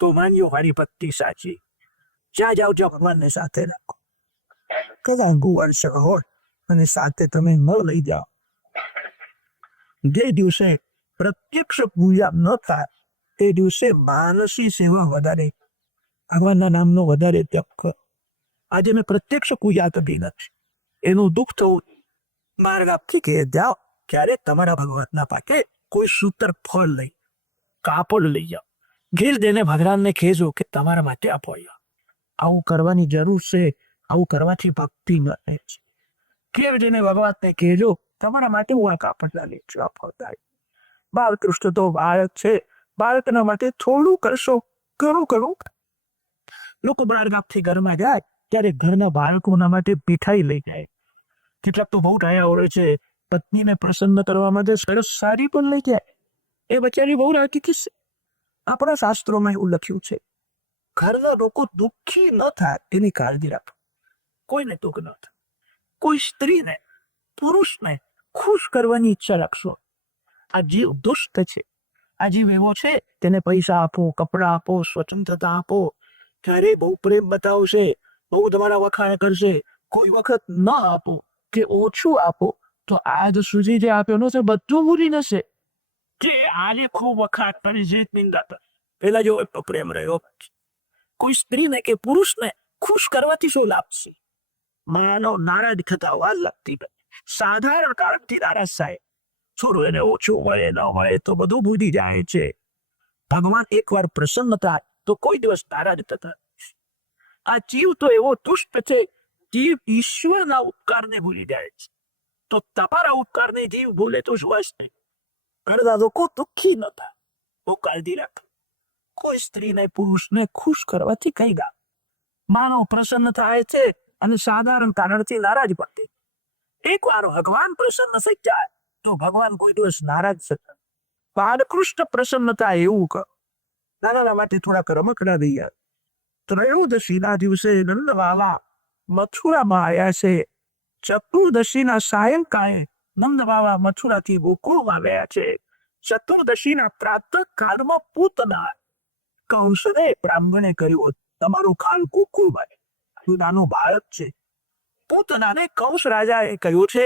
તો માન્યો મારી ભક્તિ સાચી. જ્યાં જાઓ ત્યાં ભગવાનને સાથે રાખો. કદાચ ગુવર્ષ હોય અને સાથે તમે ન લઈ જાઓ, જે દિવસે પ્રત્યક્ષ પૂજા ન થાય તે દિવસે માનસી સેવા વધારે, ભગવાનના નામનો વધારે જપ કરો. આજે મેં પ્રત્યક્ષ પૂજા કરી નથી, એનું દુઃખ થવું. માર્ગ આપથી કે જાઓ, ક્યારે તમારા ભગવાનના પાકે કોઈ સૂતર ફળ લઈ, કાપડ લઈ જાઓ, ઘેર જઈને ભગવાનને કહેજો કે તમારા માટે આપો. આવું કરવાની જરૂર છે, આવું કરવાથી ભક્તિ મળે છે. ઘેર જઈને ભગવાનને કહેજો, તમારા માટે હું આ કાપડ લઈ છું, આપો. બાલકૃષ્ણ તો બાળક છે, બાળકના માટે થોડું કરશો, ઘણું કરું. લોકો બહારગામથી ઘરમાં જાય ત્યારે ઘરના બાળકોના માટે મીઠાઈ લઈ જાય. કેટલાક તો બહુ ટાયા હોય છે, પત્નીને પ્રસન્ન કરવા માટે સરસ સાડી પણ લઈ જાય. એ બચારી બહુ રાખી થશે. આપણા શાસ્ત્રોમાં એવું લખ્યું છે, ઘરના લોકો દુઃખી ન થાય એની કાળજી રાખો. કોઈને દુઃખ ન થાય. કોઈ સ્ત્રીને પુરુષને ખુશ કરવાની ઈચ્છા રાખશો. આ જીવ દુષ્ટ છે. આ જીવ એવો છે, તેને પૈસા આપો, કપડાં આપો, સ્વતંત્રતા આપો, ત્યારે બહુ પ્રેમ બતાવશે, બહુ તમારા વખાણ કરશે. કોઈ વખત ન આપો કે ઓછું આપો તો આજ સુધી જે આપ્યો છે બધું ભૂલી જશે. જે આજે ખૂબ વખાણ કરી જે નિંદા પેલા જો પ્રેમ રહ્યો. કોઈ સ્ત્રીને કે પુરુષને ખુશ કરવાથી શું લાભ છે? માનવ નારાજ થતા વાર લાગતી. સાધારણ કારણથી નારાજ થાય. છોડો, એને ઓછું મળે ન મળે તો બધું ભૂલી જાય છે. ભગવાન એકવાર પ્રસન્ન થાય તો કોઈ દિવસ નારાજ થતા. આ જીવ તો એવો દુષ્ટ છે, જીવ ઈશ્વરના ઉપકારને ભૂલી જાય છે. તો તમારા ઉપકારને જીવ ભૂલે તો શું હશે? ઘરના લોકો દુઃખી ન થાય. બહુ કાળજી રાખ. કોઈ સ્ત્રીને પુરુષને ખુશ કરવાથી કઈ ગા. માનવ પ્રસન્ન થાય છે અને સાધારણ કારણથી નારાજ પડે. એકવાર ભગવાન પ્રસન્ન થઈ જાય તો ભગવાન કોઈ દિવસ નારાજ થતા. બાળકૃષ્ણ પ્રસન્ન થાય એવું કહો. નાના માટે થોડાક રમકડા દઈએ. ત્રયોદશીના દિવસે નંદ બાબા મથુરામાં આવ્યા છે. ચતુર્દશીના સાયંકાળે નંદ બાબા મથુરાથી ગોકુળમાં ગયા છે. ચતુર્દશીના પ્રાતઃ કાળમાં પૂતના કંસને બ્રાહ્મણે કહ્યું, તમારું કાલ ગોકુળમાં નાનો બાળક છે. પૂતનાને કંસ રાજાએ કહ્યું છે,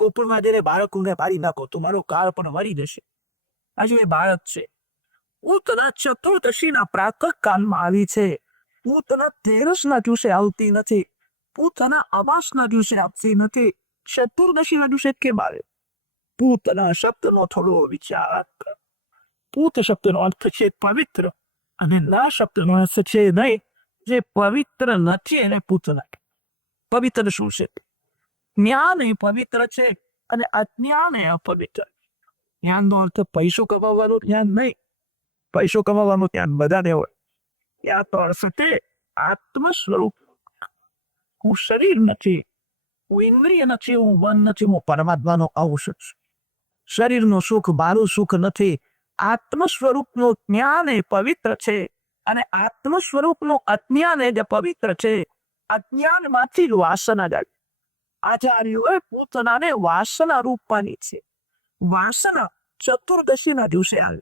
ગોકુળમાં જઈને બાળકોને મારી નાખો, તમારો કાળ પણ મરી જશે. આજે એ બાળક છે. પૂતના ચતુર્દશીના પ્રાતઃ કાળમાં આવી છે. પૂતના તેરસના દિવસે આવતી નથી. પૂતના અમાસના દિવસે આવતી નથી. ચતુર્દશીના દિવસે કેમ આવે? પૂતના શબ્દનો થોડો વિચાર કર. પૂત શબ્દનો અર્થ છે પવિત્ર, અને ના શબ્દનો અર્થ છે નહીં. જે પવિત્ર નથી એને પૂતના. પવિત્ર શું છે? જ્ઞાન એ પવિત્ર છે અને અજ્ઞાન એ અપવિત્ર. જ્ઞાનનો અર્થ પૈસો કમાવવાનું જ્ઞાન નહીં. પૈસો કમાવવાનું જ્ઞાન બધાને હોય. ત્યાં તો અર્થ છે આત્મ સ્વરૂપ. હું શરીર નથી, હું ઇન્દ્રિય નથી, હું મન નથી, હું પરમાત્માનો અંશ છું. શરીરનું સુખ મારું સુખ નથી. આત્મ સ્વરૂપનું જ્ઞાન એ પવિત્ર છે અને આત્મ સ્વરૂપનું અજ્ઞાન એ જે પવિત્ર છે. અજ્ઞાનમાંથી જ વાસના જાય. આચાર્યોએ પૂતનાને વાસના રૂપવાની છે. વાસના ચતુર્દશીના દિવસે આવે.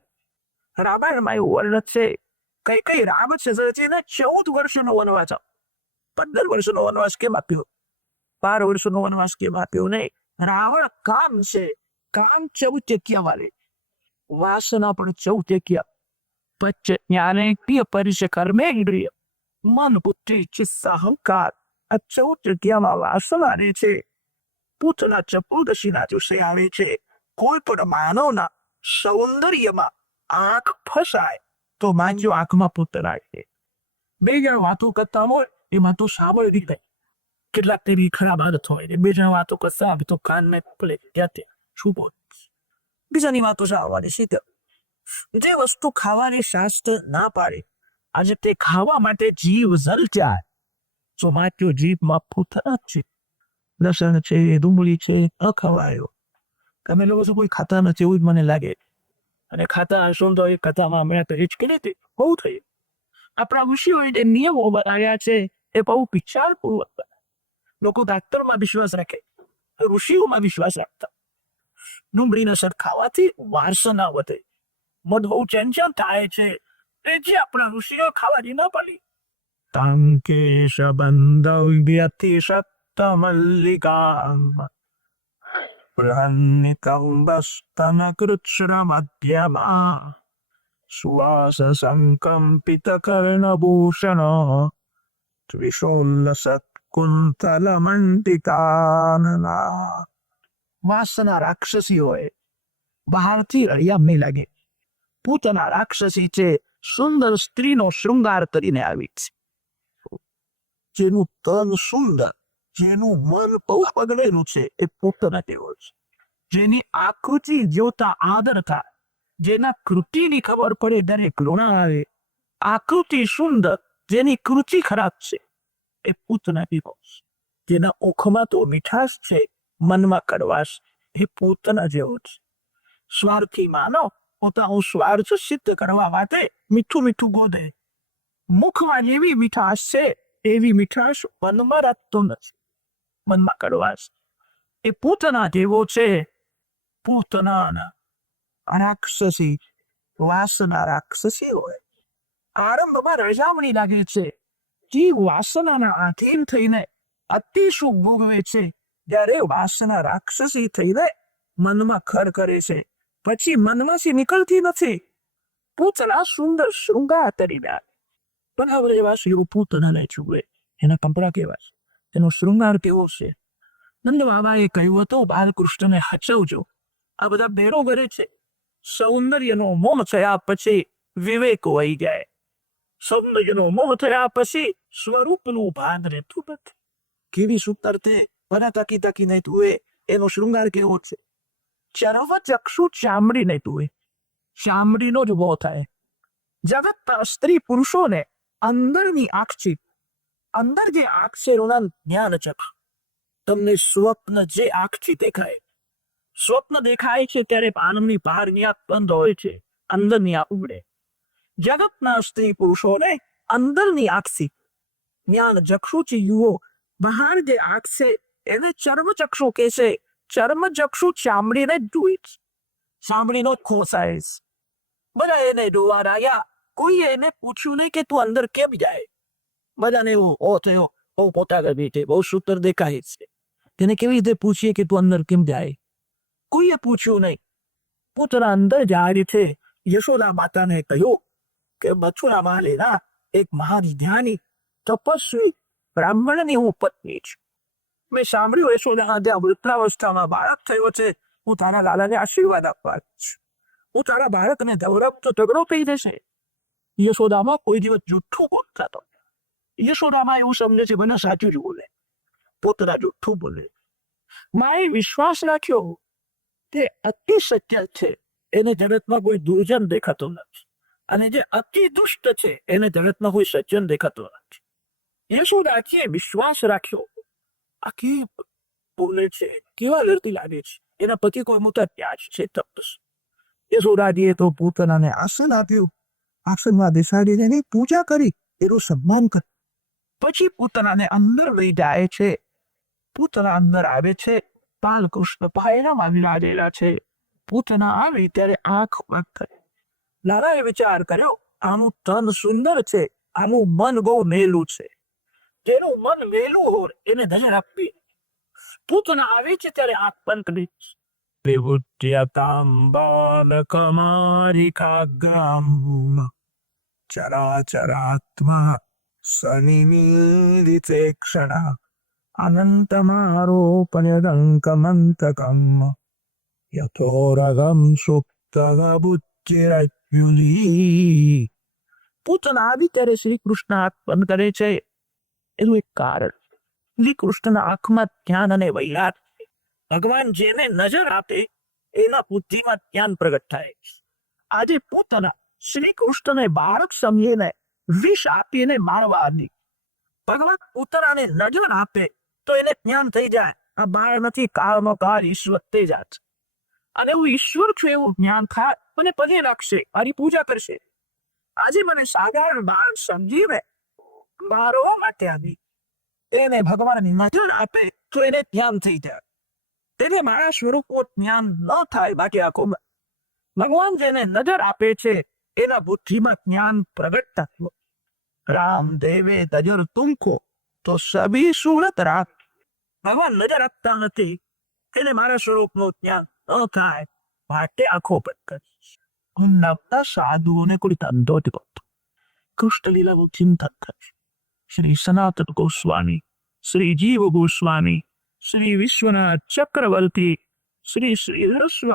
રામાયણમાં એવું વર્ણન છે, કઈ રામચંદ્રજીને 14 વર્ષનો વનવાસ આપ્યો. 15 વર્ષનો વનવાસ કેમ આપ્યો? 12 વર્ષનો વનવાસ કેમ આપ્યો નહીં? રાવણ કામ છે. કામ 14 જગ્યા વાલે, વાસના પણ 14 જગ્યા. પચ્ચ જ્ઞાનેન્દ્રિય પરિશ કર્મેન્દ્રિય મન બુદ્ધિ ચિત્ત અહંકાર. આ 14 જગ્યામાં વાસના રહે છે. પૂતના ચતુર્દશીના દિવસે આવે છે. કોઈ પણ માનવના સૌંદર્યમાં આંખ ફસાય તો માનજો આંખમાં પૂતના છે. બે જણ વાતો કરતા હોય એમાં તો સાંભળવી નહીં. કેટલાક તેવી ખરાબ આદત હોય. બે જણ વાતો કરતા હોય તો કાનને પડે ત્યાંથી શું બોલ. બીજાની વાતો સાંભળવાની સીધા. જે વસ્તુ ખાવાની શાસ્ત્ર ના પાડે, આજે તે ખાવા માટે જીવ જલચાય તો માત્ર જીભમાં પૂતના છે. લસણ છે, ડુંગળી છે, ન ખવાયો. તમે લોકો શું કોઈ ખાતા નથી એવું જ મને લાગે. અને ખાતા હશો તો એ કથામાં મેં તો હિચકી નથી બહુ થઈ. આપણા ઋષિઓએ જે નિયમો બનાવ્યા છે એ બહુ વિચારપૂર્વક બનાવ્યા. લોકો ડાક્ટરમાં વિશ્વાસ રાખે, ઋષિઓમાં વિશ્વાસ રાખતા. ડુંગળીના સર ખાવાથી વાસના વધે, મન બહુ ચંચળ થાય છે. એ જે આપણા ઋષિઓ ખાવાની ન પડી. તાંકે સંબંધવ્યતિ સપ્તમલ્લિકામ પ્રહન્નિકંબસ્તન કૃચ્છ્રમધ્યમા સુવાસ સંકંપિત કર્ણભૂષણ ત્રિશોલ્લસત કુંતલમંડિતાનના. વાસના રાક્ષસી હોય, બહારથી અળિયા નહીં લાગે. પૂતના રાક્ષસી છે, સુંદર સ્ત્રીનો શૃંગાર કરીને આવી છે. જેનું તન સુંદર, જેનું મન બહુ બગડેલું છે એ પૂતના તેવો છે. જેની આકૃતિ જોતા આદર થાય, જેના કૃતિની ખબર પડે દરેક ઘૃણા આવે. આકૃતિ સુંદર, જેની કૃતિ ખરાબ છે એ પૂતના જેવો છે. જેના ઓખમાં તો મીઠાશ છે, મનમાં કડવાશ, એ પૂતના જેવો છે. સ્વાર્થી માનવ પોતાનું સ્વાર્થ સિદ્ધ કરવા માટે મીઠું મીઠું ગોદે. મુખમાં જેવી મીઠાશ છે એવી મીઠાશ મનમાં રાખતો નથી, મનમાં કડવાશ. એ પૂતના જેવો છે. પૂતના રાક્ષસી, વાસના રાક્ષસી હોય. આરંભમાં રજામણી લાગે છે. જીવ વાસનાના આધીન થઈને અતિ સુખ ભોગવે છે. જ્યારે વાસના રાક્ષસી થઈને મનમાં ખર કરે છે, પછી મનમાંથી નીકળતી નથી. પૂતના સુંદર શૃંગાર તરીને પણ વ્રજવાસીઓ પૂતનાને જુએ, એના કપડા કેવા છે, એનો શૃંગાર કેવો છે. નંદ બાબાએ કહ્યું હતું બાલકૃષ્ણને હચવજો, આ બધા બેરો કરે છે. સૌંદર્યનો મોહ થયા પછી વિવેક વહી જાય. સૌંદર્યનો મોહ થયા પછી સ્વરૂપનું ભાન રહેતું નથી. કેવી સુંદર તે બના તાકી તાકી નહીં તુએ, એનો શૃંગાર કેવો છે. ચરવ ચક્ષુ ચામડી નહીં તુએ, ચામડીનો જ મોહ થાય. જગતના સ્ત્રી પુરુષોને અંદરની આંખ છે, અંદર જે આંખ છે એનું જ્ઞાન ચક્ષુ. તમને સ્વપ્ન જે આંખથી દેખાય, સ્વપ્ન દેખાય છે ત્યારે પાનની બહારની આંખ બંધ હોય છે, અંદરની આંખ ઉગડે. જગતના સ્ત્રી પુરુષોને અંદરની આંખથી જ્ઞાન ચક્ષુથી જુઓ. બહાર જે આંખ છે એને ચર્મ ચક્ષુ કહે છે. ચર્મ ચક્ષુ ચામડીને જુએ છે, ચામડીનો જ ખોસાય. બધા એને જોવા રહ્યા, કોઈ એને પૂછ્યું નહીં કે તું અંદર કેમ જાય. બધાને એવું ઓ થયો, બહુ પોતા ગરબી છે, બહુ સુંદર દેખાય છે. તેને કેવી રીતે પૂછીએ કે તું અંદર કેમ જાય. કોઈએ પૂછ્યું નહીં. પુત્ર અંદર જાય છે. યશોદા માતાને કહ્યું કે મથુરામાં લેના એક મહાન જ્ઞાની તપસ્વી બ્રાહ્મણની હું પત્ની છું. મેં સાંભળ્યું યશોદા ત્યાં વૃદ્ધાવસ્થામાં બાળક થયો છે. હું તારા લાલાને આશીર્વાદ આપવા છું. હું તારા બાળકને ધવરાવ તો તગડો થઈ જશે. યશોદામાં કોઈ દિવસ જુઠ્ઠું બોલતા તો. યશોદામાં એવું સમજે છે મને સાચું જ બોલે, પોતરા જુઠ્ઠું બોલે. માએ વિશ્વાસ રાખ્યો તે અતિ સત્ય છે, એને જગતમાં કોઈ દુર્જન દેખાતો નથી. અને જે અતિ દુષ્ટ છે એને જગતમાં કોઈ સજ્જન દેખાતો નથી. યશોદાજીએ વિશ્વાસ રાખ્યો. આ કે બોલે છે, કેવા લડતી લાગે છે. એના પતિ કોઈ મોટા ત્યાજ છે, તપસ. યશોદાજીએ તો પૂતનાને આસન આપ્યું. આસનમાં બેસાડીને એની પૂજા કરી, એનું સન્માન કર્યું. પછી પૂતનાને અંદર લઈ જાય છે. પૂતના અંદર આવે છે. બાલકૃષ્ણ પાયણામાં વિરાજેલા છે. પૂતના આવી ત્યારે આંખ બંધ કરી. લાલાએ વિચાર કર્યો આનું તન સુંદર છે, આનું મન બહુ મેલું છે. જેનું મન મેલું હોય એને નજર આપવી. પૂતના આવે છે ત્યારે આંખ બંધ કરી. વિભુત્યતામ બાલકમારિકાગ્રામ ચરાચરાત્મા સનિમીલિતે ક્ષણા અનંતમારોપણ્યદંકમંતકમ યથોરગમ સુપ્તગબુદ્ધિરવ્યુલી. પૂતના આવી ત્યારે શ્રી કૃષ્ણ આંખ બંધ કરે છે. એનું એક કારણ, શ્રી કૃષ્ણના આંખમાં જ્ઞાન અને વૈરાગ. ભગવાન જેને નજર આપે એના બુદ્ધિમાં જ્ઞાન પ્રગટ થાય. આજે પૂતના શ્રી કૃષ્ણને બાળક સમજીને વિષ આપીને મારવા હતી. ભગવાન પૂતનાને નજર આપે તો એને જ્ઞાન થઈ જાય આ બાળ નથી, કાળનો કાળ ઈશ્વર તે જાત. અને હું ઈશ્વર છું એવું જ્ઞાન થાય, મને પગે રાખશે, મારી પૂજા કરશે. આજે મને સાધારણ બાળ સમજીને મારવા માટે આવી. એને ભગવાનની નજર આપે તો એને જ્ઞાન થઈ જાય. તેને મારા સ્વરૂપો જ્ઞાન ન થાય. બાકી આખો ભગવાન જેને નજર આપે છે એના બુદ્ધિમાં જ્ઞાન પ્રગટ થતું. રામદેવે નજર તુમકો તો સભી સુરત રાખ. ભગવાન નજર આપતા નથી, એને મારા સ્વરૂપનું જ્ઞાન ન થાય. માટે આખો પટક નામના સાધુઓને કોઈ ધંધો જ કરતો. કૃષ્ણ લીલાનું ચિંતન થાય. શ્રી સનાતન ગોસ્વામી, શ્રી જીવ ગોસ્વામી, શ્રી વિશ્વનાથ ચક્રવર્તી, શ્રી શ્રી રસ્વ,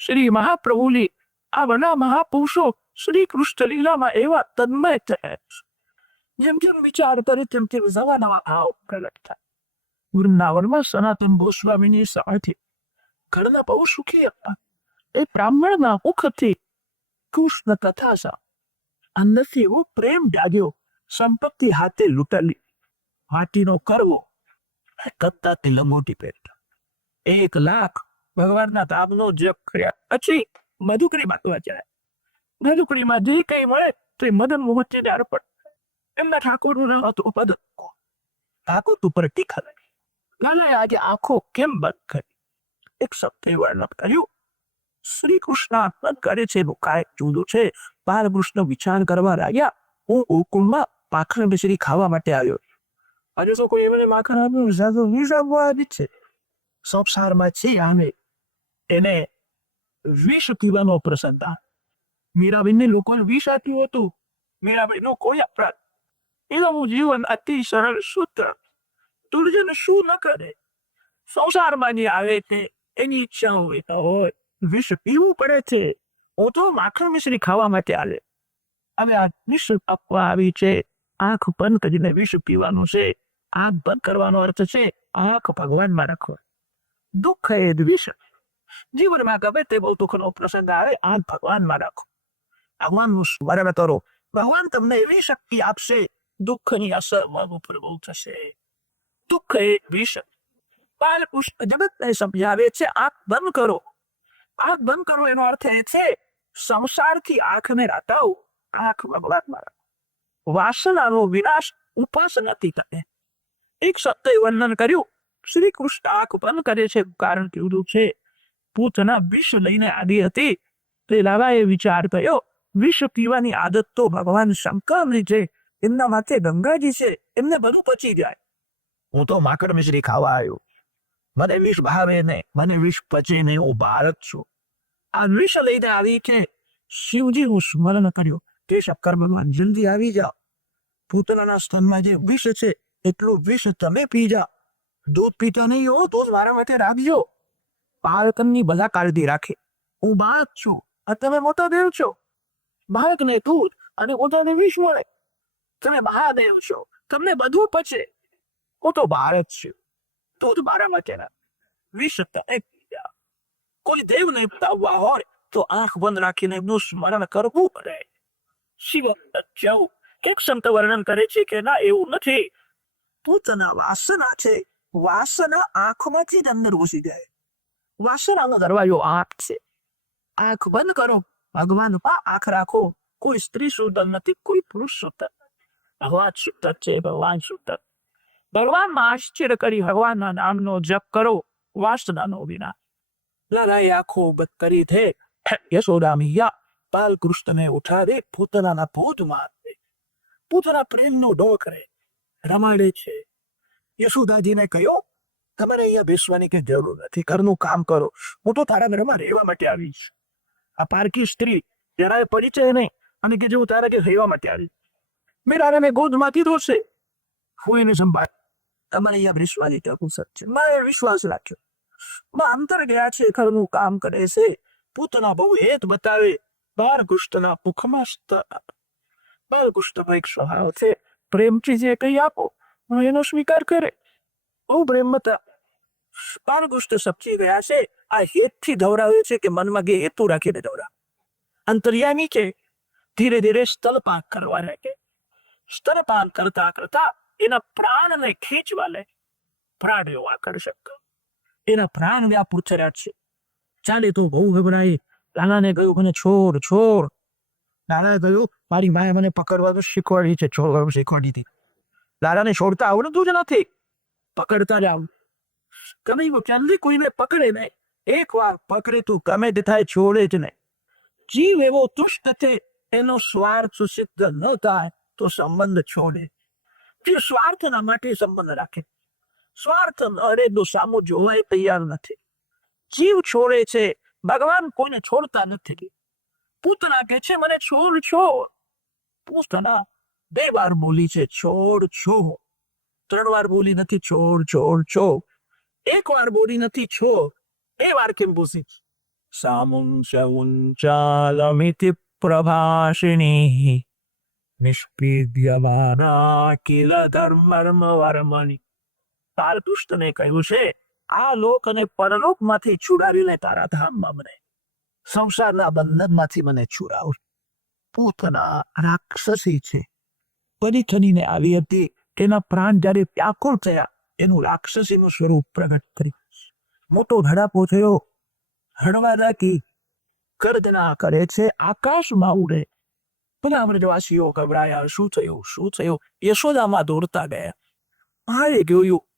શ્રી મહાપ્રભુલી, આ બધા મહાપુરુષો શ્રી કૃષ્ણ લીલામાં એવા તન્મય થયા. જેમ જેમ વિચાર કરે તેમ તેમ નવા નવા ભાવ પ્રગટ થાય. વૃંદાવનમાં સનાતન ગોસ્વામીની સાથે ઘરના બહુ સુખી હતા. એ બ્રાહ્મણના મુખથી કૃષ્ણ કથા સા અંદરથી એવો પ્રેમ જાગ્યો સંપત્તિ હાથે લૂંટાલી, હાથીનો કરવો, કત્તાથી લંગોટી પહેરતા, 1,00,000 ભગવાનના તાબનો જપ કર્યા પછી મધુકરી માંગવા જાય. મધુકરીમાં જે કઈ મળે તે મદન મોહનજીને અર્પણ. એમના ઠાકોરનું નામ હતું પદકો. ઠાકોર ઉપર ટીકા લાગી. લાલાએ આજે આંખો કેમ બંધ કરી? એક શબ્દે વર્ણન કર્યું. શ્રી કૃષ્ણ આનંદ કરે છે એનું કાંઈક જુદું છે. બાલકૃષ્ણ વિચાર કરવા લાગ્યા, હું ગોકુળમાં માખણ મિશ્રી ખાવા માટે આવ્યો. આજે તો કોઈ મને માખણ આપ્યું જાતો વિષાવવાની છે. સંસારમાં છે આમે એને વિષ પીવાનો પ્રસંગ આ. મીરાબેનને લોકોએ વિષ આપ્યું હતું. મીરાબાઈનો કોઈ અપરાધ. એનું જીવન અતિ સરળ શુદ્ધ. દુર્જન શું ન કરે? સંસારમાં જે આવે તે એની ઈચ્છા હોય તો હોય, વિષ પીવું પડે છે. હું તો માખણ મિશ્રી ખાવા માટે આવે. હવે આ વિષ આપવા આવી છે. આંખ બંધ કરીને વિષ પીવાનું છે. આંખ બંધ કરવાનો અર્થ છે આંખ ભગવાનમાં રાખો. દુઃખ એ વિષ. જીવનમાં ગમે તે બહુ દુઃખનો પ્રસંગ આવે, આંખ ભગવાનમાં રાખો. ભગવાનનું સ્મરણ કરો. ભગવાન તમને એવી શક્તિ આપશે, દુઃખની અસર મન ઉપર બહુ થશે. દુઃખ એ વિષ. બાલકૃષ્ણ જગતને સમજાવે છે આંખ બંધ કરો. આંખ બંધ કરો એનો અર્થ એ છે સંસારથી આંખને હટાવો. આંખ ભગવાનમાં રાખો. વાસનાનો વિનાશ ઉપાસનાથી થાય. એક શબ્દે વર્ણન કર્યું. શ્રી કૃષ્ણ આંખ બંધ કરે છે કારણ કેવું છે? પૂતના વિષ લઈને આવી હતી. તે લાલાએ વિચાર કર્યો, વિષ પીવાની આદત તો ભગવાન શંકરની છે, એમના માથે ગંગાજી છે, એમને બધું પચી જાય. હું તો માખણ મિશ્રી ખાવા આવ્યો. મને વિષ ભાવે નહીં, મને વિષ પચે નહીં. હું ભારત છું. આ વિષ લઈને આવી છે. શિવજી હું સ્મરણ કર્યો કે શંકર ભગવાન જલ્દી આવી જાઓ. પૂતનાના સ્તનમાં જે વિષ છે એટલું વિષ તમે પી જાઓ. દૂધ પીતા નહીં હો તો મારા માટે રાખજો. બાળકની બધા કાળજી રાખે. હું બાળક છું અને તમે મોટા દેવ છો. બાળકને દૂધ અને મોટાને વિષ મળે. તમે મહાદેવ છો, તમને બધું પચે. હું તો બાળક છું. દૂધ મારા માટે ના, વિષ તમે પી જાઓ. કોઈ દેવને બતાવવા હોય તો આંખ બંધ રાખીને એમનું સ્મરણ કરવું પડે. શિવ જવું એક સંત વર્ણન કરે છે કે ના એવું નથી. પૂતના વાસના છે. વાસના આંખમાંથી જ અંદર ઘૂસી જાય. વાસનાનો દરવાજો આંખ છે. આંખ બંધ કરો, ભગવાનમાં આંખ રાખો. કોઈ સ્ત્રી શુદ્ધ નથી, કોઈ પુરુષ શુદ્ધ. ભગવાન શુદ્ધ છે, ભગવાન શુદ્ધ. ભગવાનમાં આશ્ચર્ય કરી ભગવાનના નામનો જપ કરો. વાસનાનો વિનાશ. લાલાએ આંખો બંધ કરી દે. યશોદા મૈયા બાલકૃષ્ણને ઉઠાડે, પૂતનાના ભૂતમાં દે. પૂતના પ્રેમનો ડો કરે, રમાડે છે. યશોદાજીને કહ્યું, તમારે અહીંયા બેસવાની કે જરૂર નથી, ઘરનું કામ કરો. હું તો તારા ઘરમાં રહેવા માટે આવીશ. આ પારકી સ્ત્રી જરાય પરિચય નહીં અને કે હું તારા કે રહેવા માટે આવી. મેં ગોદમાંથી ધોશે. હું એને સંભાળ. તમારે અહીંયા બેસવાની તક છે. મારે વિશ્વાસ રાખ્યો. અંતર ગયા છે, ઘરનું કામ કરે છે. પૂતના બહુ હેત બતાવે. બાલકૃષ્ણના મુખમાં બાલકૃષ્ણનો એક સ્વભાવ છે, પ્રેમથી જે કઈ આપો એનો સ્વીકાર કરે. બહુ પ્રેમ બતા. બાલકૃષ્ણ સમજી ગયા છે આ હેતથી દોરાવે છે કે મનમાં કે હેતુ રાખીને દોરા. અંતર્યામી છે. ધીરે ધીરે સ્તલપાન કરવા લાગે. સ્તલપાન કરતા કરતા એના પ્રાણને ખેંચવા લે. પ્રાણ એવો આકર્ષક. એના પ્રાણ વ્યાપુર થયા છે. ચાલે તો બહુ ગભરાય. લાલાને કહ્યું મને છોડ છોડ. લાલાએ કહ્યું મારી માએ મને પકડવાનું શીખવાડી છે, છોડવાનું શીખવાડી હતી. લાલાને છોડતા આવડતું જ નથી. પકડતા જ આવું. તમે જલ્દી કોઈને પકડે નહીં. એક વાર પકડે તું ગમે તે થાય છોડે જ નહીં. જીવ એવો તુષ્ટ છે, એનો સ્વાર્થ સિદ્ધ ન થાય તો સંબંધ છોડે. જે સ્વાર્થના માટે સંબંધ રાખે, સ્વાર્થ અરેનું સામું જોવાય તૈયાર નથી. જીવ છોડે છે, ભગવાન કોઈને છોડતા નથી. પૂતના કે છે મને છોડ છોડ. પૂતના 2 વાર બોલી છે છોડ છોડ. 3 વાર બોલી નથી છોડ છોડ છોડ. 1 વાર બોલી નથી છોડ. 2 વાર કેમ બોલી? સામુંચાલમિતિ પ્રભાષિણી નિષ્પીડ્યમાના કિલ ધર્મર્મ વર્મની. બાલકૃષ્ણને કહ્યું છે આ લોક અને પરલોકમાંથી છુડાવીને તારા ધામમાં મને, સંસારના બંધનમાંથી મને છુડાવ. પૂતના રાક્ષસી છે. પરી થઈને આવી હતી. તેના પ્રાણ જ્યારે વ્યાકુળ થયા એનું રાક્ષસીનું સ્વરૂપ પ્રગટ કર્યું. મોટો ધડાકો થયો. હળવા રાખી ગર્જના કરે છે, આકાશમાં ઉડે. બધા વ્રજવાસીઓ ગભરાયા. શું થયું, શું થયું? યશોદામાં દોડતા ગયા. મારે જોયું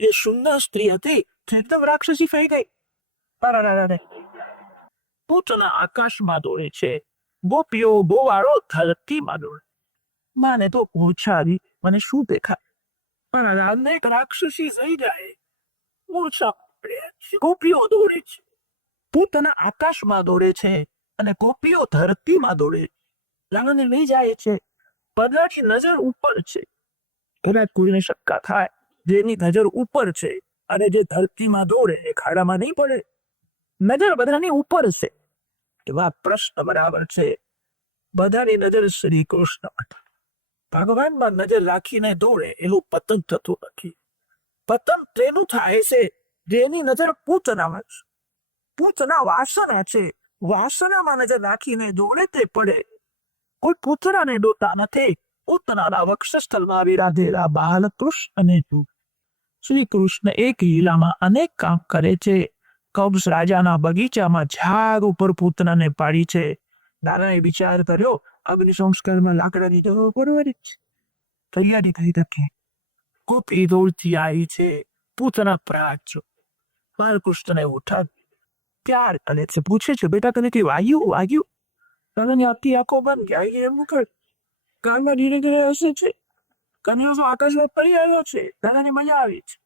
એ સુંદર સ્ત્રી હતી એકદમ રાક્ષસી થઈ ગઈ. પૂતના આકાશમાં દોડે છે, ગોપીઓ બોવાળો ધરતીમાં દોડે. માને તો મૂર્છાવી. મને શું દેખાય? મારા અનેક રાક્ષસી થઈ જાય. મૂર્છા ગોપીઓ દોડે છે. પૂતના આકાશમાં દોડે છે અને ગોપીઓ ધરતીમાં દોડે. લાંગને લઈ જાય છે. બધાની નજર ઉપર છે. કદાચ કોઈને શક્કા થાય જેની નજર ઉપર છે અને જે ધરતીમાં દોડે એ ખાડામાં નહીં પડે. નજર બધાની ઉપર છે. એવા પ્રશ્ન બરાબર છે. બધાની નજર શ્રી કૃષ્ણ ભગવાનમાં નજર રાખીને દોડે એવું પતન થતું નથી. પતન તેનું થાય છે જેની નજર પૂતનામાં છે. પૂતના વાસના છે. વાસનામાં નજર રાખીને દોડે તે પડે. કોઈ પૂતનાને દોતા નથી. પૂતનાના વક્ષસ્થળમાં વિરાજેલા બાલકૃષ્ણ અને શ્રી કૃષ્ણ એક લીલામાં અનેક કામ કરે છે. કંસ રાજાના બગીચામાં ઝાડ ઉપર પૂતનાને પાડી છે. નારાયણે વિચાર કર્યો, અગ્નિ સંસ્કારમાં લાકડાની જરૂર પડવાની છે. તૈયારી થઈ શકે. ગોપી દોડતી આવી છે. પૂતના પ્રાગ બાલકૃષ્ણને ઉઠાવી પ્યાર કરે છે. પૂછે છે, બેટા તને કઈ વાગ્યું વાગ્યું? દાદાની આખી આંખો બંધ ગયા. એમ કર કાનમાં ધીરે ધીરે હસે છે. કન્યો તો આકાશમાં પડી આવ્યો છે. દાદાની મજા આવી છે.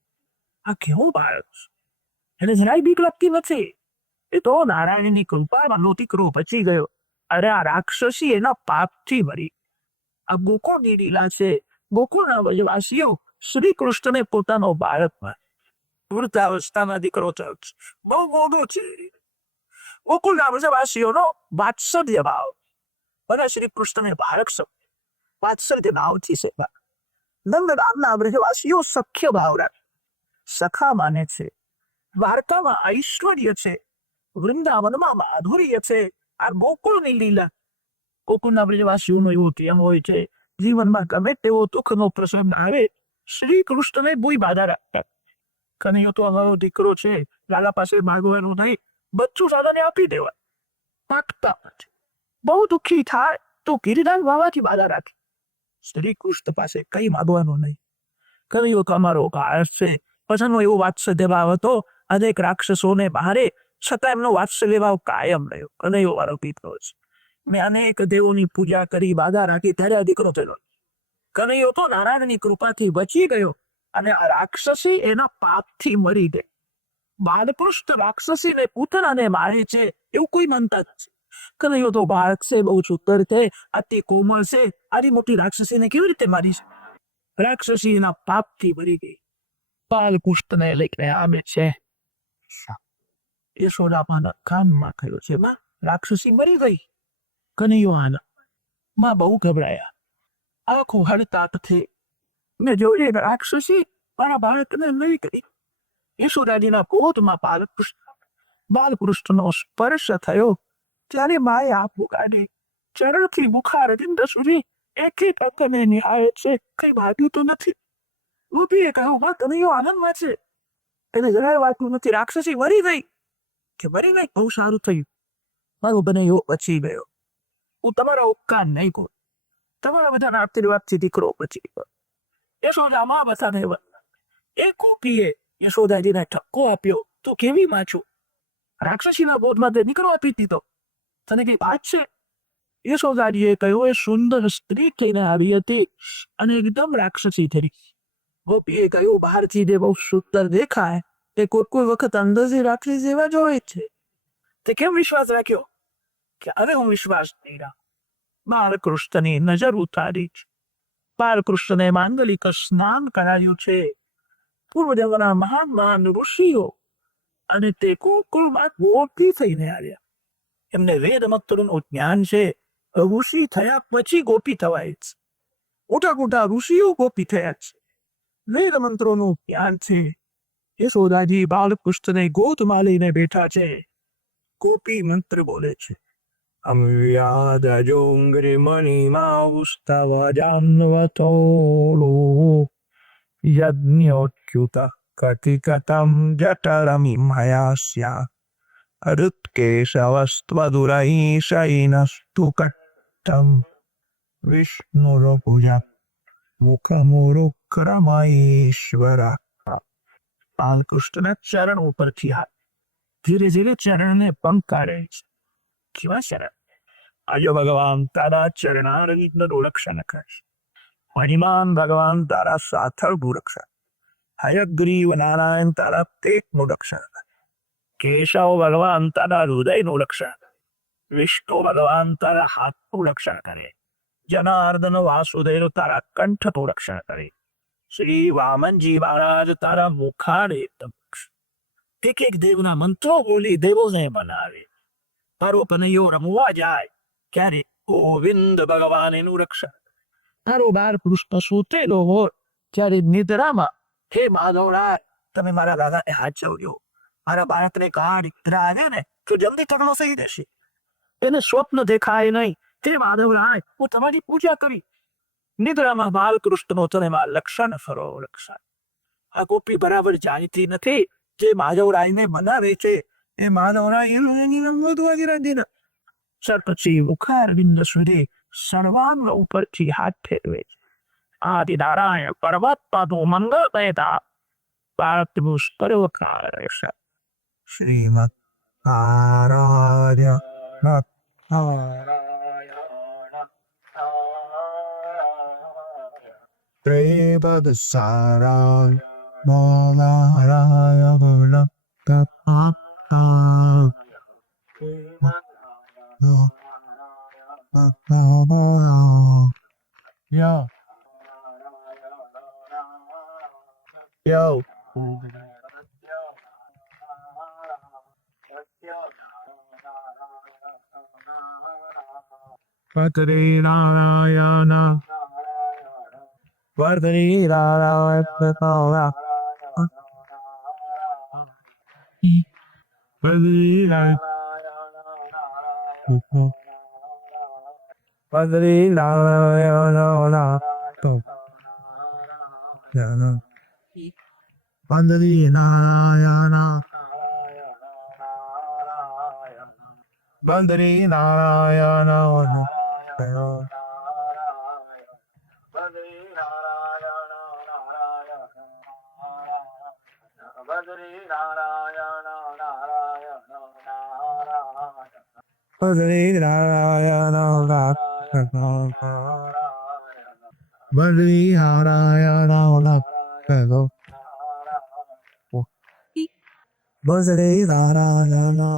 આ કેવું બાળક છે? એને જરાય બીક લાગતી નથી. એ તો નારાયણની કૃપામાં નો દીકરો બચી ગયો. અરે આ રાક્ષસી એના પાપથી મરી. આ ગોકુળની લીલા છે. ગોકુળના વ્રજવાસીઓ શ્રી કૃષ્ણને પોતાનો બાળકમાં વૃદ્ધાવસ્થામાં દીકરો થયો છે. બહુ મોટો છે. ગોકુળના વ્રજવાસીઓનો વાત્સલ્ય ભાવ. બધા શ્રી કૃષ્ણને બાળક સમજે. વાત્સલ્ય ભાવથી સેવા. નંદરામના વ્રજવાસીઓ સખ્ય ભાવ રાખે. સખા માને છે. વાર્તામાં ઐશ્વર્ય છે. વૃંદાવનમાં માધુર્ય છે. આ ગોકુળની લીલા. ગોકુળના વ્રજવાસીઓનો એવો કેમ હોય છે, જીવનમાં ગમે તેવો દુઃખનો પ્રસંગ આવે શ્રી કૃષ્ણને કોઈ બાધા રાખતા. કનૈયો તો અમારો દીકરો છે, લાલા પાસે માગવાનું નહીં, બધું દાદાને આપી દેવાય. માગતા નથી. બહુ દુઃખી થાય તો ગિરિરાજ બાવાથી બાધા રાખે. શ્રી કૃષ્ણ પાસે કઈ માગવાનું નહીં. કનૈયો તો અમારો કાળ છે. પછીનો એવો વાત્સલ્ય ભાવ હતો. અનેક રાક્ષસોને બહારે છતાં એમનો વાત્સલ્ય ભાવ કાયમ રહ્યો. કનૈયો મારો દીકરો છે. મેં અનેક દેવોની પૂજા કરી, બાધા રાખી, ત્યારે આ દીકરો થયો. કનૈયો તો નારાયણની કૃપાથી બચી ગયો અને આ રાક્ષસી એના પાપથી મરી ગઈ. બાલકૃષ્ણ રાક્ષસીને પૂતનાને મારે છે એવું કોઈ માનતા નથી. કનૈયો તો બાળક છે, બહુ સુંદર છે, અતિ કોમળ છે. આની મોટી રાક્ષસીને કેવી રીતે મારી છે? રાક્ષસી એના પાપથી મરી ગઈ. બાલકૃષ્ણને લઈને આવે છે. યશોદામાના કાનમાં કહ્યું છે, માં રાક્ષસી મરી ગઈ. કનૈયો આના માં બહુ ગભરાયા. આંખો હડતાટથી મેં જોઈ રાક્ષસી મારા બાળકને લઈ ગઈ. યશોદાજીના ક્રોધમાં બાલકૃષ્ણનો સ્પર્શ થયો ત્યારે માએ આંખો કાઢી. ચરણથી બુખાર દિંડ સુધી એક એક અંગને નિહાળે છે. કઈ ભાગ્યું તો નથી. ગોપીએ કહ્યું, માં કનૈયો આનંદમાં છે. એને જરાય વાંચ્યું નથી. રાક્ષસી મરી ગઈ કે મરી ગઈ? બહુ સારું થયું. મારો કનૈયો બચી ગયો. હું તમારા ઉપકાર નહીં કહું. તમારા બધાના આશીર્વાદથી દીકરો બચી ગયો. યશોદા માં બધાને એક ગોપીએ યશોદાજીને ઠપકો આપ્યો. તો કેવી માં છું? રાક્ષસીના બોધમાં તે દીકરો આપી દીધો. તને કઈ વાત છે? યશોદાજીએ કહ્યું, એ સુંદર સ્ત્રી થઈને આવી હતી અને એકદમ રાક્ષસી થઈ. ગોપીએ કહ્યું, બહારથી જે બહુ સુંદર દેખાય તે કોઈ વખત અંદરથી રાક્ષસી જેવા જ હોય છે. તે કેમ વિશ્વાસ રાખ્યો? કે હવે હું વિશ્વાસ નહીં રાખ. બાલકૃષ્ણની નજર ઉતારી છે. બાલકૃષ્ણને માંગલિક સ્નાન કરાયું છે. પૂર્વજન્મના મહાન મહાન ઋષિઓ અને તે કુળમાં ગોપી થઈને આવ્યા. એમને વેદ મંત્રોનું જ્ઞાન છે. ઋષિ થયા પછી ગોપી થવાય છે. મોટા મોટા ઋષિઓ ગોપી થયા છે. વેદ મંત્રોનું જ્ઞાન છે. યશોદાજી બાલકૃષ્ણને ગોદમાં લઈને બેઠા છે. ગોપી મંત્ર બોલે છે. अम्व्यादजोङ्घ्रिमणिमावस्तव जान्वतोलो यज्ञोच्युत कथिकतं जठरमिमया स्यात् हृत्केशवस्त्वदुरैशैनस्तु कट्टं विष्णुरुपुजा मुखमुरुक्रमैश्वर बालकृष्णના ચરણ ઉપરથી હાથ ધીરે ધીરે ચરણને પંકારે છે. કેવા ચરણ? આજો ભગવાન તારા ચરણારવિંદનું રક્ષણ કરે. હરિમાન ભગવાન તારા સાથળનું રક્ષણ, હયગ્રીવ નારાયણ તારા પેટનું રક્ષણ કરે, કેશવ ભગવાન તારા હૃદયનું રક્ષણ કરે, વિષ્ણુ ભગવાન તારા હાથનું રક્ષણ કરે, જનાર્દન વાસુદેવ તારા કંઠનું રક્ષણ કરે, શ્રી વામનજી મહારાજ તારા મુખારે એક એક દેવના મંત્રો બોલી દેવોને મનાવે. તારો કનૈયો રમવા જાય ક્યારે ગોવિંદ ભગવાન એનું રક્ષણ. તારો બાર કૃષ્ણ સૂતેલો હોય ત્યારે નિદ્રામાં હે માધવરાય તમે મારા દાદાને હાથ જોડ્યો, મારા બાળકને કાળ નિદ્રા આવે ને તો જલ્દી ટકલો થઈ જશે, એને સ્વપ્ન દેખાય નહીં. હે માધવરાય હું તમારી પૂજા કરી. નિદ્રામાં બાલકૃષ્ણનો તમે મારા લક્ષણ ફરો લક્ષણ. આ ગોપી બરાબર જાણતી નથી જે માધવરાયને બનાવે છે એ માધવરાય પછી મુખારવિંદ સુધી સર્વાંગ ઉપરથી હાથ ફેરવે છે. આદિ નારાયણ પરમાત્માનું મંગળ કહેતા ભારતનું સર્વકાળ રહેશે. શ્રીમદ નારાયણ ત્રેપદ સારાય બોલારાય બોલા Yo. Padri Narayana. Padri Narayana. Padri Narayana. Padri Narayana. Padri Narayana. Padri Narayana. Padri Narayana. Padri Narayana. Bhajre Narayana.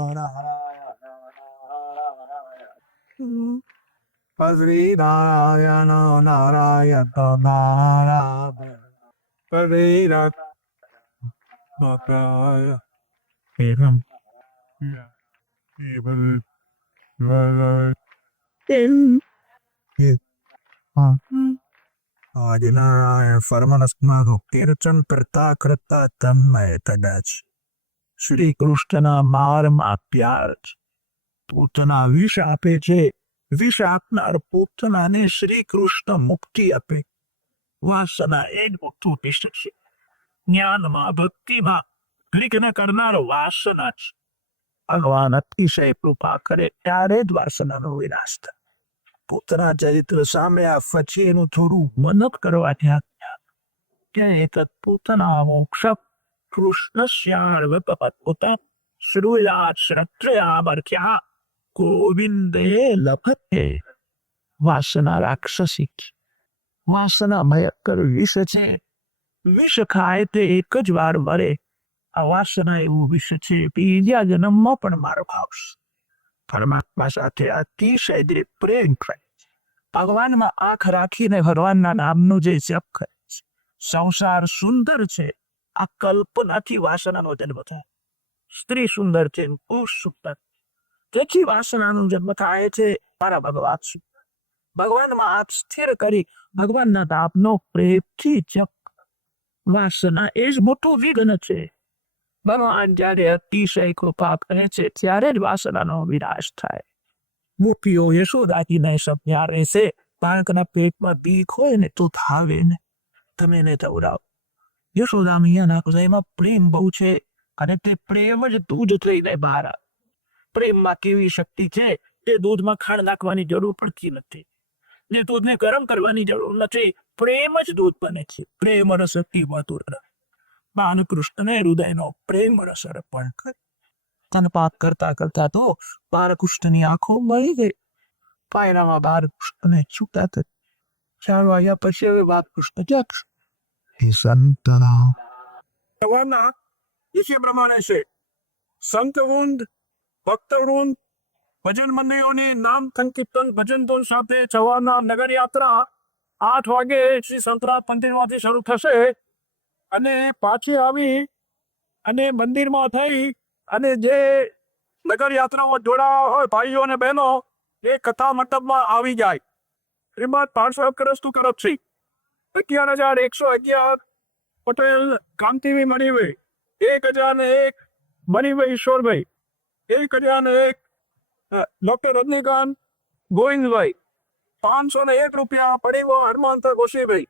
Bhajre Narayana Narayana Narayana. Bhajre Narayana. Evam. આદિ નારાયણ ફરમાનસ્માનું કીર્તન કરતા કરતા તન્મય થયા છે. શ્રી કૃષ્ણના મારમાં પ્યાર છે. પૂતના વિષ આપે છે, વિષ આપનાર પૂતનાને શ્રી કૃષ્ણ મુક્તિ આપે. વાસના એ જ મોટું વિષ છે. જ્ઞાનમાં ભક્તિમાં વિઘ્ન કરનાર વાસના છે. ભગવાન અતિશય કૃપા કરે ત્યારે જ વાસનાનો વિનાશ થાય. પૂતના ચરિત્ર સામે આ પછી એનું થોડું મનન કરવાની આજ્ઞા કે તત્પૂતના મોક્ષ કૃષ્ણસ્યાર્વપત્પુતા શ્રુયાત શ્રત્રયા બર્ખ્યા ગોવિંદે લભતે. વાસના રાક્ષસી છે. વાસના ભયંકર વિષ છે. વિષ ખાય તે એક જ વાર મરે. આ વાસના એવું વિષ છે બીજા જન્મમાં પણ મારો ભાવશે. પરમાત્મા સાથે અતિશય પ્રેમ કરે છે. ભગવાનમાં આંખ રાખીને ભગવાનના નામનું જે જપ કરે છે. સંસાર સુંદર છે, આ કલ્પનાથી વાસનાનો જન્મ થાય. સ્ત્રી સુંદર છે, પુરુષ સુંદર, તેથી વાસનાનો જન્મ થાય છે. મારા ભગવાન સુંદર. ભગવાનમાં આંખ સ્થિર કરી ભગવાનના નામનો પ્રેમથી જપ. વાસના એ જ મોટું વિઘ્ન છે. ભગવાન જ્યારે અતિશય કૃપા કરે છે ત્યારે જ વાસનાનો વિનાશ થાય. ગોપીઓ યશોદાજીને સપન્યા રહેશે. બાળકના પેટમાં બીક હોય ને તો થાવે ને તમે એને દવડાવો. યશોદા મૈયાના હૃદયમાં પ્રેમ બહુ છે અને તે પ્રેમ જ દૂધ થઈને બહાર આવે. પ્રેમમાં કેવી શક્તિ છે તે દૂધમાં ખાંડ નાખવાની જરૂર પડતી નથી. જે દૂધને ગરમ કરવાની જરૂર નથી. પ્રેમ જ દૂધ બને છે. પ્રેમ રસ અતિ મધુર. બાલકૃષ્ણને હૃદયનો પ્રેમ રસ અર્પણ કરી. તનપાત કરતા કરતા તો બાલકૃષ્ણની આંખો મળી ગઈ. પાયરામાં બાલકૃષ્ણને છૂટા થઈ. 4 વાગ્યા પછી હવે બાલકૃષ્ણ જાગશે. હે સંતરામ સવારના ઋષિ પ્રમાણે છે. સંતવૃંદ ભક્તવૃંદ ભજન મંડળીઓની નામ સંકીર્તન ભજન ધૂન સાથે સવારના નગર યાત્રા 8 વાગે શ્રી સંતરામ મંદિરમાંથી શરૂ થશે અને પાછી આવી અને મંદિરમાં થઈ અને જે નગર યાત્રામાં જોડાયા હોય ભાઈઓ અને બહેનો એ કથા મંડપમાં આવી જાય. શ્રીમદ 500 કરસ્તુ કરપસી 11,111 પટેલ કાંતિવી મણિભાઈ 1001 મણિભાઈ ઈશ્વરભાઈ 1001 ડોક્ટર રજનીકાંત ગોવિંદભાઈ 501 રૂપિયા પડીવો હનુમંત ગોશીભાઈ